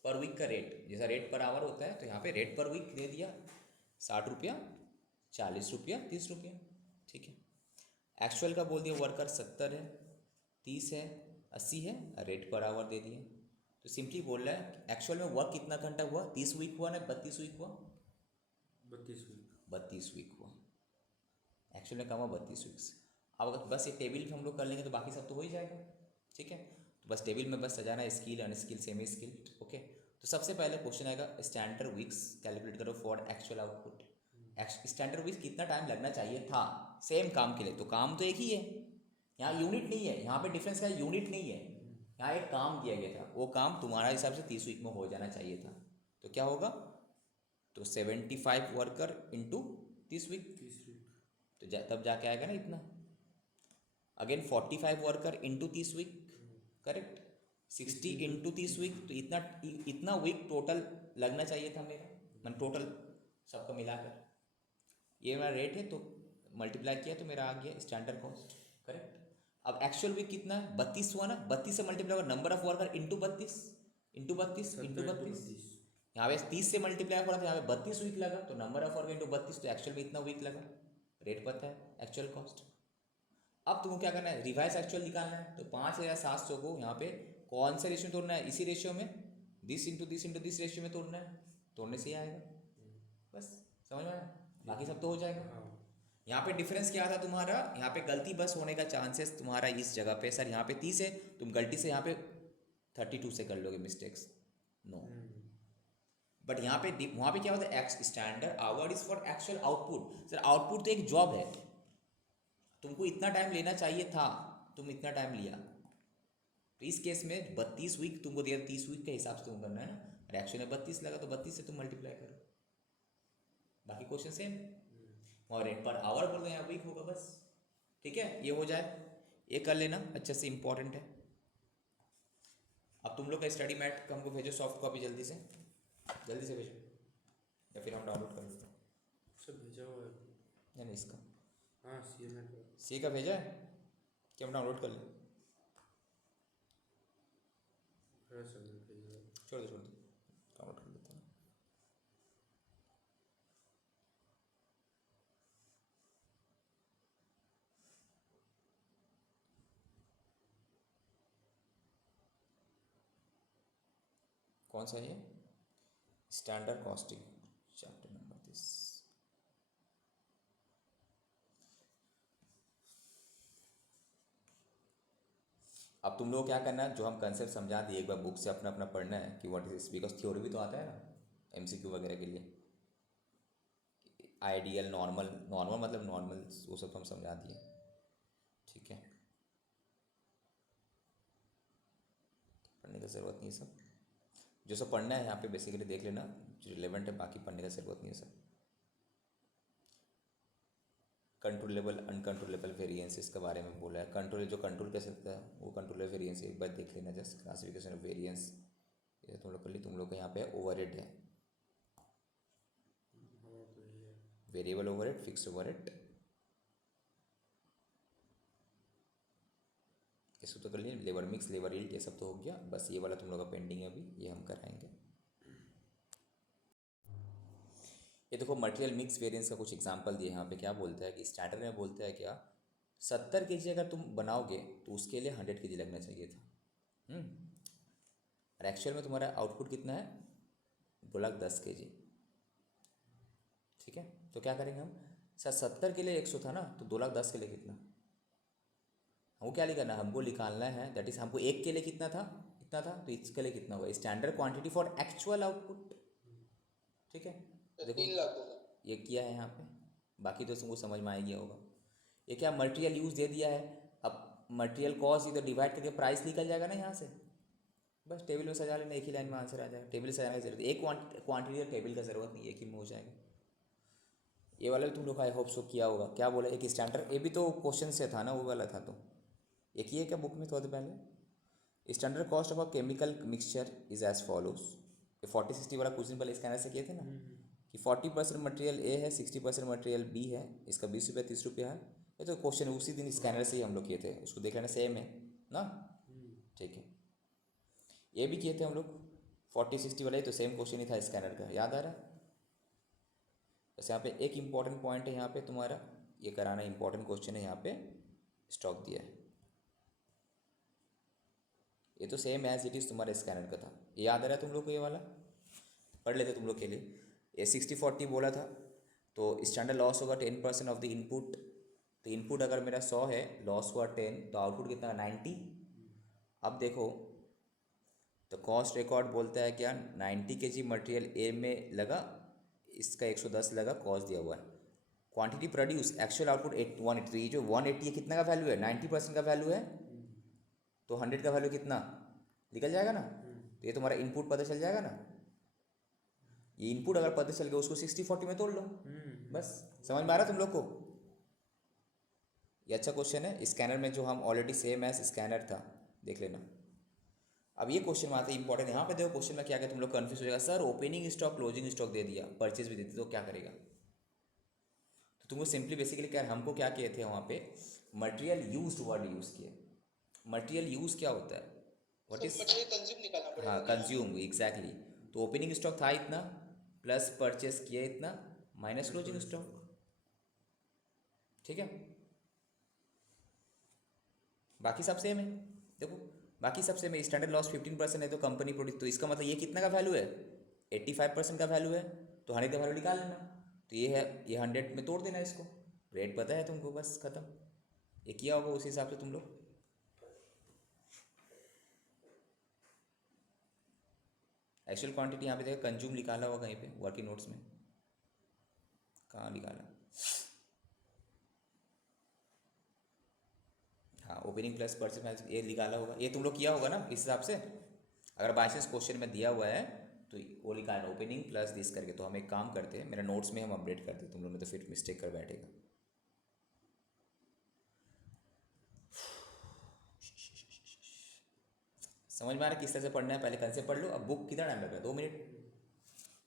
पर वीक का रेट, जैसा रेट पर आवर होता है तो यहाँ पे रेट पर वीक दे दिया, 60 रुपया, 40 रुपया, 30 रुपया, ठीक है। एक्चुअल का बोल दिया वर्कर 70 है, 30 है, 80 है, रेट पर आवर दे दिया। तो सिंपली बोल रहा है एक्चुअल में वर्क कितना घंटा हुआ, 30 वीक हुआ ना 32 वीक हुआ? 32 वीक हुआ, एक्चुअल में कम हुआ 32 वीक्स। अब अगर बस ये टेबल हम लोग कर लेंगे तो बाकी सब तो हो ही जाएगा, ठीक है। तो बस टेबल में बस सजाना है, skill, unskilled, semi skilled, okay. तो सबसे पहले क्वेश्चन आएगा स्टैंडर्ड वीक्स कैलकुलेट करो for actual output. Standard weeks कितना टाइम लगना चाहिए था सेम काम के लिए? तो काम तो एक ही है, यहाँ यूनिट नहीं है, यहाँ पे डिफरेंस का यूनिट नहीं है, यहाँ एक काम दिया गया था, वो काम तुम्हारा हिसाब से 30 वीक में हो जाना चाहिए था। तो क्या होगा? तो 75 वर्कर इंटू 30 वीक, तो तब जाके आएगा ना इतना। Again 45 worker into 30 week, correct. 60 into 30 week, तो इतना वीक टोटल लगना चाहिए था मेरा, मतलब टोटल सबका मिलाकर ये मेरा रेट है, तो मल्टीप्लाई किया तो मेरा आ गया स्टैंडर्ड कॉस्ट, करेक्ट। अब एक्चुअल वीक कितना है? 32 हुआ ना, 32 से मल्टीप्लाई हुआ, number of worker into 32 into 32 into 32, यहाँ पे 30 से मल्टीप्लाई हो रहा था, यहाँ पे 32 वीक लगा, तो नंबर ऑफ वर्कर इंटू 32, तो एक्चुअल में इतना वीक लगा, रेट पता है, एक्चुअल कॉस्ट। अब तुमको क्या करना है? रिवाइज एक्चुअल निकालना है। तो 5700 को यहाँ पे कौन से रेशियो में तोड़ना है? इसी रेशियो में, दिस इंटू दिस रेशियो में तोड़ना है, तोड़ने से ही आएगा, बस समझ में आया? बाकी सब तो हो जाएगा। यहाँ पे डिफरेंस क्या था तुम्हारा? यहाँ पे गलती बस होने का चांसेस तुम्हारा इस जगह पे, सर यहाँ पे 30 है, तुम गलती से यहाँ पे 32 से कर लोगे मिस्टेक्स, नो। बट यहाँ पे वहाँ पे क्या होता है? X standard our is for actual output. Sir output तो एक जॉब है, तुमको इतना टाइम लेना चाहिए था, तुम इतना टाइम लिया। तो इस केस में 32 वीक तुमको दिया, 30 वीक के हिसाब से तुम करना है ना, और एक्चुअल में 32 लगा तो 32 से तुम मल्टीप्लाई करो, बाकी क्वेश्चन सेम। और रेट पर आवर बोल दो, यहाँ वीक होगा बस, ठीक है। ये हो जाए, ये कर लेना अच्छे से, इंपॉर्टेंट है। अब तुम लोग का स्टडी मैट हमको भेजो सॉफ्ट कॉपी, जल्दी से भेजो, या फिर हम डाउनलोड कर लेते हैं। सब भेजा हुआ है। नहीं इसका, हाँ सी का भेजा है कि हम डाउनलोड कर लें? छोड़ दो, डाउनलोड कर लेते हैं। कौन सा है ये? Standard costing chapter number 30। अब तुम लोग क्या करना है, जो हम कंसेप्ट समझा दिए एक बार बुक से अपना अपना पढ़ना है कि what is this, because theory भी तो आता है ना एमसीक्यू वगैरह के लिए। आइडियल, नॉर्मल मतलब नॉर्मल, वो सब तो हम समझा दिए, ठीक है। पढ़ने की ज़रूरत नहीं है, सब जो सब पढ़ना है यहाँ पे बेसिकली देख लेना, जो रिलेवेंट है, बाकी पढ़ने की ज़रूरत नहीं है सब। कंट्रोलेबल अनकंट्रोलेबल वेरिएंसेस के बारे में बोला है। कंट्रोल जो कंट्रोल कर सकता है वो कंट्रोलेबल वेरिएंस एक बार देख लेना, जस्ट क्लासिफिकेशन ऑफ वेरिएंस, ये तुम लोग कर ली। तुम लोग का यहाँ पे ओवरहेड है, वेरिएबल ओवरहेड, फिक्स्ड ओवरहेड, ये सब तो कर लिए। लेबर मिक्स, लेबर यील्ड, ये सब तो हो गया, बस ये वाला तुम लोग का पेंडिंग है अभी, ये हम कराएंगे। ये देखो मटेरियल मिक्स वेरिएंस का कुछ एग्जांपल दिए यहाँ पे। क्या बोलता है कि स्टैंडर्ड में बोलता है क्या, 70 kg अगर तुम बनाओगे तो उसके लिए 100 kg लगना चाहिए था, और एक्चुअल में तुम्हारा आउटपुट कितना है? बोला 10 kg, ठीक है। तो क्या करेंगे हम, सर 70 के लिए 100 था ना, तो 2,10,000 के लिए कितना? हमको क्या लिखना है, हमको निकालना है, दैट इज हमको एक के लिए कितना था, इतना था, तो इसके लिए कितना होगा, standard quantity for actual output. ठीक है, तो देखो 3 लाख होगा। ये किया है यहाँ पे, बाकी तो तुमको समझ में आ ही गया होगा। ये क्या मटेरियल यूज़ दे दिया है, अब मटेरियल कॉस्ट इधर डिवाइड करके प्राइस निकल जाएगा ना यहाँ से, बस टेबल में सजा लेना, एक ही लाइन में आंसर आ जाएगा। टेबल सजाने की जरूरत, एक क्वांटिटी और टेबल का ज़रूरत नहीं है, एक ही में हो जाएगा। ये वाला भी तुम लोग आई होप सो किया होगा। क्या बोला, एक स्टैंडर्ड, ये भी तो क्वेश्चन से था ना, वो वाला था, तो एक ही है क्या बुक में थोड़ा देर पहले, standard cost of a chemical mixture is as follows. ये 40-60 वाला कुछ दिन पहले स्कैनर से किए थे ना, कि 40% मटेरियल ए है, 60% मटेरियल बी है, इसका 20 रुपया 30 रुपया है। ये तो क्वेश्चन उसी दिन स्कैनर से ही हम लोग किए थे, उसको देख लेना, सेम है ना। ठीक है, ये भी किए थे हम लोग 40-60 वाला ही, तो सेम क्वेश्चन ही था स्कैनर का, याद आ रहा है। बस यहाँ पे एक इंपॉर्टेंट पॉइंट है, यहाँ पे तुम्हारा ये कराना इंपॉर्टेंट क्वेश्चन है, यहाँ पे स्टॉक दिया है, ये तो सेम एज इट इज़ तुम्हारे स्कैनर का था, ये याद आ रहा है तुम लोग को, ये वाला पढ़ लेते तुम लोग के लिए। ये 60-40 बोला था, तो स्टैंडर्ड लॉस होगा 10% ऑफ द इनपुट, तो इनपुट अगर मेरा 100 है, लॉस हुआ 10, तो आउटपुट कितना 90। अब देखो, तो कॉस्ट रिकॉर्ड बोलता है क्या, 90 kg मटेरियल ए में लगा, इसका 110 लगा, कॉस्ट दिया हुआ है। क्वांटिटी प्रोड्यूस, एक्चुअल आउटपुट 180, जो 180 है कितना का वैल्यू है, 90% का वैल्यू है, तो 100 का वैल्यू कितना निकल जाएगा ना, तो ये तुम्हारा इनपुट पता चल जाएगा ना। ये इनपुट अगर पता चल गया, उसको 60-40 में तोड़ लो, बस। समझ में आ रहा तुम लोग को, ये अच्छा क्वेश्चन है स्कैनर में, जो हम ऑलरेडी सेम एज स्कैनर था, देख लेना। अब ये क्वेश्चन में आता है इंपॉर्टेंट, यहाँ पे देखो क्वेश्चन में क्या क्या तुम लोग कन्फ्यूज हो जाएगा, sir opening stock closing stock दे दिया, परचेज भी दे दी, तो क्या करेगा। तो तुमको सिंपली बेसिकली क्या, हमको क्या किए थे वहाँ पे, मटेरियल यूज्ड वर्ड यूज़ किए। मटेरियल यूज़ क्या होता है, व्हाट इज, मटेरियल कंज्यूम निकालना पड़ेगा। हाँ कंज्यूम, एग्जैक्टली। तो ओपनिंग स्टॉक था इतना, प्लस परचेस किया इतना, माइनस क्लोजिंग स्टॉक। ठीक है, बाकी सब सेम है, देखो बाकी सब सेम है। स्टैंडर्ड लॉस 15% है, तो कंपनी प्रोड्यूस, तो इसका मतलब ये कितना का वैल्यू है, 85% का वैल्यू है, तो 100 का वैल्यू निकाल लेना। तो ये है, ये 100 में तोड़ देना इसको, रेट पता है तुमको, बस खत्म। ये किया होगा उसी हिसाब से तुम लोग। एक्चुअल क्वांटिटी यहाँ पे देखो, कंज्यूम निकाला हुआ कहीं पे वर्किंग नोट्स में, कहाँ निकाला, हाँ ओपनिंग प्लस परचेज ये निकाला होगा, ये तुम लोग किया होगा ना इस हिसाब से। अगर बाई चांस क्वेश्चन में दिया हुआ है तो वो निकालना, ओपनिंग प्लस दिस करके। तो हम एक काम करते हैं, मेरा नोट्स में हम अपडेट करते हैं, तुम लोग ने तो फिर मिस्टेक कर बैठेगा। समझ में आ रहा है किस तरह से पढ़ना है, पहले कंसेप्ट पढ़ लो। अब बुक कितना टाइम लग रहा है, 2 मिनट।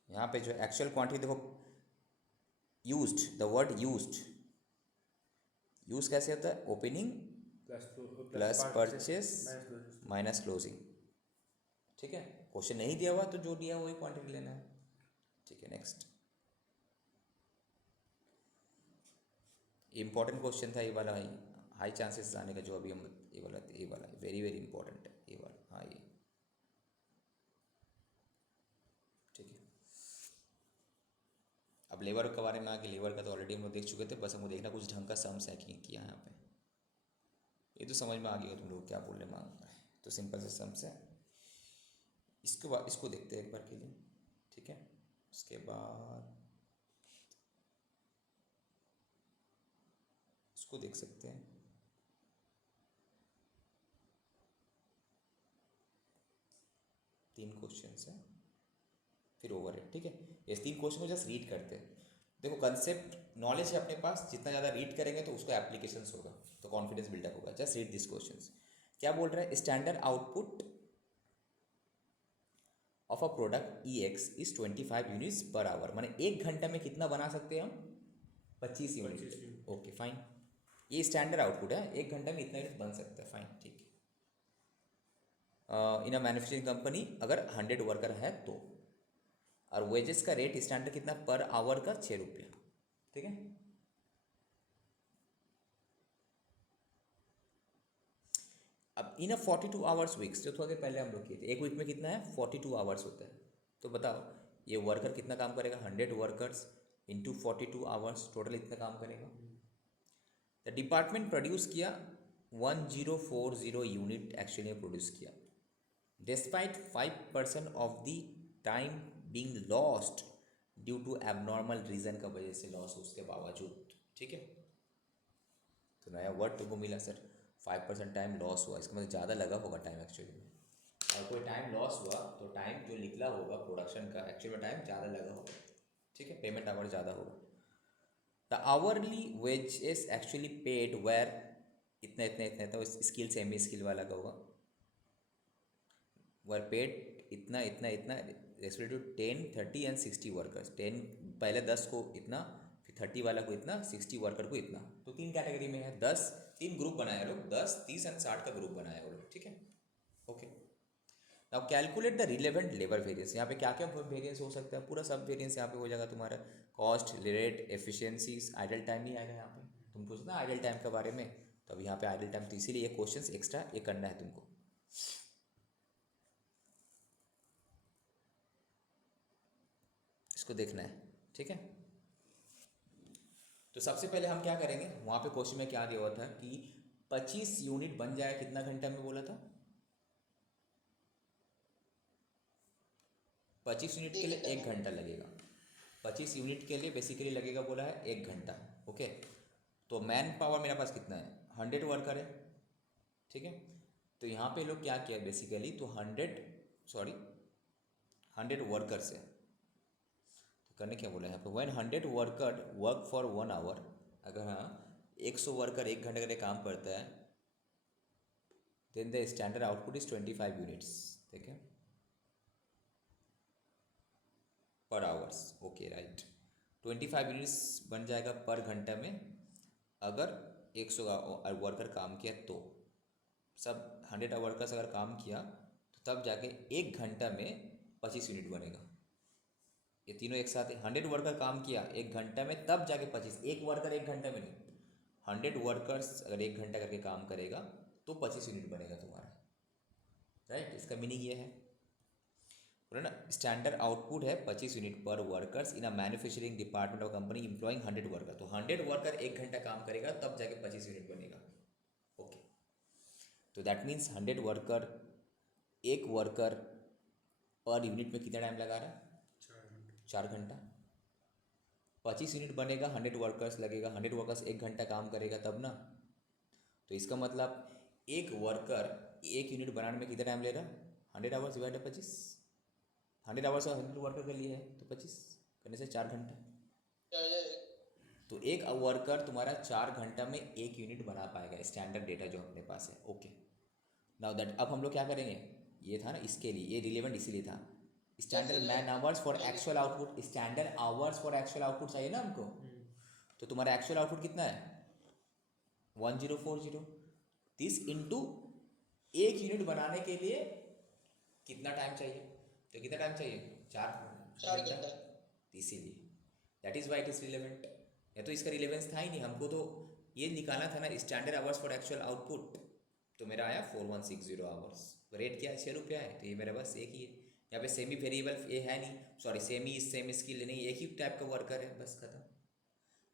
यहाँ पे जो एक्चुअल क्वांटिटी देखो, used, the word used, use कैसे होता है, opening plus purchase minus closing. ठीक है, क्वेश्चन नहीं दिया हुआ तो जो दिया वही क्वांटिटी लेना है। ठीक है, नेक्स्ट इंपॉर्टेंट क्वेश्चन था ये वाला भाई, हाई चांसेस आने का, जो अभी हम ये वाला वेरी वेरी इंपॉर्टेंट है ये वाला। हाँ ये ठीक है। अब लेबर के बारे में आगे, लेबर का तो ऑलरेडी हम लोग देख चुके थे, बस हमको देखना कुछ ढंग का सम्स है कि किया यहाँ पे, ये तो समझ में आ गया तुम लोग क्या बोलने मांग रहे हैं। तो सिंपल से सम्स है, इसके बाद इसको देखते हैं एक बार के लिए। ठीक है, उसके बाद इसको देख सकते हैं, तीन क्वेश्चन है, फिर ओवर है। ठीक है, ये 3 क्वेश्चन को जस्ट रीड करते हैं। देखो कंसेप्ट नॉलेज है अपने पास, जितना ज़्यादा रीड करेंगे तो उसका एप्लीकेशंस होगा, तो कॉन्फिडेंस बिल्डअप होगा। Just read this questions. क्या बोल रहा है, standard output of a product EX is 25 units per hour, माने 1 घंटा में कितना बना सकते हैं हम, 25 यूनिट। ओके फाइन, ये स्टैंडर्ड आउटपुट है, 1 घंटा में इतना यूनिट बन सकता है, फाइन ठीक है। इन अ मैन्युफैक्चरिंग कंपनी अगर 100 वर्कर है तो, और वेजेस का रेट स्टैंडर्ड कितना पर आवर का, 6 रुपया। ठीक है, अब इन अ 42 आवर्स वीक्स, जो थोड़ा देर पहले हम लोग किए थे, एक वीक में कितना है 42 आवर्स होता है। तो बताओ ये वर्कर कितना काम करेगा, 100 वर्कर्स इंटू 42 आवर्स, टोटल इतना काम करेगा। द डिपार्टमेंट प्रोड्यूस किया 1040 यूनिट एक्चुअली प्रोड्यूस किया, despite 5% of the time being lost due to abnormal reason का वजह से लॉस उसके बावजूद। ठीक है, तो नया वर्ड तुमको मिला सर, 5% टाइम लॉस हुआ, इसका मतलब ज़्यादा लगा होगा टाइम एक्चुअली में। और कोई टाइम लॉस हुआ तो टाइम जो निकला होगा प्रोडक्शन का एक्चुअल में टाइम ज़्यादा लगा होगा। ठीक है, पेमेंट आवर ज़्यादा होगा। The hourly wage is actually paid were इतना इतना इतना इतना, स्किल सेमी स्किल वाला का होगा, वर पेड इतना इतना इतना रेस्पेक्टिव टू 10, 30 एंड 60 वर्कर्स। 10 पहले 10 को इतना, फिर 30 वाला को इतना, 60 वर्कर को इतना। तो 3 कैटेगरी में है, 10 3 ग्रुप बनाए लोग, 10, 30 एंड 60 का ग्रुप बनाया वो लोग। ठीक है, okay. Now calculate the relevant labour variance. यहाँ पे क्या क्या वेरिएंस हो सकता है, पूरा सब वेरिएंस यहाँ पे हो जाएगा तुम्हारा। Cost, rate, efficiencies, idle time नहीं आएगा यहाँ पे। तुम पूछना आइडल टाइम के बारे में, तो अब यहाँ पे आइडल टाइम, तो इसीलिए ये क्वेश्चन एक्स्ट्रा ये करना है तुमको। इसको देखना है। ठीक है, तो सबसे पहले हम क्या करेंगे, वहाँ पे क्वेश्चन में क्या दिया हुआ था कि 25 यूनिट बन जाए कितना घंटा में बोला था? 25 यूनिट के लिए 1 घंटा लगेगा। 25 यूनिट के लिए बेसिकली लगेगा बोला है 1 घंटा। ओके, तो मैन पावर मेरे पास कितना है? 100 वर्कर है। ठीक है, तो यहाँ पे लोग क्या किया बेसिकली, तो 100 वर्कर्स है। तो करने क्या बोला है यहाँ पे, when 100 worker work for 1 hour, अगर हाँ 100 वर्कर 1 घंटे के लिए काम करता है, then the standard output is 25 units. ठीक है, पर आवर्स। ओके राइट, 25 यूनिट्स बन जाएगा पर घंटा में, अगर 100 वर्कर काम किया तो। सब 100 वर्कर्स अगर काम किया तो तब जाके 1 घंटा में 25 यूनिट बनेगा। ये तीनों एक साथ, 100 वर्कर काम किया 1 घंटा में, तब जाके 25। एक वर्कर 1 घंटा में नहीं, 100 वर्कर्स अगर 1 घंटा करके काम करेगा तो 25 यूनिट बनेगा तुम्हारा। राइट, इसका मीनिंग ये है बोला ना, स्टैंडर्ड आउटपुट है 25 यूनिट पर workers in a manufacturing department of company employing 100 worker. तो 100 वर्कर 1 घंटा काम करेगा तब जाके 25 यूनिट बनेगा। ओके, तो दैट मीन्स 100 वर्कर, एक वर्कर पर यूनिट में कितना टाइम लगा रहा है? 4 घंटा। 25 यूनिट बनेगा, 100 वर्कर्स लगेगा, 100 वर्कर्स 1 घंटा काम करेगा तब ना। तो इसका मतलब एक वर्कर 1 यूनिट बनाने में कितना टाइम ले रहा है? 100 आवर्स डिवाइड बाई 25। 100 आवर्स और 100 वर्कर के लिए है तो 25 करने से 4 घंटा। तो एक वर्कर तुम्हारा 4 घंटा में 1 यूनिट बना पाएगा, स्टैंडर्ड डेटा जो अपने पास है। ओके, नाउ दैट अब हम लोग क्या करेंगे, ये था ना इसके लिए, ये रिलेवेंट इसीलिए था। Standard man hours for actual output, standard hours for actual output चाहिए ना हमको। तो तुम्हारा एक्चुअल आउटपुट कितना है? 1040। दिस इंटू 1 यूनिट बनाने के लिए कितना टाइम चाहिए? तो कितना टाइम चाहिए? 4 घंटा। इसीलिए that is why it is relevant. या तो इसका रिलेवेंस था ही नहीं, हमको तो ये निकालना था ना standard hours for actual output. तो मेरा आया 4160 आवर्स। रेट क्या है? 6 रुपया है, तो ये मेरा बस एक ही है। यहाँ पे सेमी वेरिएबल ये है नहीं, सॉरी सेमी स्किल नहीं, एक ही टाइप का वर्कर है, बस खत्म।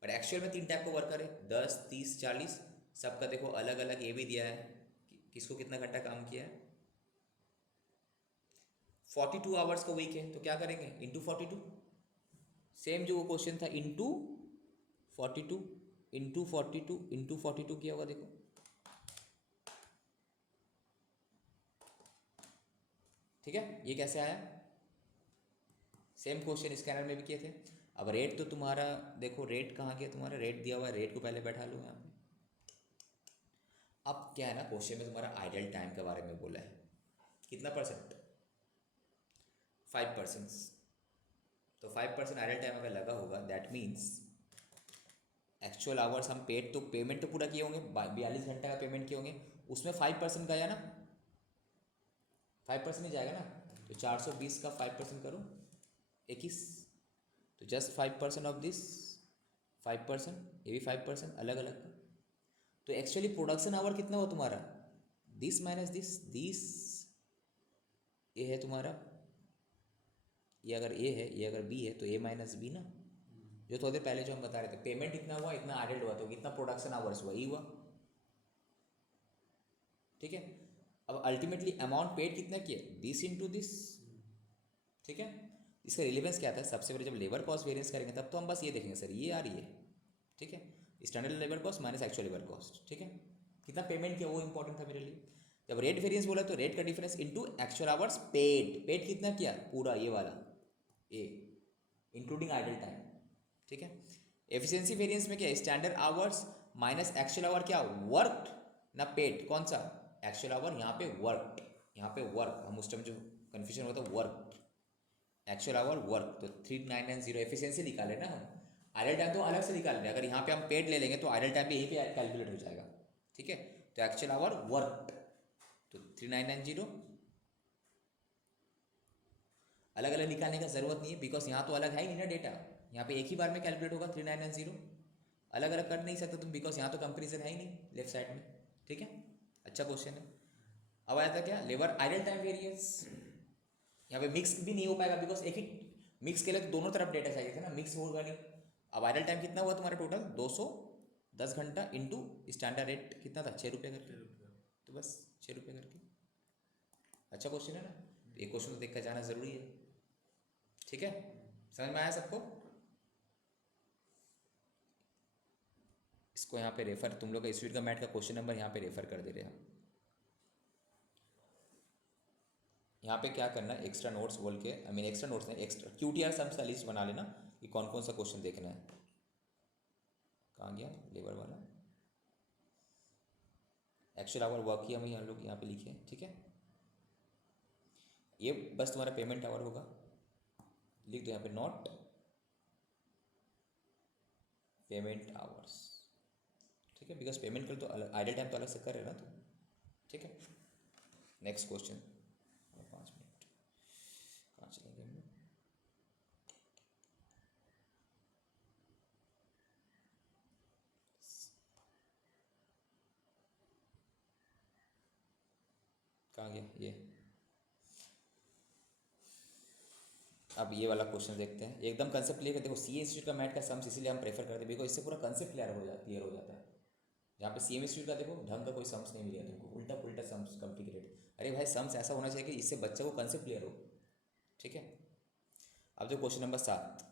बट एक्चुअल में 3 टाइप का वर्कर है, 10, 30, 40, सबका देखो अलग अलग ये भी दिया है किसको कितना घंटा काम किया है। 42 आवर्स का वीक है, तो क्या करेंगे? इंटू 42। सेम जो वो क्वेश्चन था, इंटू 42 इंटू 42 इंटू 42 किया होगा देखो। ठीक है, ये कैसे आया? सेम क्वेश्चन स्कैनर में भी किए थे। अब रेट तो तुम्हारा देखो, रेट कहाँ गया तुम्हारा? रेट दिया हुआ है, रेट को पहले बैठा लो यहाँ पे। अब क्या है ना, क्वेश्चन में तुम्हारा आइडल टाइम के बारे में बोला है, कितना परसेंट? 5%। तो 5% आइडल टाइम अगर लगा होगा, दैट मीन्स एक्चुअल आवर्स हम पेमेंट तो पूरा किए होंगे, 42 घंटा का पेमेंट किए होंगे, उसमें 5% गया ना, 5% ही जाएगा ना। तो 420 का 5% करो 21, तो जस्ट 5% ऑफ दिस 5%, ये भी 5% अलग अलग का। तो एक्चुअली प्रोडक्शन आवर कितना हो तुम्हारा? दिस माइनस दिस ये है तुम्हारा, ये अगर ए है, ये अगर बी है, तो ए माइनस बी ना, जो थोड़ी देर पहले जो हम बता रहे थे, पेमेंट इतना हुआ, इतना एडेड हुआ, तो कितना प्रोडक्शन आवर्स हुआ, ई हुआ, ठीक है। अब अल्टीमेटली अमाउंट पेड कितना किया, दिस इंटू दिस, ठीक है। इसका रिलेवेंस क्या था, सबसे पहले जब लेबर कॉस्ट वेरिएंस करेंगे तब तो हम बस ये देखेंगे सर ये आ रही है, ठीक है, standard labour cost minus actual labour cost, ठीक है, कितना पेमेंट किया वो इंपॉर्टेंट था मेरे लिए। जब रेट वेरिएंस बोला तो रेट का difference into actual hours paid, paid कितना किया पूरा ये वाला ए इंक्लूडिंग आइडल टाइम, ठीक है। एफिशिएंसी वेरिएंस में क्या है, standard hours minus actual our क्या वर्क ना पेड, कौन सा एक्चुअल आवर, यहाँ पे वर्क, यहाँ पे वर्क, हम उस टाइम जो कन्फ्यूजन होता है वर्क, एक्चुअल आवर वर्क, तो 3990 एफिशिएंसी निकाले ना हम, आइडल टाइम तो अलग से निकाल रहे हैं, अगर यहाँ पे हम पेड ले लेंगे तो आइडल टाइम भी यहीं पे कैलकुलेट हो जाएगा, ठीक है। तो एक्चुअल आवर वर्क तो 3990, अलग अलग निकालने का जरूरत नहीं है बिकॉज यहाँ तो अलग है ही नहीं ना डेटा, यहाँ पे एक ही बार में कैलकुलेट होगा 3990, अलग अलग कर नहीं सकते तुम बिकॉज यहाँ तो कंपेरिजन है ही नहीं लेफ्ट साइड में, ठीक है। अच्छा क्वेश्चन है। अब आया था क्या, लेबर आइडल टाइम वेरिएंस, यहाँ पे मिक्स भी नहीं हो पाएगा बिकॉज एक ही मिक्स के लिए तो दोनों तरफ डेटा चाहिए था ना, मिक्स होगा नहीं। अब आइडल टाइम कितना हुआ तुम्हारा टोटल 210 घंटा इंटू स्टैंडर्ड रेट कितना था 6 रुपये करके, तो बस 6 रुपये करके। अच्छा क्वेश्चन है ना, तो ये क्वेश्चन तो देख कर जाना जरूरी है, ठीक है। समझ में आया सबको, इसको यहाँ पे रेफर, तुम लोग का स्वीट का मैट का क्वेश्चन नंबर यहाँ पे रेफर कर दे रहे हैं। यहाँ पे क्या करना है, एक्स्ट्रा नोट्स बोल के, आई मीन एक्स्ट्रा नोट्स नहीं, एक्स्ट्रा QTR सम्स का लिस्ट बना लेना कि कौन कौन सा क्वेश्चन देखना है। कहाँ गया लेबर वाला, एक्चुअल आवर वर्क ही हम यहाँ लोग यहाँ पे लिखे हैं, ठीक है। ये बस तुम्हारा पेमेंट आवर होगा, लिख दो यहाँ पे नॉट पेमेंट आवर्स, ठीक है, बिकॉज पेमेंट कर तो अलग, आइडल टाइम तो अलग से कर रहे ना तुम, ठीक है। नेक्स्ट क्वेश्चन, 5 मिनट कहाँ चलेंगे हम लोग, कहाँ गया ये, अब ये वाला क्वेश्चन देखते हैं, एकदम कंसेप्ट क्लियर कर, देखो CA इंस्टीट्यूट का मैथ का सम्स इसीलिए हम प्रेफर करते हैं बिकॉज इससे पूरा कंसेप्ट क्लियर हो जाता है। जहाँ पे CM इंस्टीट्यूट का देखो ढंग का कोई सम्स नहीं मिलेगा तुमको, उल्टा पुल्टा सम्स कॉम्प्लिकेटेड, अरे भाई सम्स ऐसा होना चाहिए कि इससे बच्चे को कंसेप्ट क्लियर हो, ठीक है। अब जो क्वेश्चन नंबर 7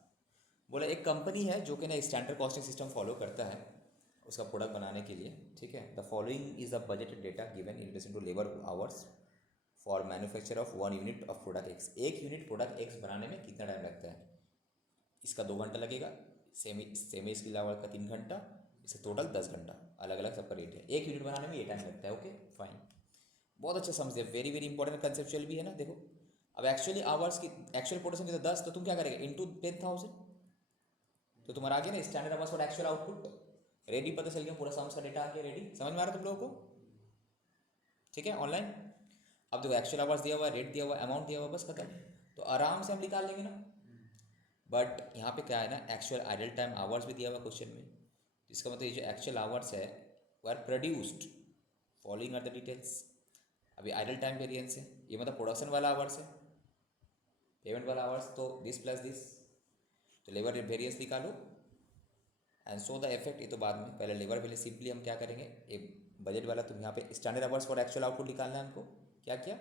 बोला, एक कंपनी है जो कि ना स्टैंडर्ड कॉस्टिंग सिस्टम फॉलो करता है उसका प्रोडक्ट बनाने के लिए, ठीक है। The following is the budgeted data given in relation to labour hours for manufacture of 1 unit of product X, एक यूनिट प्रोडक्ट एक्स बनाने में कितना टाइम लगता है, इसका 2 घंटा लगेगा, सेमी इसके अलावा का 3 घंटा, इससे टोटल 10 घंटा, अलग अलग सबका रेट है, एक यूनिट बनाने में ये टाइम लगता है, ओके फाइन, बहुत अच्छा समझे, वेरी वेरी इंपॉर्टेंट कंसेप्चुअल भी है ना। देखो अब एक्चुअली आवर्स की एक्चुअल प्रोडक्शन की 10, तो तुम क्या करेंगे इंटू 10,000, तो तुम्हारा आ गया ना standard hours for actual output, ready पता चल गया, पूरा सम्स का डेटा आ गया रेडी, समझ में आ रहा है तुम लोगों को, ठीक है ऑनलाइन। अब देखो एक्चुअल आवर्स दिया हुआ है, रेट दिया हुआ है, अमाउंट दिया हुआ है, बस खत्म, तो आराम से हम निकाल लेंगे ना। बट यहाँ पे क्या है ना, एक्चुअल आइडल टाइम आवर्स भी दिया हुआ क्वेश्चन में, इसका मतलब ये जो एक्चुअल आवर्स है वो are produced following are the details. अभी आइडल टाइम वेरिएंस है, ये मतलब प्रोडक्शन वाला आवर्स है, पेमेंट वाला आवर्स तो दिस प्लस दिस, तो लेबर वेरिएंस निकालो एंड सो द इफेक्ट, ये तो बाद में, पहले लेबर वैल्यू सिंपली हम क्या करेंगे, एक बजट वाला, तुम यहाँ पे standard hours for actual output निकालना है हमको, क्या किया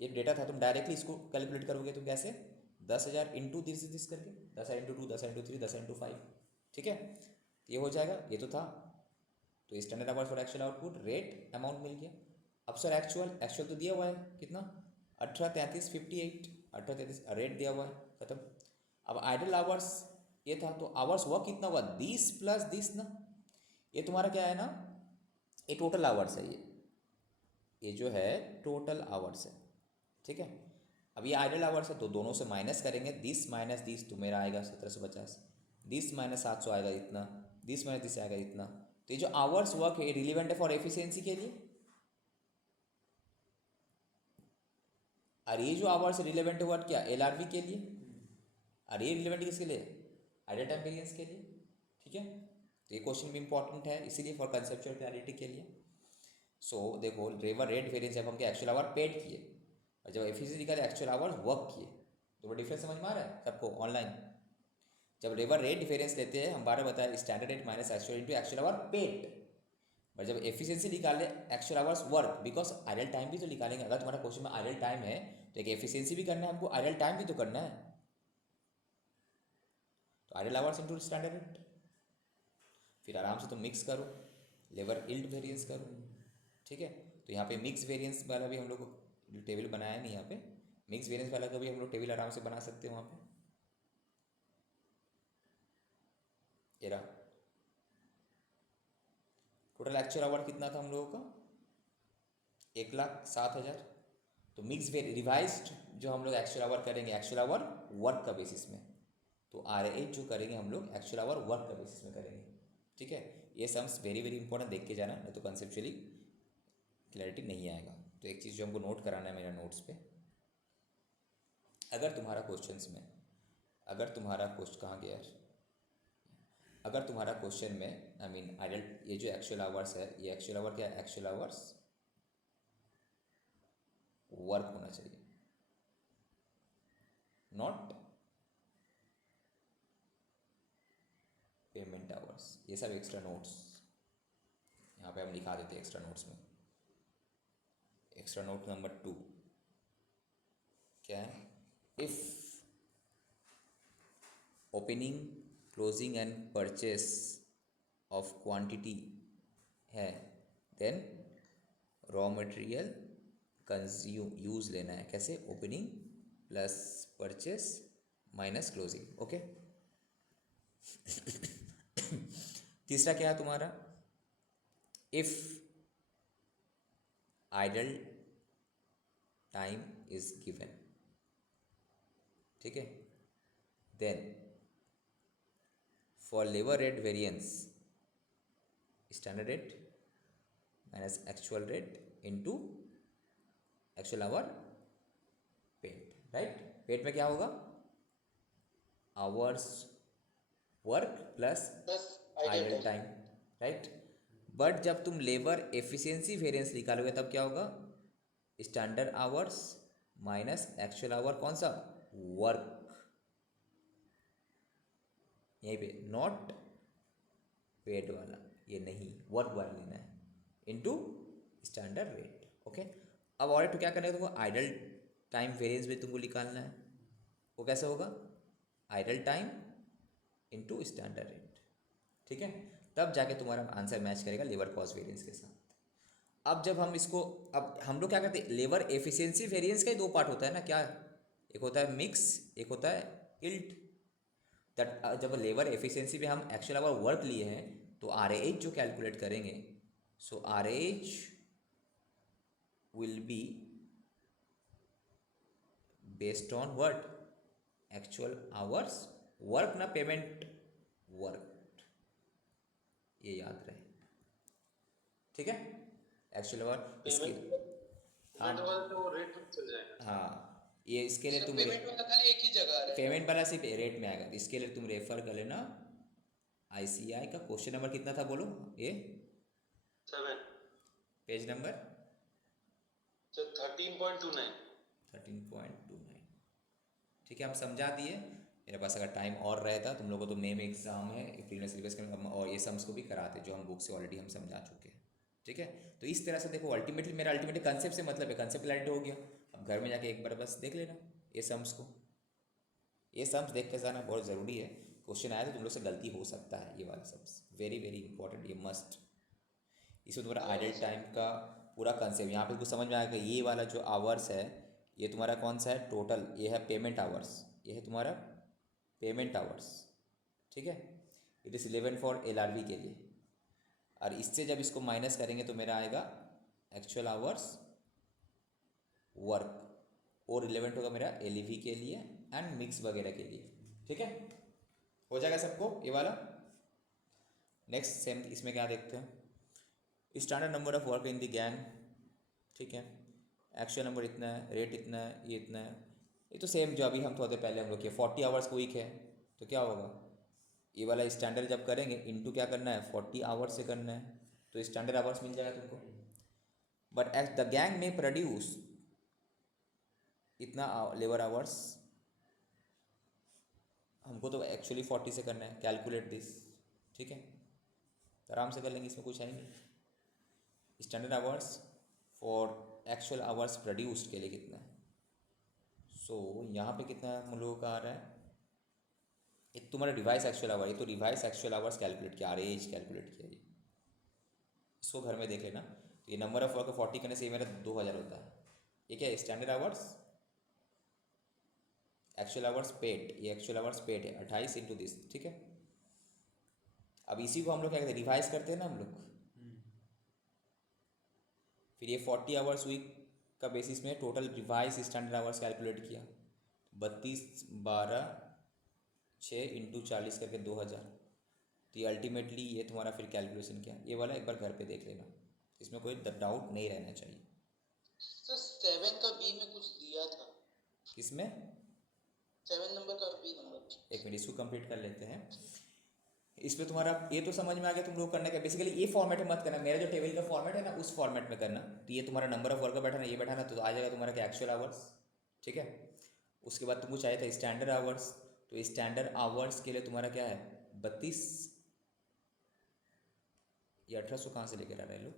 ये डेटा था, तुम डायरेक्टली इसको कैलकुलेट करोगे, तुम कैसे 10,000 इंटू दिस करके, 10,000 इंटू 2, 10,000 इंटू 3, 10,000 इंटू 5, ठीक है, ये हो जाएगा, ये तो था, तो standard hours for actual output rate amount मिल गया। अब सर एक्चुअल तो दिया हुआ है कितना 183358, 1833 रेट दिया हुआ है, खत्म। अब आइडल आवर्स ये था, तो आवर्स हुआ कितना हुआ, 20 प्लस 10 ना, ये तुम्हारा क्या है ना, ये टोटल आवर्स है, ये जो है टोटल आवर्स है, ठीक है। अब ये आइडल आवर्स है तो दोनों से माइनस करेंगे, 10 माइनस 10 तो मेरा आएगा 1750, 10 माइनस 700 आएगा इतना, 10 माइनस 10 आएगा इतना, तो ये जो आवर्स वर्क है रिलीवेंट है फॉर एफिशिएंसी के लिए, और ये जो आवर्स रिलेवेंट है वर्ड क्या LRV के लिए, और ये रिलेवेंट किसके लिए, आइडल टाइम वेरिएंस के लिए, ठीक है। तो ये क्वेश्चन भी इंपॉर्टेंट है इसीलिए फॉर कंसेप्चुअल क्लैरिटी के लिए। सो देखो लेबर रेट वेरिएंस जब हम क्या एक्चुअल आवर पेड किए और जब एफिशिएंसी निकाले एक्चुअल आवर्स वर्क किए, तो वो डिफरेंस समझ में आ रहा है सबको ऑनलाइन। जब लेबर रेट वेरिएंस लेते हैं, हम बारह बताया standard rate minus actual into actual hour paid. But जब एफिशिएंसी निकाले actual hours work, because idle time भी तो निकालेंगे। अगर तुम्हारा क्वेश्चन में आइडल टाइम है तो एक एफिशिएंसी भी करना है हमको, आइडल टाइम भी तो करना है। तो idle hours into standard rate, फिर आराम से तुम मिक्स करो, लेबर इल्ड वेरिएंस करो। ठीक है, तो यहाँ पे मिक्स वेरिएंस वाला भी हम लोग को टेबल बनाया नहीं, यहाँ पे मिक्स वेरिएंस वाला का भी हम लोग टेबल आराम से बना सकते हैं वहाँ पे। ये रहा टोटल एक्चुअल आवर कितना था हम लोगों का, 1,07,000। तो मिक्स रिवाइज्ड जो हम लोग एक्चुअल आवर करेंगे एक्चुअल आवर वर्क का बेसिस में, तो RH जो करेंगे हम लोग एक्चुअल आवर वर्क का बेसिस में करेंगे। ठीक है, ये सम्स वेरी वेरी इंपॉर्टेंट, देख के जाना, नहीं तो कंसेप्चुअली क्लैरिटी नहीं आएगा। तो एक चीज़ जो हमको नोट कराना है मेरा नोट्स पे, अगर तुम्हारा क्वेश्चंस में, अगर तुम्हारा क्वेश्चन कहाँ गया यार, अगर तुम्हारा क्वेश्चन में आई मीन आइडल, ये जो एक्चुअल आवर्स है, ये एक्चुअल आवर क्या है, एक्चुअल आवर्स वर्क होना चाहिए, नॉट पेमेंट आवर्स। ये सब एक्स्ट्रा नोट्स यहाँ पे हम लिखा देते हैं एक्स्ट्रा नोट्स में। एक्स्ट्रा नोट नंबर 2 क्या है, if opening closing and purchase of quantity है, then raw material consume use लेना है, कैसे, opening plus purchase minus closing. Okay तीसरा क्या है तुम्हारा, if idle time is given, ठीक है, then for labour rate variance standard rate minus actual rate into actual hour paid, right. Paid में क्या होगा, hours work plus idle time, right. But जब तुम लेबर एफिशिएंसी वेरिएंस निकालोगे तब क्या होगा, standard hours minus actual our, कौन सा, वर्क, यहीं पे नॉट पेड वाला, ये नहीं वर्क वाला लेना है, इनटू स्टैंडर्ड रेट। ओके, अब और तो क्या करना है तुमको, आइडल टाइम वेरिएंस भी तुमको निकालना है। वो कैसे होगा, idle time into standard rate, ठीक है, तब जाके तुम्हारा आंसर मैच करेगा लेबर कॉस्ट वेरिएंस के साथ। अब जब हम इसको, अब हम लोग क्या करते हैं, लेबर एफिशिएंसी वेरिएंस का ही दो पार्ट होता है ना, क्या, एक होता है मिक्स, एक होता है इल्ट। दैट जब लेबर एफिशिएंसी पे हम एक्चुअल आवर वर्क लिए हैं तो RH जो कैलकुलेट करेंगे, सो RH will be based on what, actual hours work, ना पेमेंट वर्क, ये याद रहे, ठीक है। एक्चुअल आवर इसके, हाँ पेमेंट वाला तो वो रेट में चल जाएगा। हाँ, ये इसके लिए तुम पेमेंट वाला खाली एक ही जगह आ रहा है, पेमेंट वाला सिर्फ रेट में आएगा, इसके लिए तुम रेफर कर लेना ICI का क्वेश्चन नंबर कितना था बोलो, ये 7 पेज नंबर 13.29। 13.29, ठीक है, हम समझा दिए। मेरे पास अगर टाइम और रहता, तुम लोगों को तो मे में एग्जाम है, प्रीवियस सिलेबस के, और ये सम्स को भी कराते जो हम बुक से ऑलरेडी हम समझा चुके हैं, ठीक है। तो इस तरह से देखो, अल्टीमेटली मेरा अल्टीमेटली कंसेप्ट से मतलब है, कंसेप्ट क्लैरिटी हो गया। अब घर में जाके एक बार बस देख लेना ये सम्स को, ये सम्स देख के जाना बहुत ज़रूरी है। क्वेश्चन आया तो तुम लोग से गलती हो सकता है, ये वाला सम्स वेरी वेरी इंपॉर्टेंट, ये मस्ट। इसमें तुम्हारा आइडल टाइम का पूरा कंसेप्ट यहाँ पे कुछ समझ में आएगा। ये वाला जो आवर्स है, ये तुम्हारा कौन सा है, टोटल, ये है पेमेंट आवर्स, ये है तुम्हारा पेमेंट आवर्स, ठीक है। इट इज़ 11 फॉर LRV के लिए, और इससे जब इसको माइनस करेंगे तो मेरा आएगा एक्चुअल आवर्स वर्क, और रिलेवेंट होगा मेरा LEV के लिए एंड मिक्स वगैरह के लिए, ठीक है। हो जाएगा सबको ये वाला। नेक्स्ट सेम, इसमें क्या देखते हैं, standard number of work in the gang, ठीक है, एक्चुअल नंबर इतना है, रेट इतना है, ये इतना है, ये तो सेम जो अभी हम थोड़े पहले हम लोग किए। 40 आवर्स को वीक है तो क्या होगा, ये वाला स्टैंडर्ड जब करेंगे इनटू क्या करना है, 40 आवर्स से करना है, तो स्टैंडर्ड आवर्स मिल जाएगा तुमको। बट एट द गैंग में प्रोड्यूस इतना लेबर आवर्स हमको तो एक्चुअली 40 से करना है, कैलकुलेट दिस, ठीक है, तो आराम से कर लेंगे, इसमें कुछ है ही नहीं। Standard hours for actual hours produced के लिए कितना है, सो यहाँ पे कितना हम लोगों का आ रहा है, एक तुम्हारा रिवाइज एक्चुअल आवर, ये तो रिवाइज एक्चुअल आवर्स कैलकुलेट किया, RAH कैलकुलेट किया, ये इसको घर में देख लेना। तो ये नंबर ऑफ वर्क 40 करने से ये मेरा 2000 होता है। ये क्या है, standard hours actual hours paid, ये एक्चुअल आवर्स पेड है 28 इंटू दिस, ठीक है। अब इसी को हम लोग क्या कहते हैं, रिवाइज करते हैं ना हम लोग, फिर ये 40 आवर्स वीक का बेसिस में total revise standard hours calculate किया, 32 12 6 इंटू 40 करके 2000। तो ये अल्टीमेटली ये तुम्हारा फिर कैलकुलेशन किया, ये वाला एक बार घर पे देख लेना, इसमें कोई डाउट नहीं रहना चाहिए। सर 7 का बी में कुछ दिया था, किसमें, 7 नंबर का बी नंबर। एक मिनट इसको कंप्लीट कर लेते हैं। इसमें तुम्हारा ये तो समझ में आ गया तुम लोग करना क्या, बेसिकली ये फॉर्मेट में मत करना, मेरा जो टेबल का फॉर्मेट है ना उस फॉर्मेट में करना। तो ये तुम्हारा नंबर ऑफ वर्कर बैठाना, ये बैठाना, तो आ जाएगा तुम्हारा क्या एक्चुअल आवर्स, ठीक है। उसके बाद तुमको चाहिए था स्टैंडर्ड आवर्स, तो स्टैंडर्ड आवर्स के लिए तुम्हारा क्या है 32, ये 1800 कहाँ से लेकर आ रहे हैं लोग,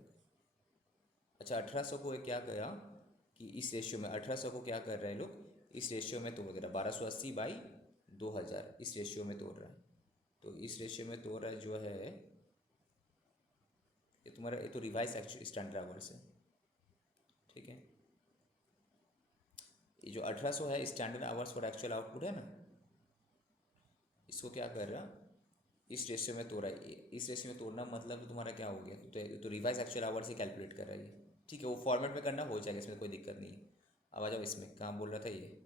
अच्छा 1800 को क्या करा कि इस रेशियो में 1800 को क्या कर रहे हैं लोग, इस रेशियो में तोड़ दे रहा, 1280 बाई 2000 इस रेशियो में तोड़ रहा है। तो इस रेशियो में तोड़ रहा है जो है ये तुम्हारा, ये तो रिवाइज एक्चुअल स्टैंडर्ड आवर्स है, ठीक है। ये जो 1800 है standard hours for actual output है ना, इसको क्या कर रहा, इस रेशियो में तोड़ा है। इस रेशियो में तोड़ना मतलब तो तुम्हारा क्या हो गया, तो रिवाइज एक्चुअल आवर्स ही कैलकुलेट कर रहा है ये, ठीक है। वो फॉर्मेट में करना हो जाएगा, इसमें कोई दिक्कत नहीं है। अब आ जाओ इसमें, कहाँ बोल रहा था ये,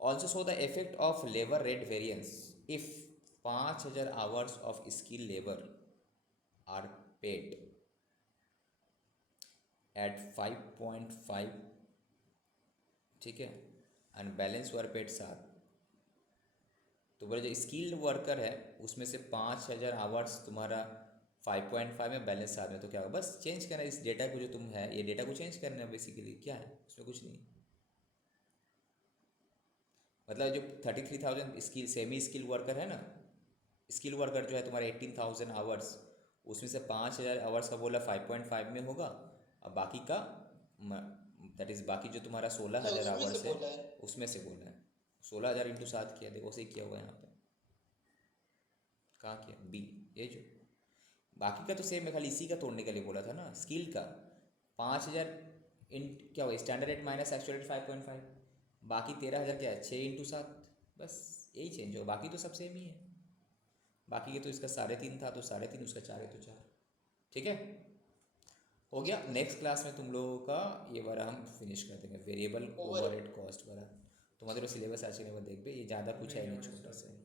also show the effect of labour rate variance if 5000 hours of skill labour are paid at 5.5, ठीक है, एंड बैलेंस वर पेड 7। तो बोले जो स्किल्ड वर्कर है उसमें से 5000 आवर्स तुम्हारा 5.5 में, बैलेंस 7 में, तो क्या होगा, बस चेंज करना इस डेटा को, जो तुम है ये डेटा को चेंज करना है बेसिकली, क्या है उसमें कुछ नहीं। मतलब जो 33,000 स्किल सेमी स्किल वर्कर है ना, स्किल वर्कर जो है तुम्हारे 18,000 आवर्स, उसमें से 5000 आवर्स का बोला 5.5 में होगा, अब बाकी का दैट इज़ बाकी जो तुम्हारा 16,000 आवर्स है उसमें से बोला है, 16,000 इंटू 7 किया, देखो उसे किया हुआ यहाँ पे, कहाँ किया बी, ये जो बाकी का तो सेम है, खाली इसी का तोड़ने के लिए बोला था ना, स्किल का 5000 इन क्या हुआ standard rate minus actual rate 5.5, बाकी 13,000 क्या है 6 इंटू 7, बस यही चेंज होगा, बाकी तो सब सेम ही है। बाकी के तो इसका 3.5 था तो 3.5, उसका 4 है तो 4, ठीक है, हो गया। नेक्स्ट क्लास में तुम लोगों का ये वाला हम फिनिश कर देंगे, वेरिएबल ओवरहेड कॉस्ट वाला। तुम्हारे सिलेबस आज के देख पे ये ज़्यादा कुछ है नहीं, छोटा सा है।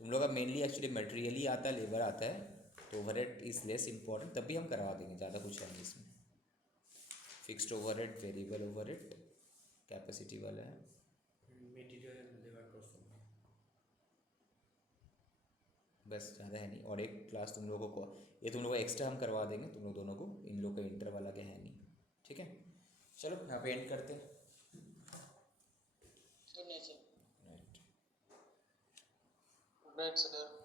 तुम लोग का मेनली एक्चुअली मटेरियल ही आता है, लेबर आता है, तो ओवरहेड इज़ लेस इंपॉर्टेंट, तब भी हम करवा देंगे, ज़्यादा कुछ है नहीं इसमें। Fixed overhead, variable overhead, capacity वाला है, मटेरियल एंड लेबर कॉस्ट, बस ज़्यादा है नहीं। और एक क्लास तुम लोगों को ये तुम लोगों को एक्स्ट्रा हम करवा देंगे तुम लोग दोनों को, इन लोग का इंटर वाला क्या है नहीं, ठीक है। चलो यहाँ पे एंड करते हैं। Good night sir. Right, Good night, sir.